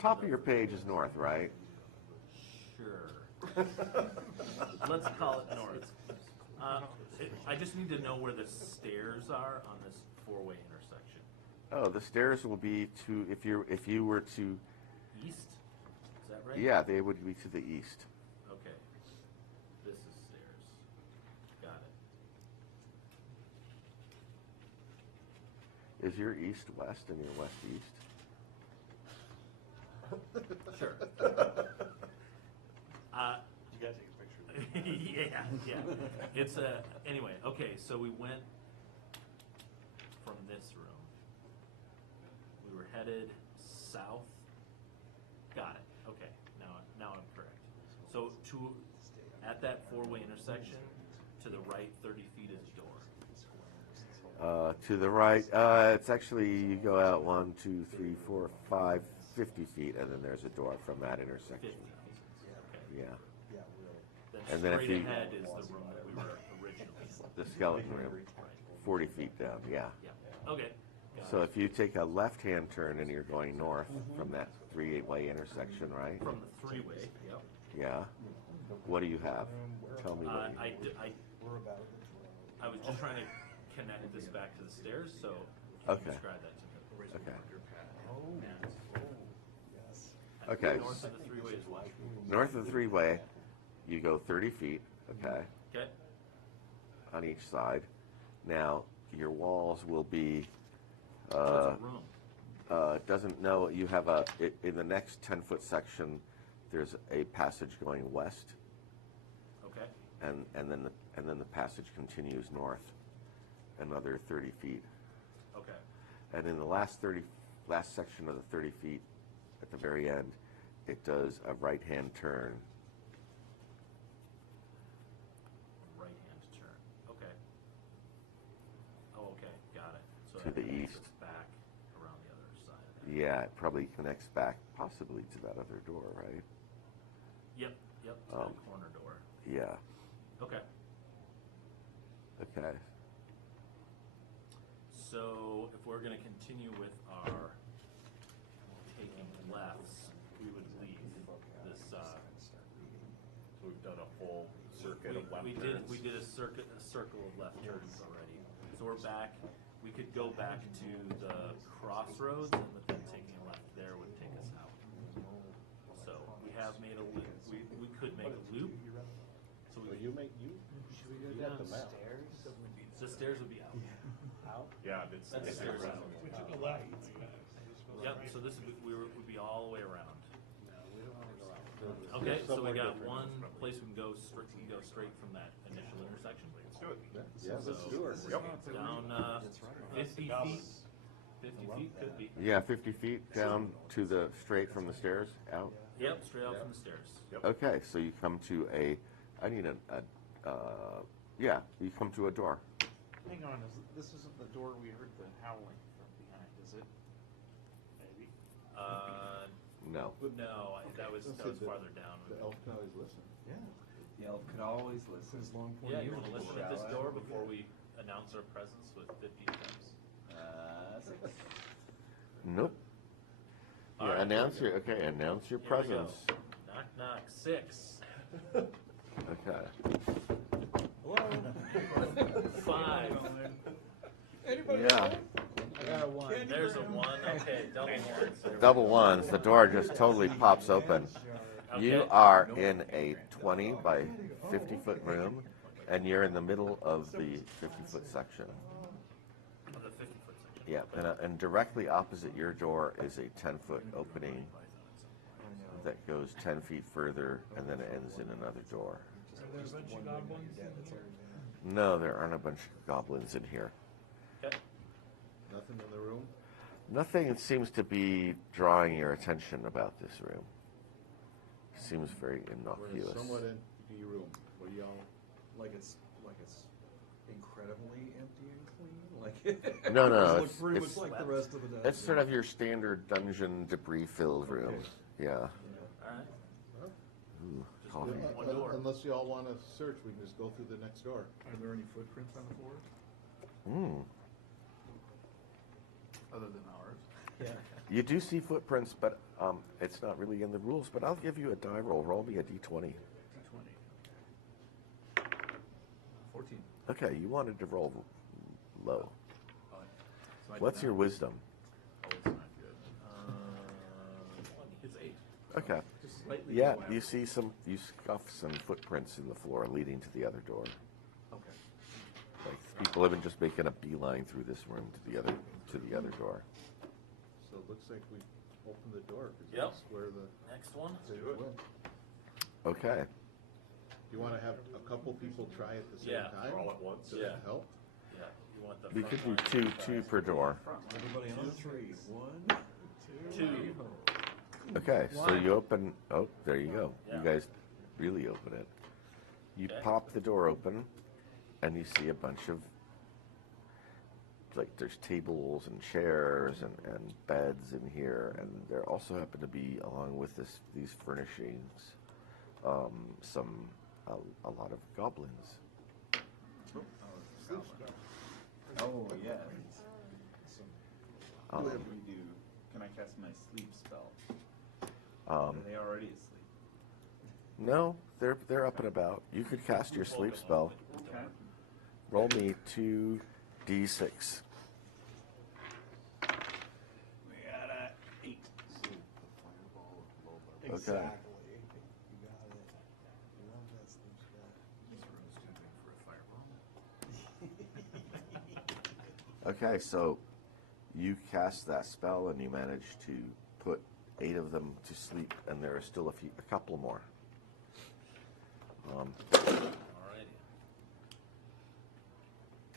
Top of your page is north, right? sure. Let's call it north. I just need to know where the stairs are on this four-way intersection. Oh, the stairs will be to, if you were to, East? Is that right? yeah, they would be to the east. Okay. This is stairs. Got it. Is your east west and your west east? Sure. You gotta take a picture. yeah. It's anyway. Okay, so we went from this room. We were headed south. Got it. Okay, now I'm correct. So at that four-way intersection, to the right, 30 feet is a door. To the right, it's actually, you go out 1, 2, 3, 4, 5, 50 feet, and then there's a door from that intersection. 50 feet. Okay. Yeah. Then And then if straight you- ahead is the room that we were originally. The skeleton room, 40 feet down, yeah. Yeah. Okay. Got So it. if you take a left-hand turn and you're going north from that three-way intersection, right? From the three-way. Yep. Yeah. What do you have? Tell me what you I was just trying to connect this back to the stairs, so if you Okay. can describe that to me. Okay. And Okay. North of the three-way is what? North of the three-way, you go 30 feet, okay, Okay. on each side. Now, your walls will be, That's a room. doesn't know, you have in the next 10-foot section, there's a passage going west, Okay. and then the passage continues north another 30 feet. Okay. And in the last section of the 30 feet, at the very end, it does a right-hand turn. Right-hand turn. Okay. Oh, okay. Got it. So To that the connects east. us back around the other side of that. Yeah, it probably connects back possibly to that other door, right? Yep. To that corner door. Yeah. Okay. Okay. So if we're going to continue with our taking lefts, we would leave this. So we've done a full circuit of left we turns. did a circle of left turns already. So we're back. We could go back to the crossroads, and then taking a left there would take us out. So we have made a loop. We could make a loop. So we Should we go downstairs? the stairs would be out. Yeah, it's That's it's stairs around. out. Yep. So this would be all the way around. Okay. So we got one place we can go straight. We can go straight from that initial intersection. Let's do it. Yeah, let's do it. Yep. Down 50 feet. 50 feet could be. Yeah, 50 feet down to the straight from the stairs out. Yep, straight out from the stairs. Okay, so you come to you come to a door. Hang on, this isn't the door we heard the howling from behind, is it? Maybe. No. No, that was farther down. The elf can always listen. The elf could always listen. Yeah, you want to listen at this door before we announce our presence with 50 attempts? 6. Nope. All Yeah, right. announce your Here we presence. go. Knock, knock. 6. Okay. 5. Yeah. I got a 1. There's a 1. Okay, double 1s. There we Double ones. The door just totally pops open. You Okay. are in a 20 by 50-foot room, and you're in the middle of the 50-foot section. go. The 50-foot section. Yeah, and directly opposite your door is a 10-foot opening that goes 10 feet further, and then it ends in another door. Are there a bunch of goblins in here? No, there aren't a bunch of goblins in here. Okay. Nothing in the room? Nothing seems to be drawing your attention about this room. Seems very We're in a innocuous. somewhat empty room. What do y'all? Like it's incredibly empty and clean. Like No, it no, looks pretty it's- much like the rest of the dungeon. It's sort of your standard dungeon debris-filled room. Yeah. All right. Ooh, coffee. One door. Unless y'all want to search, we can just go through the next door. Are there any footprints on the floor other than ours? Yeah. You do see footprints, but it's not really in the rules. But I'll give you a die roll. Roll me a d20. D20. 14. Okay, you wanted to roll low. So I did What's that. your wisdom? Oh, it's not good. It's 8. Okay. Just slightly Yeah, below you average. see you scuff some footprints in the floor leading to the other door. Okay. Like people have been just making a beeline through this room to the other door. So it looks like we opened the door. 'Cause Yep. that's where the Next one. they do it. went. Okay. You wanna have a couple people try at the same Yeah. time? All at once? Does Yeah. that help? Yeah, you want the We front could do line two per door. Everybody on three. One, Two. Okay, so you open, oh, there you go. Yeah. You guys really open it. You Okay. pop the door open, and you see a bunch of, like, there's tables and chairs and beds in here, and there also happen to be, along with these furnishings, a lot of goblins. Oh, yeah. Um, What do we do? Can I cast my sleep spell? Are they already asleep? No, they're up and about. You could cast your sleep spell. Okay. Roll me 2d6. We got a 8. Okay. Exactly. You got it. You love that sleep spell. this room's too big for a fireball. Okay, so you cast that spell and you manage to put 8 of them to sleep, and there are still a couple more. Alrighty.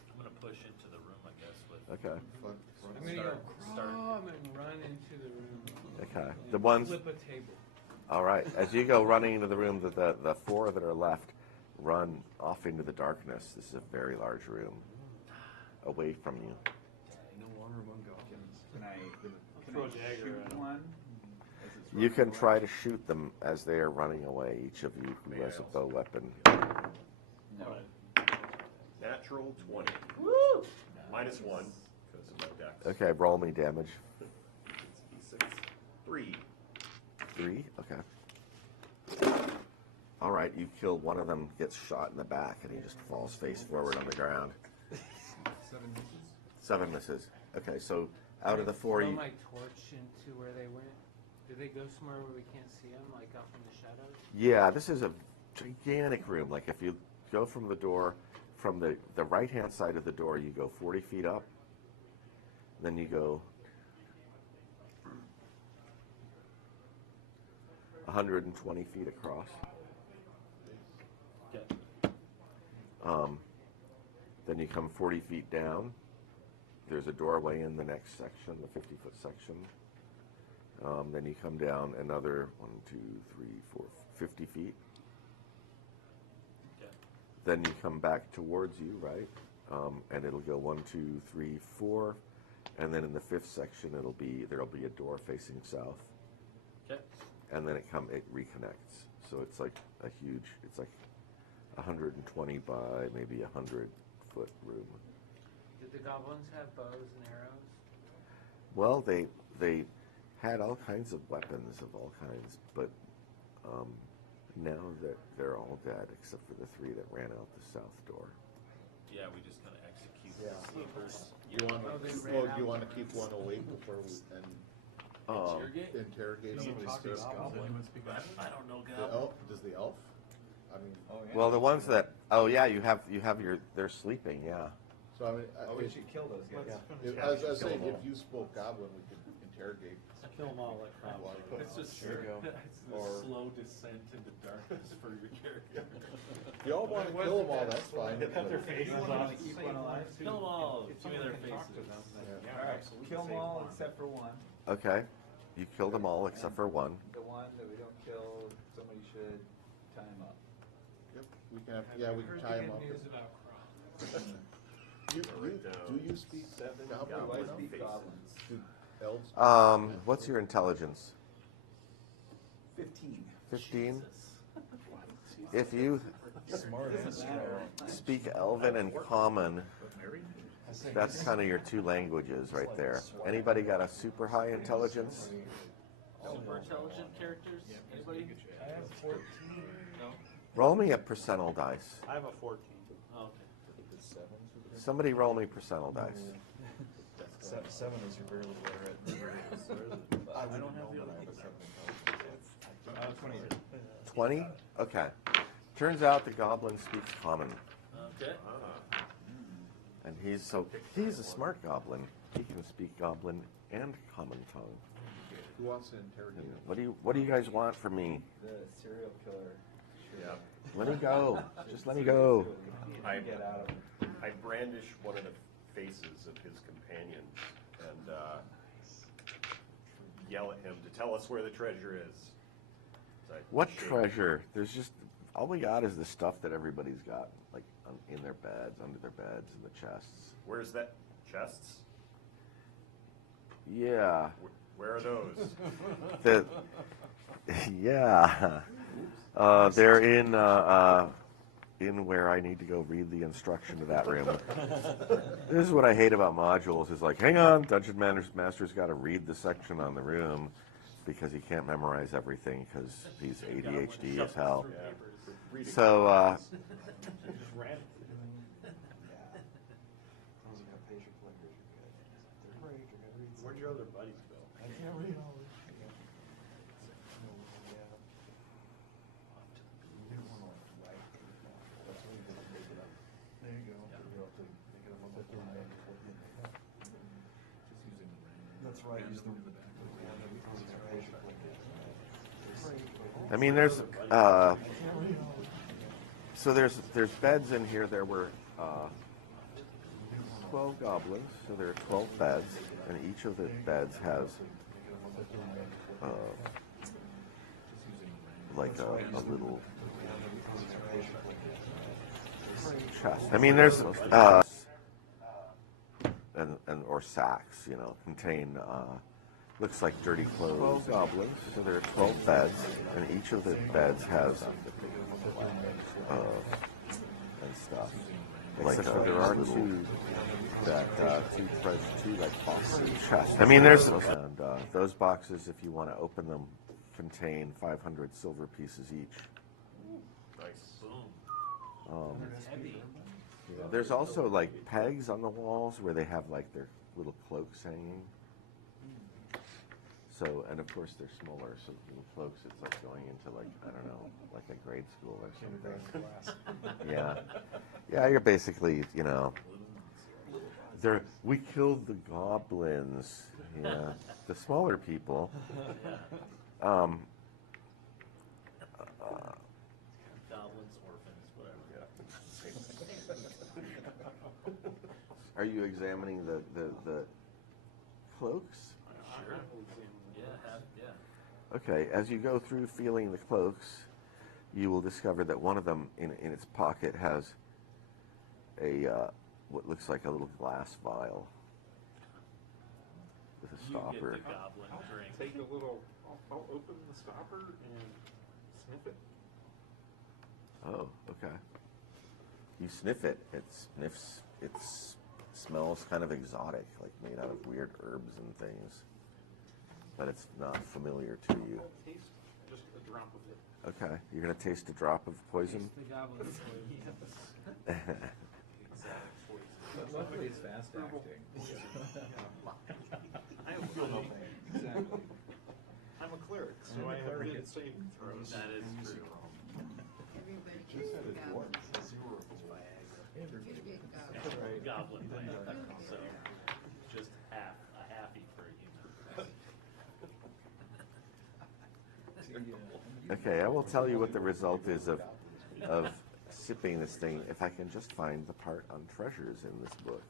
I'm gonna push into the room, I guess, with. Okay. I'm gonna go crawl and run into the room. Okay. The ones. Flip a table. All right. As you go running into the room, the 4 that are left run off into the darkness. This is a very large room, away from you. No longer among goblins. Can I Throw a dagger shoot at 'em. one? as it's You running can away? try to shoot them as they are running away. Each of you who has a bow weapon. No. Natural 20. Woo! Minus 1, because of my dex. Okay. Roll me damage. D6. 3. 3? Okay. All right, you kill one of them, gets shot in the back, and he just falls face forward on the ground. 7 misses. 7 misses. Okay, so out of the 4, Throw you, my torch into where they went. Do they go somewhere where we can't see them, like up in the shadows? yeah, this is a gigantic room. Like if you go from the door, from the right-hand side of the door, you go 40 feet up, then you go 120 feet across. Okay. Then you come 40 feet down. There's a doorway in the next section, the 50-foot section. Then you come down another 1, 2, 3, 4, 50 feet. Okay. Then you come back towards you, right? And it'll go 1, 2, 3, 4, and then in the 5th section there'll be a door facing south, Okay. and then it reconnects. So it's like it's like 120 by maybe 100-foot room. Did the goblins have bows and arrows? Well, they had all kinds of weapons of all kinds, but now that they're all dead except for the 3 that ran out the south door. Yeah, we just kind of execute Yeah. the sleepers. You wanna keep one awake before we, and interrogate them? I don't know, The elf, does the elf? I mean, Oh, yeah. Well, the ones that you have they're sleeping, yeah. so I mean, Oh, we should kill those guys. as I was saying, if you spoke goblin, we could interrogate. Kill them all like crap. It's just There you go. it's the Or- slow descent into darkness for your character. If you all wanna kill them all, that's fine. Cut their faces off. Keep one alive. Kill them all. If Give me someone their can talk to faces. them, then Yeah. yeah, All right, absolutely kill them save all one. except for one. Okay, you killed them all except for one. The one that we don't kill, somebody should tie him up. Yep, we can have, we can tie them up. News about Cross. Do you speak goblin? Do I now? speak goblins? Do elves? What's your intelligence? 15. 15? If you Smart answer. speak Elven and Common, that's kind of your 2 languages right there. Anybody got a super high intelligence? Super intelligent characters? Anybody? I have 14. No? Roll me a percentile dice. I have a 14. Oh, okay. Somebody roll me percentile dice. 7 is your barely literate. I don't have the other 20. 20? Okay. Turns out the goblin speaks Common, Okay. and he's a smart goblin. He can speak Goblin and Common tongue. Who wants to interrogate him? What do you guys want from me? The serial killer Yeah. Let me go. Just let me go. I brandish one of the faces of his companion and yell at him to tell us where the treasure is. So What treasure? There's just all we got is the stuff that everybody's got, like in their beds, under their beds, in the chests. Where's that? Chests? Yeah. Where are those? Yeah. They're in where I need to go read the instruction to that room. This is what I hate about modules. Is like, hang on, Dungeon Master's got to read the section on the room because he can't memorize everything because he's ADHD as hell. So, Where'd your other buddies go? I can't read all this. There you go. That's right. Use the I mean, there's so there's beds in here. There were 12 goblins, so there are 12 beds, and each of the beds has like a little chest. I mean, there's and or sacks, you know, contain looks like dirty clothes. 12 goblins, so there are 12 beds, and each of the beds has and stuff. Like there are two like boxes chests. I mean, there's and those boxes, if you want to open them, contain 500 silver pieces each. Nice. Yeah, there's also like pegs on the walls where they have like their little cloaks hanging. So, and of course they're smaller, so little cloaks, it's like going into like, I don't know, like a grade school or something. Yeah. Yeah, you're basically, you know, we killed the goblins. Yeah. The smaller people. Goblins, orphans, whatever. Are you examining the cloaks? Sure. Yeah. Okay, as you go through feeling the cloaks, you will discover that one of them in its pocket has a what looks like a little glass vial with a stopper. You get the goblin drink. Take a little, I'll open the stopper and sniff it. Oh, okay. You sniff it. It smells kind of exotic, like made out of weird herbs and things. But it's not familiar to you. I'll taste just a drop of it. Okay, you're gonna taste a drop of poison. The goblin Luckily, it's fast acting. I feel no pain. Exactly. I'm a cleric, so I have good saving throws. That is true. Everybody Just gets had the a dwarf. goblins. Zero of his You get goblins. Goblin land. So just a halfie for you. Okay, I will tell you what the result is of sipping this thing if I can just find the part on treasures in this book.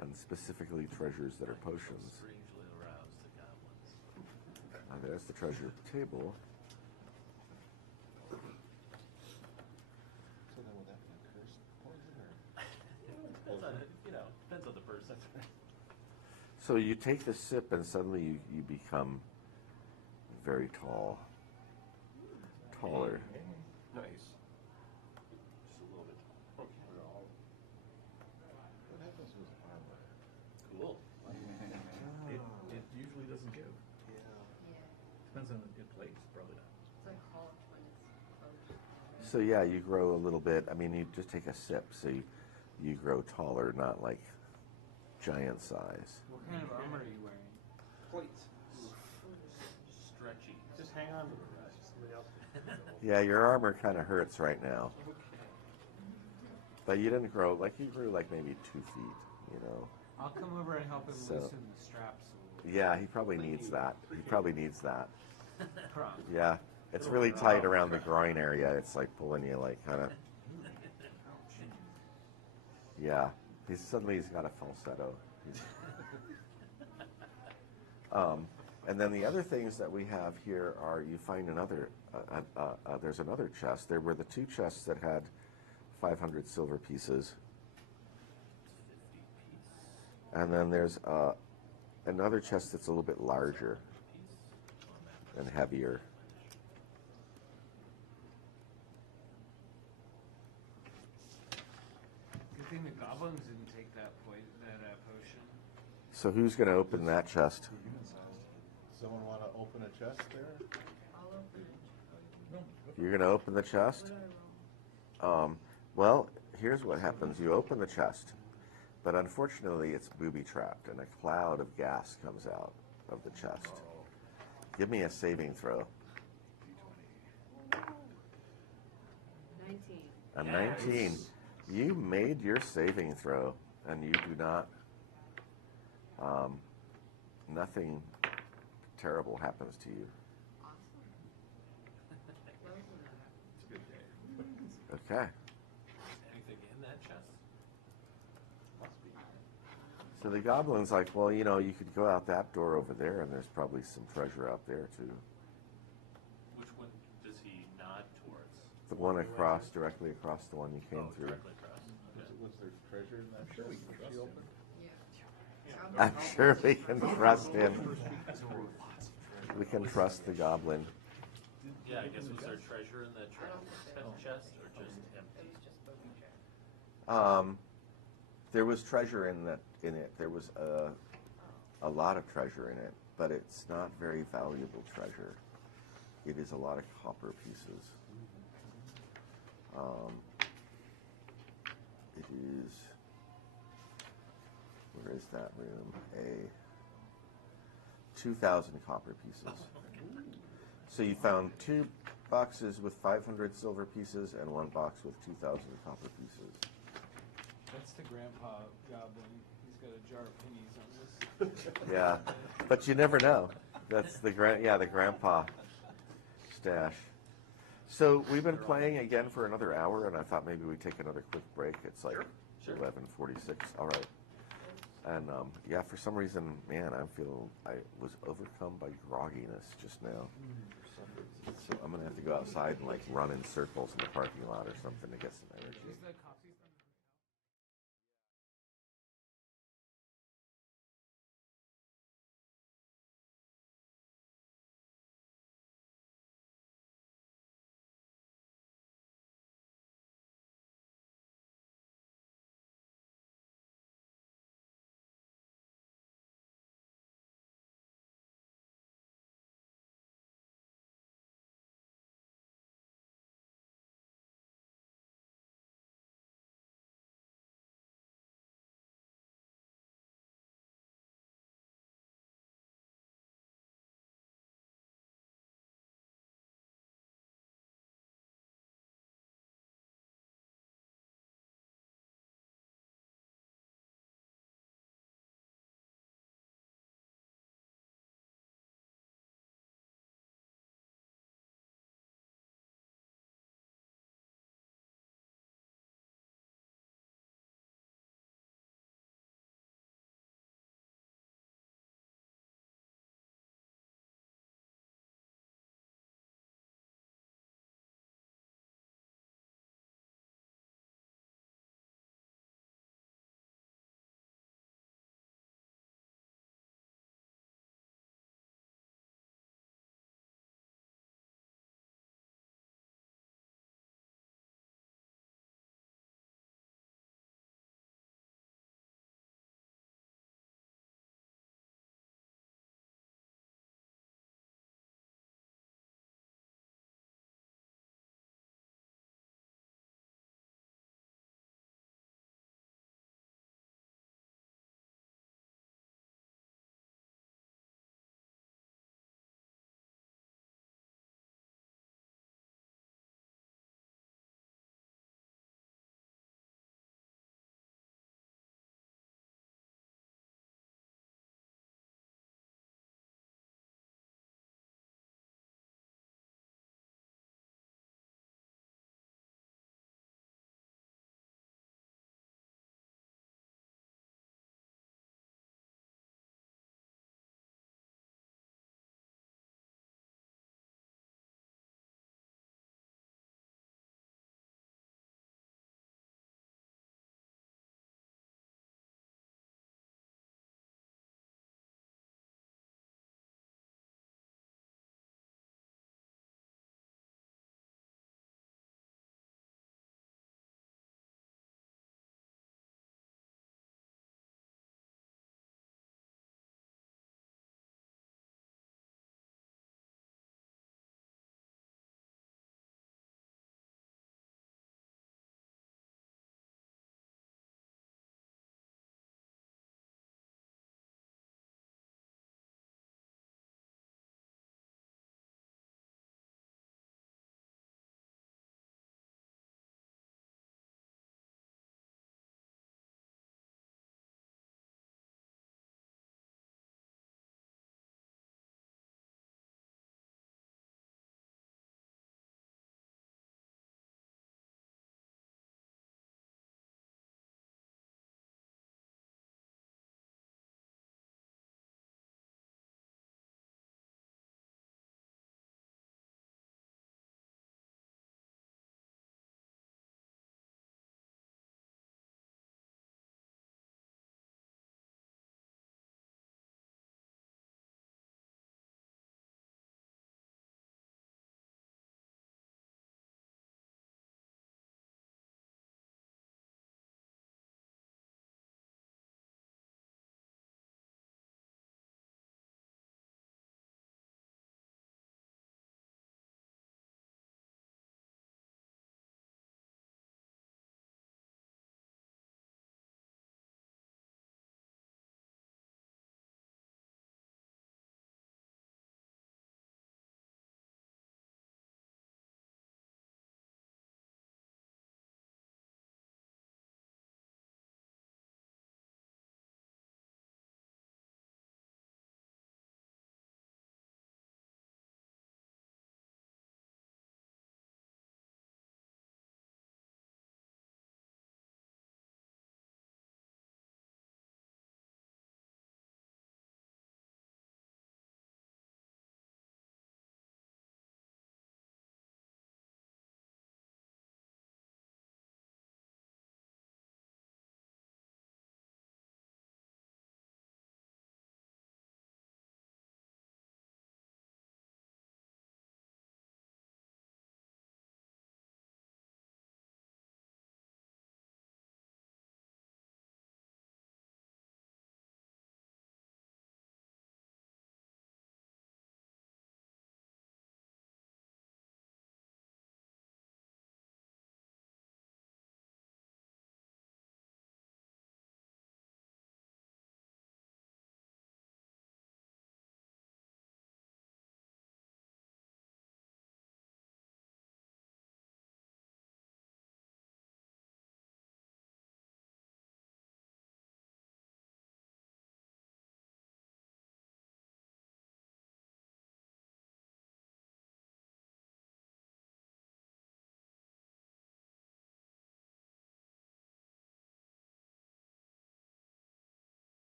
And specifically treasures that are potions. Strangely aroused the goblins. There's the treasure table. So then would that be a cursed poison or? Depends on it, depends on the person. So you take the sip and suddenly you become very tall. Taller. Nice. Just a little bit. What happens with armor? Cool. It usually doesn't give. Yeah. Depends on the good place, probably not. It's like Hulk when it's close. So yeah, you grow a little bit. I mean, you just take a sip, so you grow taller, not like giant size. What kind of armor are you wearing? Plates. Stretchy. Just hang on to the rest. Somebody else. Yeah, your armor kind of hurts right now. But you didn't grow, like you grew like maybe 2 feet, you know. I'll come over and help him So- loosen the straps a little. Yeah, he probably needs that. He probably needs that. Yeah, it's really tight around the groin area. It's like pulling you, like kind of. Yeah, he's got a falsetto. And then the other things that we have here are you find another. There's another chest. There were the two chests that had 500 silver pieces, and then there's another chest that's a little bit larger and heavier. Good thing the goblins didn't take that potion. So who's going to open that chest? Someone want to open a chest there? I'll open it. You're going to open the chest? What do I roll? Well, here's what happens. You open the chest, but unfortunately it's booby-trapped, and a cloud of gas comes out of the chest. Give me a saving throw. 19. A 19. You made your saving throw, and you do not... nothing terrible happens to you. Awesome. Love when that happens. It's a good day. Okay. Anything in that chest? So the goblin's like, well, you know, you could go out that door over there, and there's probably some treasure out there, too. Which one does he nod towards? The one across, directly across the one you came through. Directly across. Okay. Was there treasure in that chest? She opened? Yeah. I'm sure we can trust him. We can trust the goblin. Yeah, I guess was there treasure in the chest or just It empty? was just booby trap. There was treasure in it. There was a lot of treasure in it, but it's not very valuable treasure. It is a lot of copper pieces. It is. Where is that room? 2,000 copper pieces. So you found 2 boxes with 500 silver pieces and 1 box with 2,000 copper pieces. That's the grandpa goblin. He's got a jar of pennies on this. Yeah, but you never know. That's the the grandpa stash. So we've been playing again for another hour, and I thought maybe we'd take another quick break. It's like 11:46. All right. And yeah, for some reason, man, I was overcome by grogginess just now. So I'm gonna have to go outside and like run in circles in the parking lot or something to get some energy. He's the cops.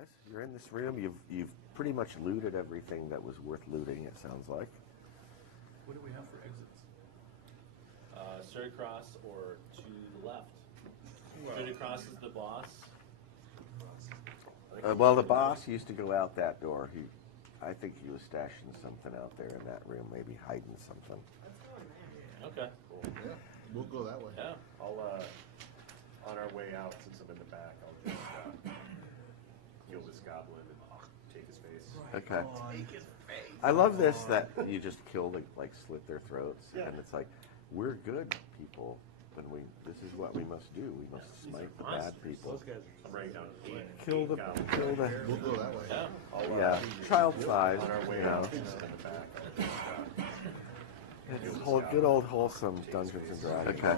guys. You're in this room. You've pretty much looted everything that was worth looting. It sounds like. What do we have for exits? Straight across or to the left. Straight across is the boss. Well, the boss used to go out that door. I think he was stashing something out there in that room, maybe hiding something. Okay. Cool. Yeah, we'll go that way. Yeah. I'll, on our way out, since I'm in the back, I'll just kill this goblin and take his face. Okay. I love this that you just kill, like slit their throats, Yeah. and it's like, we're good people. This is what we must do. We must smite the bad people. Those guys I'm writing down eight. Kill the. We'll go that way. Yeah. I'll, Yeah, child size. on our way You know, out, since I'm in the back, I'll just, good old wholesome Dungeons and Dragons. Okay.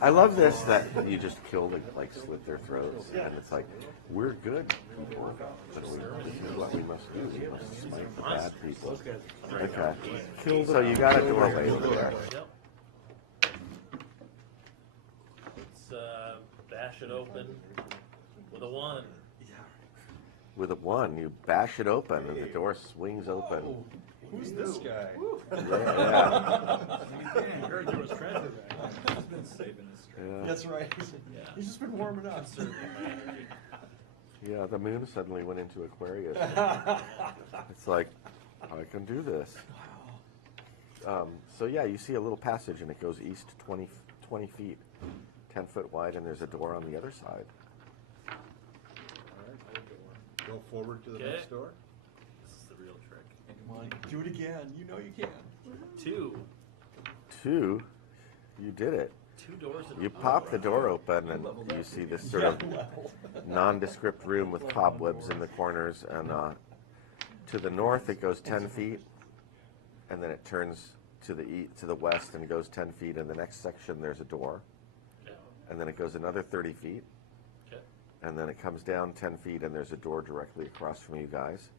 I love this that you just kill, like slit their throats, and it's like, we're good people. This is what we must do. We must smite the bad people. Okay. So you got a doorway over there. Yep. Let's bash it open with a 1. With a 1, you bash it open, and the door swings open. Who's this guy? Yeah. I heard there was treasure there. He's been saving his strength. Yeah. That's right. He's just been warming up. Yeah, the moon suddenly went into Aquarius. It's like, I can do this. So yeah, you see a little passage, and it goes east 20 feet, 10 foot wide, and there's a door on the other side. All right. Go forward to the Okay. next door. This is the real trick. Come on, do it again. You know you can. 2. 2, you did it. 2 doors in You pop the door open, and you see this sort of nondescript room with cobwebs in the corners, and to the north it goes 10 feet, and then it turns to the west and goes 10 feet. In the next section there's a door, Okay. and then it goes another 30 feet, Okay. and then it comes down 10 feet, and there's a door directly across from you guys,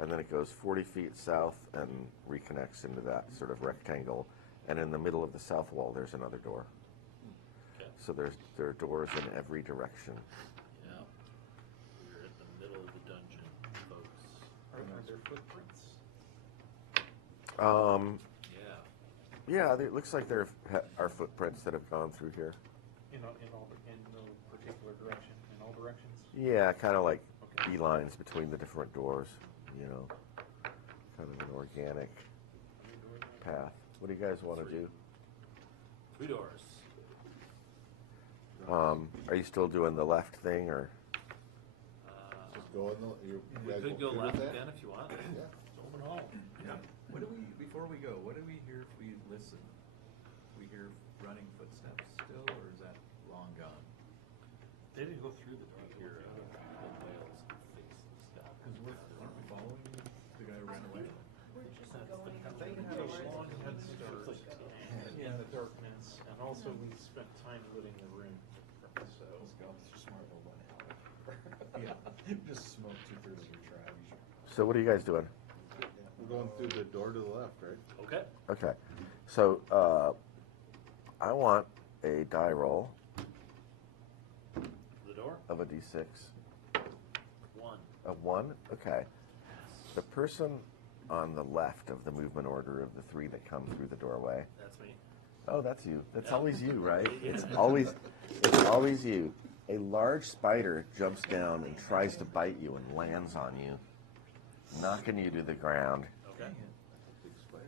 and then it goes 40 feet south and reconnects into that sort of rectangle, and in the middle of the south wall there's another door. Okay. So there are doors in every direction. Yeah. We're at the middle of the dungeon, folks. Are there footprints? Yeah. Yeah, it looks like there are footprints that have gone through here. In no particular direction, in all directions? Yeah, kind of like Okay. beelines between the different doors, you know, kind of an organic path. What do you guys want to do? 3 doors. Are you still doing the left thing, or? Just go in the. You We guys could go okay with left that? again if you want. Yeah. Open all. Yeah. Before we go, what do we hear if we listen? We hear running footsteps still, or is that long gone? They didn't go through the door. Here, the whales and face and stuff. Because aren't we following the guy who ran away? We're just They going have a long head start in the darkness, and also we spent time looting the room. So Those goblins are smart about one hour. Yeah. Just smoke 2/3 of your trash. So what are you guys doing? We're going through the door to the left, right? Okay. Okay, so I want a die roll The door. of a d6. 1. A 1? Okay. The person on the left of the movement order of the 3 that come through the doorway. That's me. Oh, that's you. That's Yeah. always you, right? Yeah. It's always you. A large spider jumps down and tries to bite you and lands on you, knocking you to the ground. Okay. Big spider.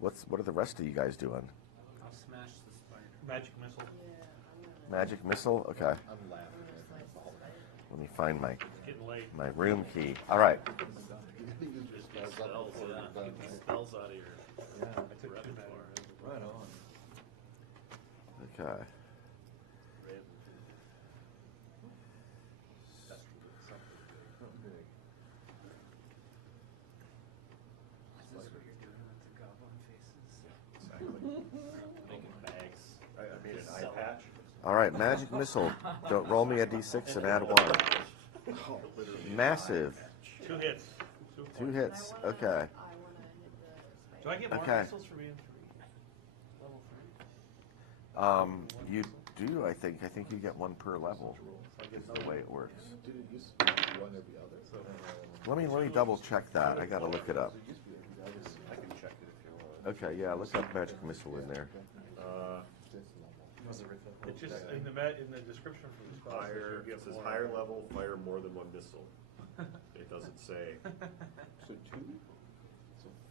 What are the rest of you guys doing? I'll smash the spider. magic missile. Magic missile? Okay. I'm laughing at that. Let me find It's getting late. my room key. All right. Get these spells, yeah. Get these spells out of your Yeah, I took 2 repertoire. Right on. Okay. Something big. Is this what you're doing with the goblin faces? Exactly. Making bags. I made an eye patch. All right. Magic missile. Don't roll me a d6 and add 1. Massive. 2 hits. 2 hits. Okay. I wanna hit the Do I get more Okay. missiles for being 3? Level 3? You do, I think. I think you get one per level, is the way it works. Did it used to be one every other? Let me double check that. I gotta look it up. I can check it if you want. Okay, yeah, look up magic missile in there. It just, in the description for the spell. Higher, it says higher level, fire more than one missile. It doesn't say. So two?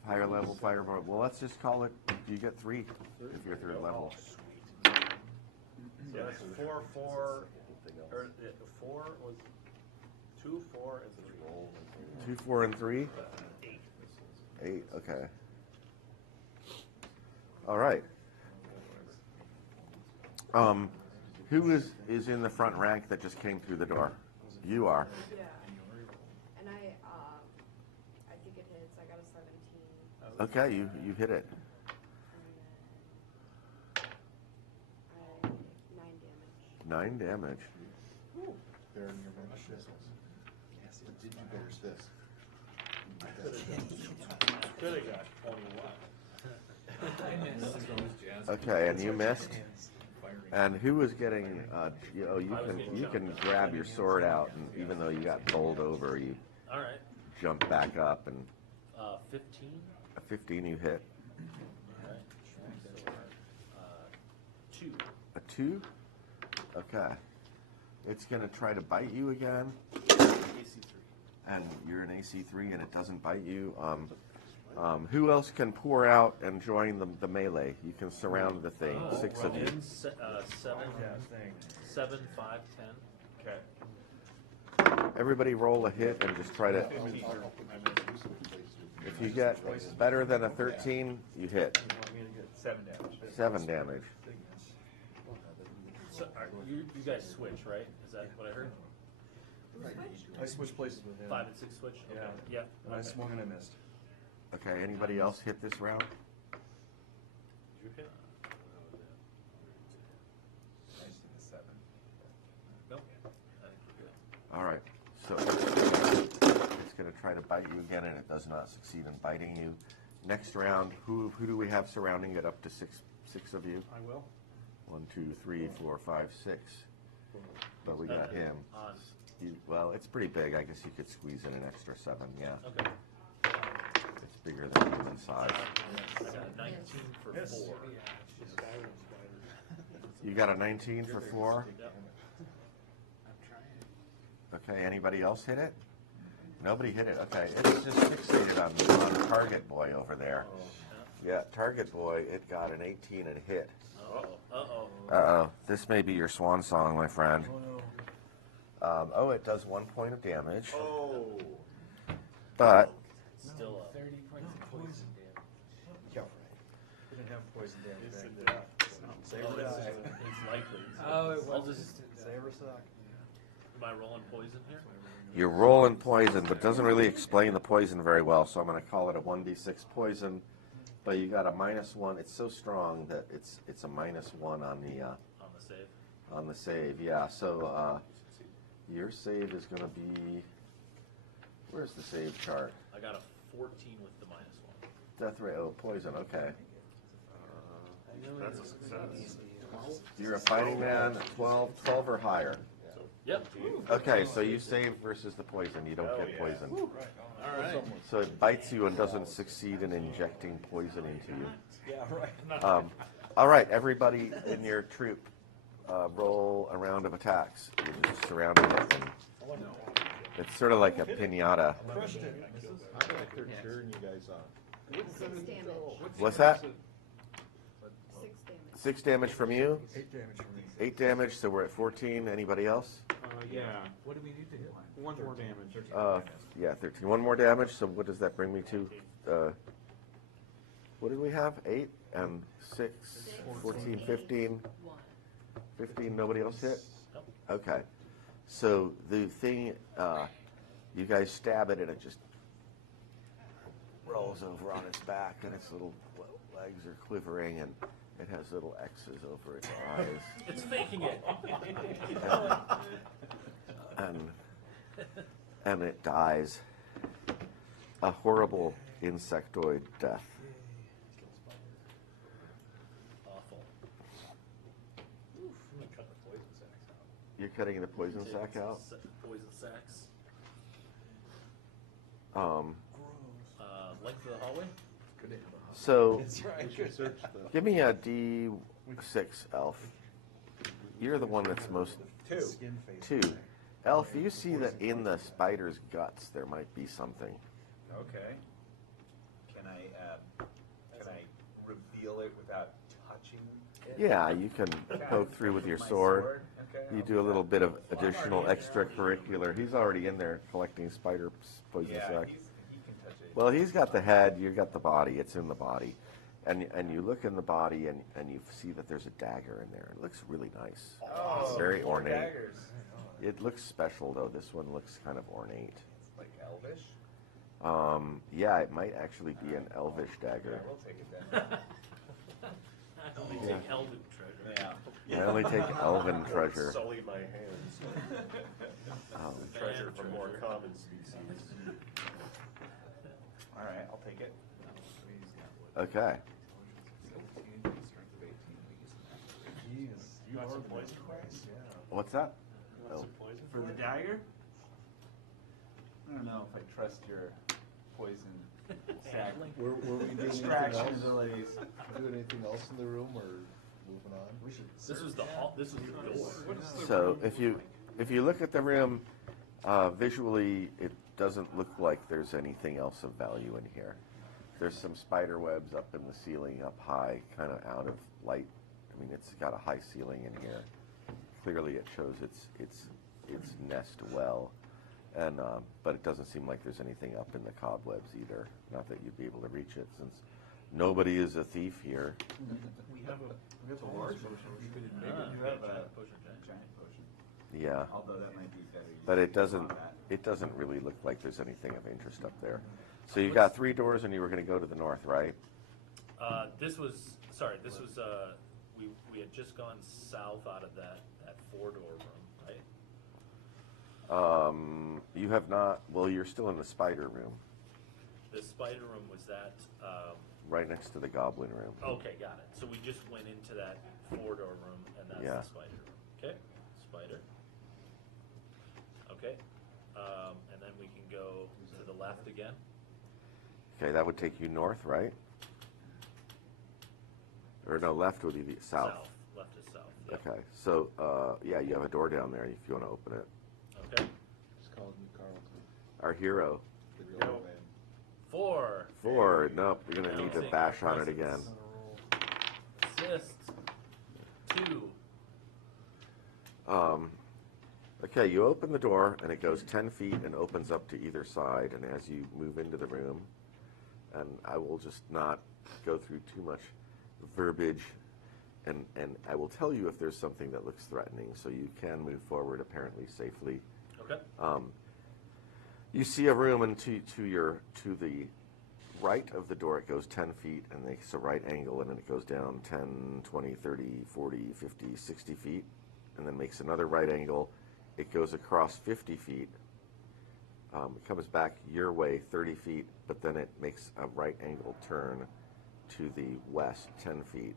Higher level fireball. Well, let's just call it. You get 3 if you're 3rd level. So that's 4, 4, or 4 was 2, 4, and 3. 2, 4, and 3. 8. Okay. All right. Who is in the front rank that just came through the door? You are. Yeah. And I think it hits. I got a 17. Okay, you hit it. And then 9 damage. 9 damage. There in your membership. Yes, but did you finish this? Could have got 21. Okay, and you missed. And who was getting? You can grab your sword out, and even though you got bowled over, you All right. jump back up, and 15. a 15 you hit. All right. So, 2. A 2. Okay. It's gonna try to bite you again, AC 3. and you're an AC 3, and it doesn't bite you. Who else can pour out and join the melee? You can surround the thing. 6 of you. 7, 7, 5, 10. Okay. Everybody roll a hit and just try to. If you get better than a 13, you hit. You want me to get 7 damage? 7 damage. So, you guys switch, right? Is that what I heard? I switched places with him. 5 and 6 switch? Okay. Yeah. Yeah. And I swung and I missed. Okay, anybody else hit this round? Did you hit? I just need a 7. Nope. I think you're good. All right, so it's going to try to bite you again, and it does not succeed in biting you. Next round, who do we have surrounding it up to six of you? I will. 1, 2, 3, 4, 5, 6. But we got him. On. Well, it's pretty big. I guess you could squeeze in an extra 7, yeah. Okay. It's bigger than human size. I got a 19 for 4. You got a 19 for 4? Yep. Okay, anybody else hit it? Nobody hit it. Okay, it's just fixated on Target Boy over there. Yeah, Target Boy, it got an 18 and hit. Uh-oh. Uh-oh. Uh-oh. This may be your swan song, my friend. It does 1 point of damage. Oh. But Still 30 points of poison damage. Yeah. We didn't have poison damage back then. Well, it's likely. Oh, it I'll was just. Saber suck. Am I rolling poison here? you're rolling poison, but it doesn't really explain the poison very well, so I'm going to call it a 1d6 poison. But you got a -1. It's so strong that it's a -1 on the On the save. on the save. Yeah. So your save is going to be. Where's the save chart? I got a 14 with the -1. Death rate. Oh, poison. Okay. That's a success. You're a fighting man. 12 or higher. Yep. Okay, so you save versus the poison. You don't get poison. All right. So it bites you and doesn't succeed in injecting poison into you. Yeah, right. All right, everybody in your troop, roll a round of attacks. You're just surrounding it. And it's sort of like a pinata. How did I start cheering you guys on? 6 damage. What's that? 6 damage. 6 damage from you, 8 damage from me. 8 damage, so we're at 14. Anybody else? Yeah. What do we need to hit? 1 more damage. Yeah, 13. 1 more damage, so what does that bring me to? What did we have? 8 and 6, 14, 15. 15, nobody else hit? Okay. So the thing, you guys stab it and it just rolls over on its back and its little legs are quivering and it has little X's over its eyes. It's faking it. And it dies a horrible insectoid death. Awful. You're cutting the poison sac out? Poison sacs. Um, Length of the hallway? Good to have a so, That's right. We should search the. give me a D6, Elf. You're the one that's most... Skin face. 2. Elf, you see that in the spider's guts there might be something. Okay. Can I reveal it without touching it? Yeah, you can poke through with your My sword. Okay, You I'll do a little that. bit of additional extracurricular. He's already in there collecting spider poison Yeah, sac. he can touch it. Well, he's got the head, you've got the body, it's in the body. And you look in the body and you see that there's a dagger in there. It looks really nice. Oh, Very more ornate. daggers. It looks special though. This one looks kind of ornate. It's like elvish. Yeah, it might actually be an elvish dagger. Yeah, we'll take it then. I only take elven treasure. Yeah. I only take elven treasure. Sully my hands. Treasure from more common species. All right, I'll take it. Okay. Jeez. You got some poison Christ? Yeah. What's that? You want some poison? For the dagger? I don't know if I trust your poison sac Were we doing anything extraction else? abilities. Doing anything else in the room or moving on? We should. This was the hall. This was the door. So if you look at the room visually, it doesn't look like there's anything else of value in here. There's some spider webs up in the ceiling, up high, kind of out of light. I mean, it's got a high ceiling in here. Clearly, it shows its nest well, and but it doesn't seem like there's anything up in the cobwebs either. Not that you'd be able to reach it, since nobody is a thief here. We have a large potion. You could make Ah, it. You have a giant potion, giant potion. Yeah, Although that might be better. but it used doesn't. combat. It doesn't really look like there's anything of interest up there. So you got 3 doors, and you were going to go to the north, right? This was we had just gone south out of that 4-door room, right? You have not. Well, you're still in the spider room, The spider room was that. right next to the goblin room. Okay, got it. So we just went into that 4-door room, and that's Yeah. the spider room. Okay, spider. Okay, and then we can go to the left again. Okay, that would take you north, right? Or no, left would be the south. Left is south. Yep. Okay, so yeah, you have a door down there if you want to open it. Okay. Just called me Carlton. Our hero. The real man. 4. 4. Nope, you're gonna need to bash on it again. Assist. 2. Okay, you open the door and it goes 10 feet and opens up to either side. And as you move into the room, and I will just not go through too much verbiage, and I will tell you if there's something that looks threatening, so you can move forward apparently safely. Okay. You see a room, and to the right of the door, it goes 10 feet and makes a right angle, and then it goes down 10, 20, 30, 40, 50, 60 feet, and then makes another right angle. It goes across 50 feet. It comes back your way 30 feet, but then it makes a right angle turn to the west 10 feet,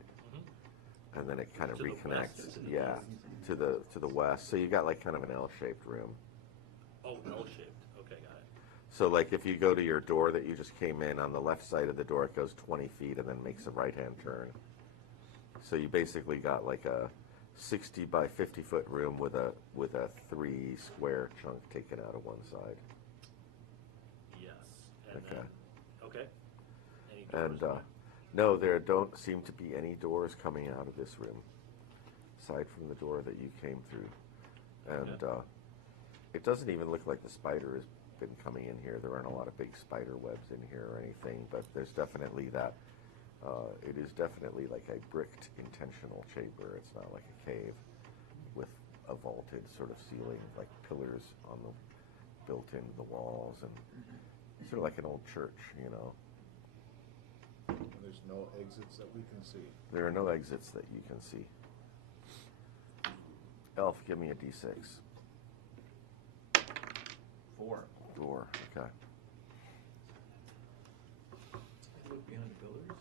and then it kind of To the west reconnects. or to the Yeah, to the west. So you got like kind of an L-shaped room. Oh, L-shaped. Okay, got it. So like if you go to your door that you just came in, on the left side of the door, it goes 20 feet and then makes a right-hand turn. So you basically got like a 60 by 50 foot room with a 3 square chunk taken out of one side. Yes. And Okay. then, okay. Any doors? And no, there don't seem to be any doors coming out of this room, aside from the door that you came through. And it doesn't even look like the spider has been coming in here. There aren't a lot of big spider webs in here or anything, but there's definitely that. It is definitely like a bricked intentional chamber. It's not like a cave with a vaulted sort of ceiling, like pillars on the built into the walls, and sort of like an old church, you know. And there's no exits that we can see. There are no exits that you can see. Elf, give me a d6. 4. 4, okay. Look behind the pillars.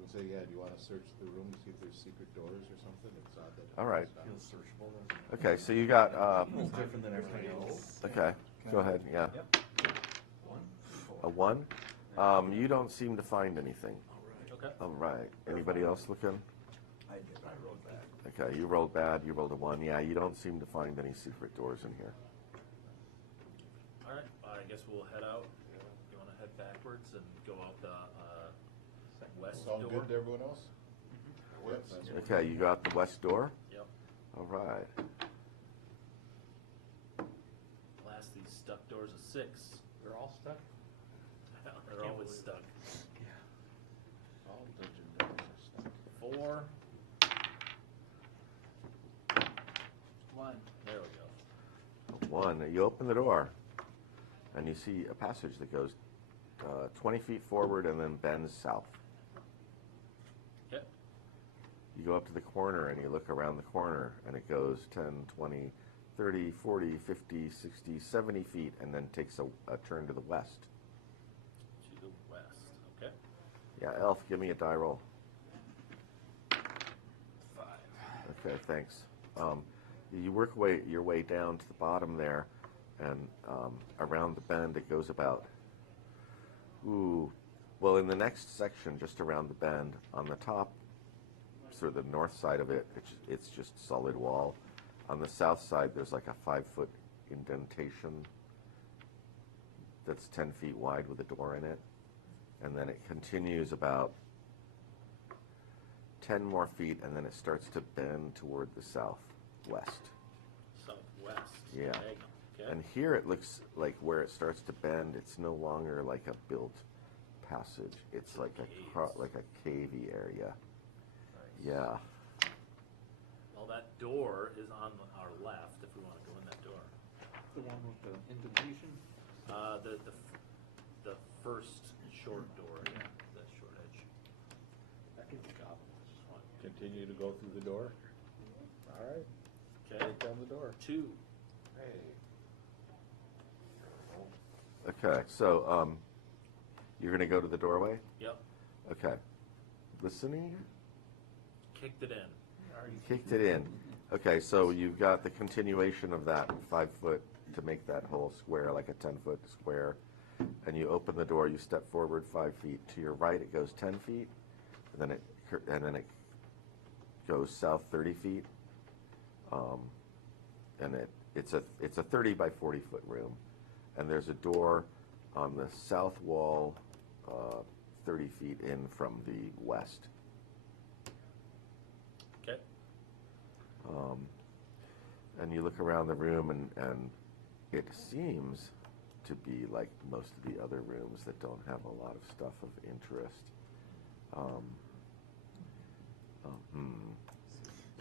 gonna say, yeah, do you wanna search the room to see if there's secret doors or something? It's odd that. All right. Feels searchable, doesn't it? Okay, so you got, It's different than everything else. okay, go ahead, yeah. Yep. A 1? You don't seem to find anything. Okay. All right. Anybody else looking? I did. I wrote that. Okay, you rolled bad, you rolled a 1. Yeah, you don't seem to find any secret doors in here. All right. I guess we'll head out. You want to head backwards and go out the west Sound door? good to everyone else? Yep. Okay, you got the west door? Yep. All right. Last these stuck doors is 6. They're all stuck? They're always stuck. All dungeon doors are stuck. 4. 1. There we go. 1. You open the door, and you see a passage that goes 20 feet forward and then bends south. Okay. You go up to the corner, and you look around the corner, and it goes 10, 20, 30, 40, 50, 60, 70 feet, and then takes a turn to the west. To the west. Okay. Yeah, Elf, give me a die roll. 5. Okay, thanks. You work your way down to the bottom there, and around the bend it goes about, well, in the next section, just around the bend, on the top, sort of the north side of it, it's just solid wall. On the south side, there's like a 5-foot indentation that's 10 feet wide with a door in it. And then it continues about 10 more feet, and then it starts to bend toward the southwest. Southwest. Yeah. Okay. And here it looks like where it starts to bend, it's no longer like a built passage. It's like a cavey area. Nice. Yeah. Well, that door is on our left if we want to go in that door. The one with the indentation? The first short door, yeah, that short edge. That could be goblins. Continue to go through the door. All right. Okay. Break down the door. 2. Hey. Okay, so you're going to go to the doorway? Yep. Okay. Listening? Kicked it in. Kicked it in. Okay, so you've got the continuation of that 5-foot to make that whole square like a 10-foot square. And you open the door, you step forward 5 feet. To your right, it goes 10 feet. And then it goes south 30 feet. And it's a 30 by 40 foot room. And there's a door on the south wall 30 feet in from the west. Okay. And you look around the room, and it seems to be like most of the other rooms that don't have a lot of stuff of interest.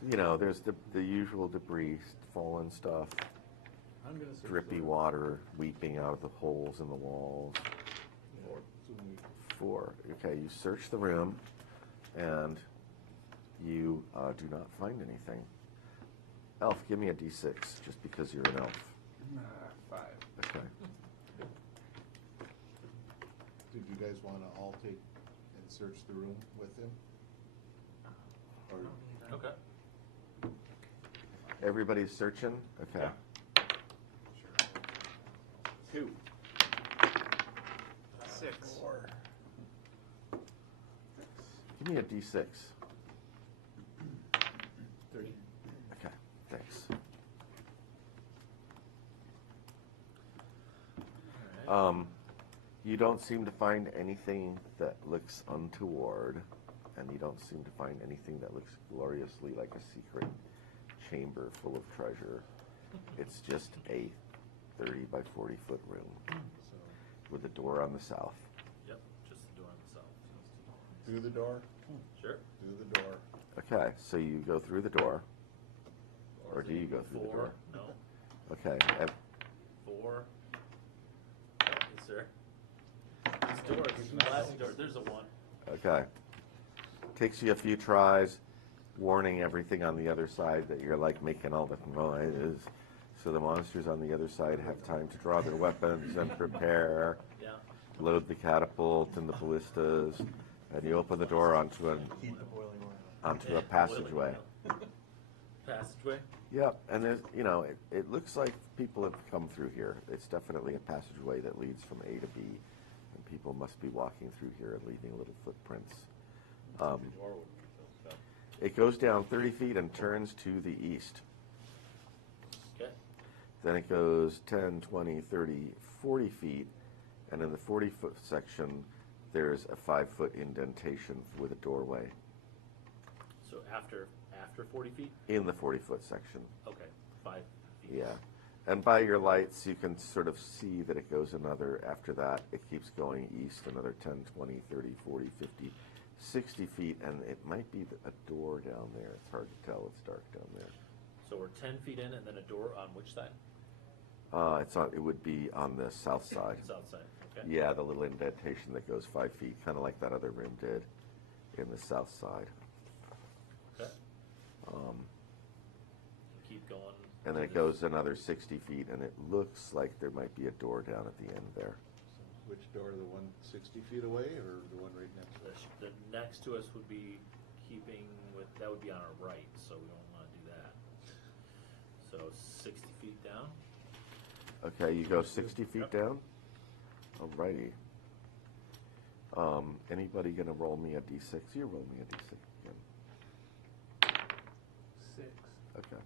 You know, there's the usual debris, fallen stuff, I'm gonna search drippy the room. water weeping out of the holes in the walls. 4. Okay, you search the room, and you do not find anything. Elf, give me a d6, just because you're an elf. 5. Okay. Did you guys wanna all take and search the room with him? Or, Okay. Everybody's searching? Okay. Yeah. 2. 6. Give me a d6. 30. Okay, thanks. You don't seem to find anything that looks untoward, and you don't seem to find anything that looks gloriously like a secret chamber full of treasure. It's just a 30 by 40 foot room with a door on the south. Yep. Just the door on the south. through the door? Sure. Through the door. Okay, so you go through the door, or do you go through the 4. door? No. Okay, 4. Yes, sir. These doors. The last door. There's a 1. okay. Takes you a few tries, warning everything on the other side that you're like making all the noises, so the monsters on the other side have time to draw their weapons and prepare, Yeah. load the catapult and the ballistas, and you open the door onto a passageway. Passageway? Yep, and there's, it looks like people have come through here. It's definitely a passageway that leads from A to B, and people must be walking through here and leaving little footprints. It goes down 30 feet and turns to the east. Okay. Then it goes 10, 20, 30, 40 feet, and in the 40-foot section, there's a 5-foot indentation with a doorway. So after 40 feet? In the 40-foot section. Okay, 5 feet. Yeah. And by your lights, you can sort of see that it goes another, after that, it keeps going east another 10, 20, 30, 40, 50, 60 feet, and it might be a door down there. It's hard to tell. It's dark down there. So we're 10 feet in and then a door on which side? It would be on the south side. South side, okay. Yeah, the little indentation that goes 5 feet, kind of like that other room did in the south side. Okay. Keep going. And then it goes another 60 feet, and it looks like there might be a door down at the end there. Which door, the one 60 feet away, or the one right next to us? The next to us would be keeping with, that would be on our right, so we don't want to do that. So 60 feet down. Okay, you go 60 feet down? Alrighty. Anybody gonna roll me a d6? You roll me a d6 again. 6. Okay.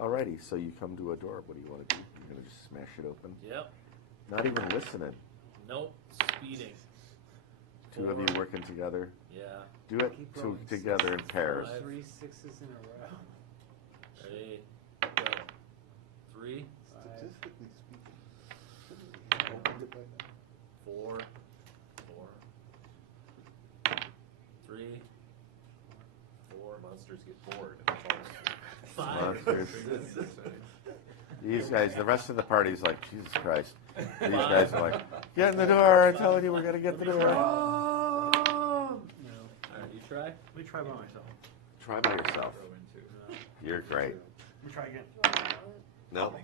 Alrighty, so you come to a door. What do you want to do? You're gonna just smash it open? Yep. Not even listening. Nope. Speeding. Two of you working together? Yeah. Do it together in pairs. 3 6s in a row. Ready, go. 3, Statistically speaking, shouldn't we have opened it by now? 4, 3, 4. Monsters get bored. 5. Monsters. These guys, the rest of the party's like, Jesus Christ. These guys are like, get in the door. I'm telling you, we're going to get the door. No. All right, you try. Let me try by myself. Try by yourself. You're great. Let me try again. Nope.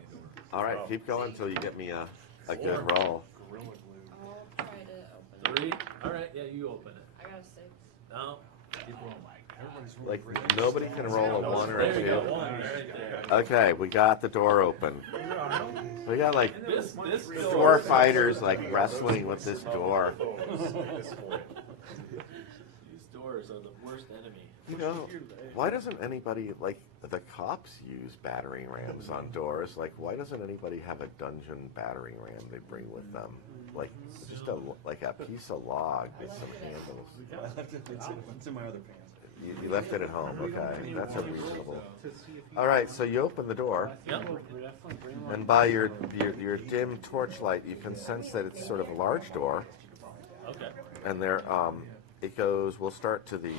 All right, keep going until you get me a good roll. Gorilla glue. I'll try to open 3. it. All right, yeah, you open it. I got a 6. No. Keep rolling. Everybody's rolling Like, great. nobody can roll a 1 or a There you go. 2. 1 right there. Okay, we got the door open. We got like This 4 fighters like wrestling with this door. These doors are the worst enemy. You know, why doesn't anybody, like, the cops use battering rams on doors? Like, why doesn't anybody have a dungeon battering ram they bring with them? Like, just a piece of log with some handles. It's in my other pants. You left it at home, okay? That's reasonable. All right, so you open the door, Yep. and by your dim torchlight, you can sense that it's sort of a large door. Okay. And there, it goes. We'll start to the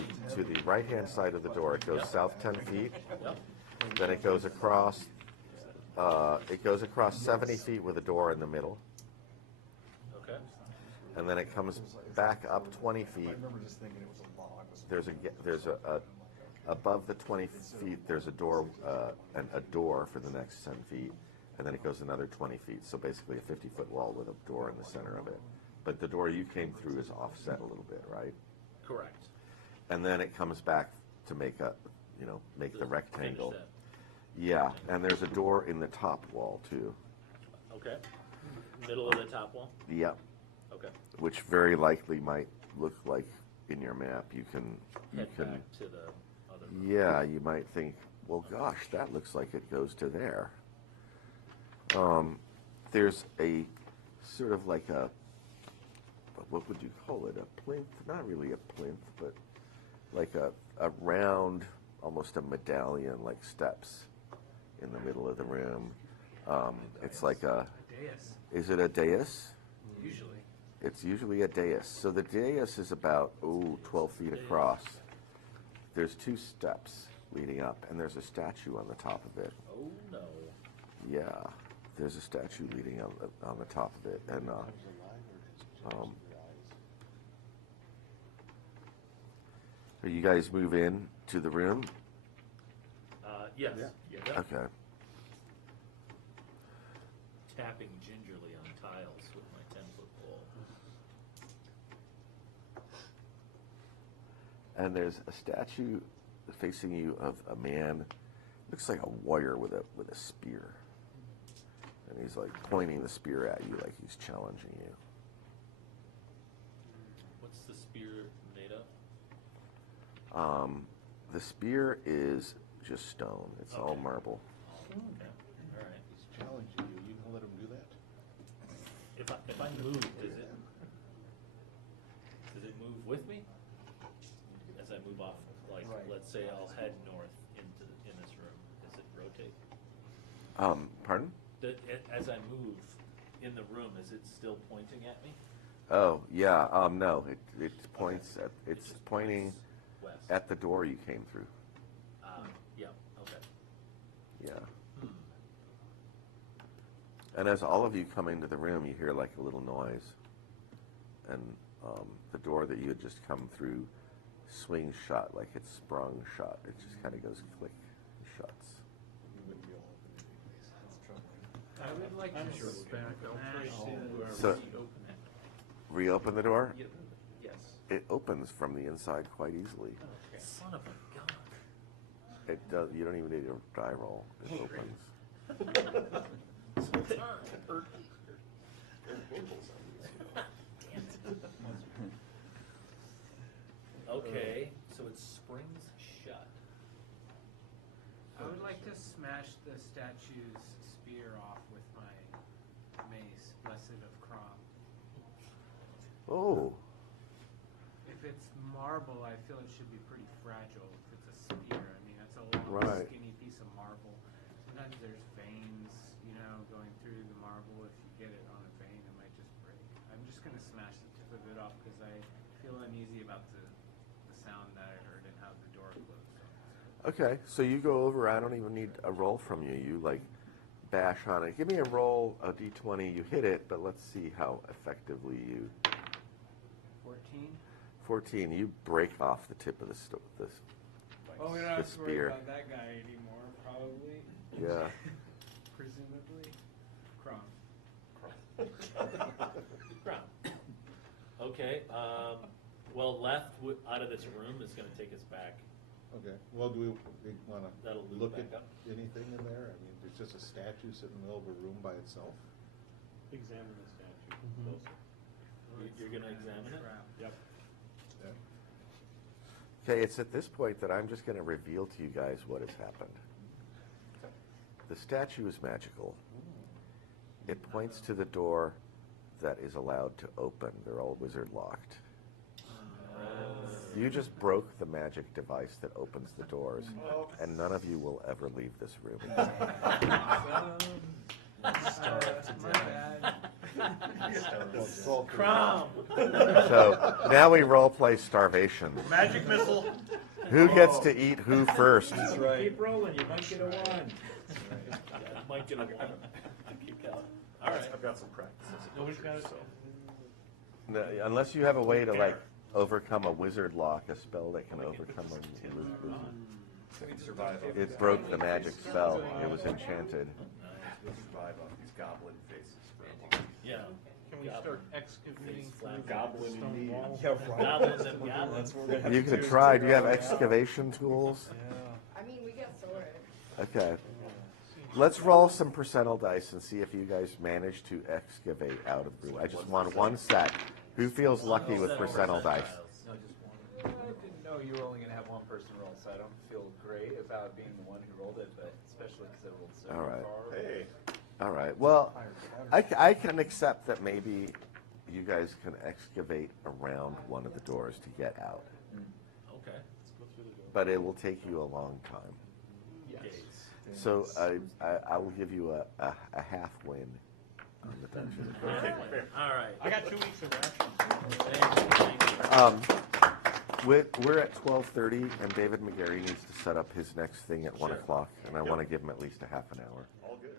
right-hand side of the door. It goes south 10 feet. Yep. Then it goes across. It goes across 70 feet with a door in the middle, Okay. and then it comes back up 20 feet. I remember just thinking it was a log. There's a above the 20 feet. There's a door and a door for the next 10 feet, and then it goes another 20 feet. So basically a 50-foot wall with a door in the center of it. But the door you came through is offset a little bit, right? Correct. And then it comes back to make the rectangle. Finish that. Yeah, and there's a door in the top wall too. Okay. Middle of the top wall. Yep, Okay. which very likely might look like in your map. You can. Head back to the other room. Yeah, you might think, well, gosh, that looks like it goes to there. There's a sort of like a, what would you call it? A plinth? Not really a plinth, but like a round, almost a medallion, like steps in the middle of the room. It's like a, Dais. is it a dais? Usually. It's usually a dais. So the dais is about, 12 feet across. There's 2 steps leading up, and there's a statue on the top of it. Oh no. Yeah, there's a statue leading on the top of it. And you guys move in to the room? Yes. Yeah. Yep. Okay. Tapping gingerly on tiles with my 10-foot pole. and there's a statue facing you of a man, looks like a warrior with a spear, and he's like pointing the spear at you like he's challenging you. What's the spear made of? The spear is just stone. It's all marble. Okay. All right. He's challenging you. You gonna let him do that? If I move, does it move with me? As I move off, like let's say I'll head north in this room. Does it rotate? Pardon? As I move in the room, is it still pointing at me? Oh yeah. No, it points at. It's pointing West. at the door you came through. Yeah. Okay. Yeah. And as all of you come into the room, you hear like a little noise, and the door that you had just come through swings shut, like it's sprung shut. It just kind of goes click and shuts. I would like to smash So, reopen the door? Yes. It opens from the inside quite easily. Son of a gun. It does. You don't even need a die roll. It opens. Okay, so it springs shut. I would like to smash the statue's spear off with my mace, Blessed of Crom. Oh. If it's marble, I feel it should be pretty fragile. If it's a spear, I mean, that's a long, Right. skinny piece of marble. Sometimes there's veins, going through the marble. If you get it on a vein, it might just break. I'm just going to smash the tip of it off because I feel uneasy about the sound that I heard and how the door closed. Okay, so you go over. I don't even need a roll from you. You like bash on it. Give me a roll, a d20. You hit it, but let's see how effectively you. 14? 14. You break off the tip of the Oh, we don't have to worry spear. about that guy anymore, probably. Yeah. Presumably. Crom. Okay. Well, left out of this room is going to take us back. Okay, well, do we want to That'll loop look back at up. anything in there? I mean, it's just a statue sitting in the middle of a room by itself? Examine the statue Mm-hmm. closer. You're going to examine it? Yep. Yeah. Okay, it's at this point that I'm just going to reveal to you guys what has happened. The statue is magical. It points to the door that is allowed to open. They're all wizard locked. You just broke the magic device that opens the doors, and none of you will ever leave this room again. My bad. Crom! So now we role play starvation. Magic missile. Who gets to eat who first? That's right. Keep rolling. You might get a 1. Might get a 1. Keep count. All right. I've got some practice. Nobody's got it. No, unless you have a way to like overcome a wizard lock, a spell that can overcome a wizard. Survive. It broke the magic spell. It was enchanted. Survive off these goblin faces for a while. Yeah. Can we start excavating through the Goblin stone indeed. wall? Goblins and goblins. You could try. Do you have excavation tools? I mean, we get sword. Okay. Let's roll some percentile dice and see if you guys manage to excavate out of the room. I just want one set. Who feels lucky with percentile dice? No, just one. I didn't know you were only going to have one person roll, so I don't feel great about being the one who rolled it, but especially because I rolled so All right. far. Hey. All right. Well, I can accept that maybe you guys can excavate around one of the doors to get out, Okay. but it will take you a long time. Days. So I will give you a half win on the dungeon. All right. I got 2 weeks of rations. Thank you. We're at 12:30, and David McGarry needs to set up his next thing at 1 Sure. o'clock, and I want to give him at least a half an hour. All good.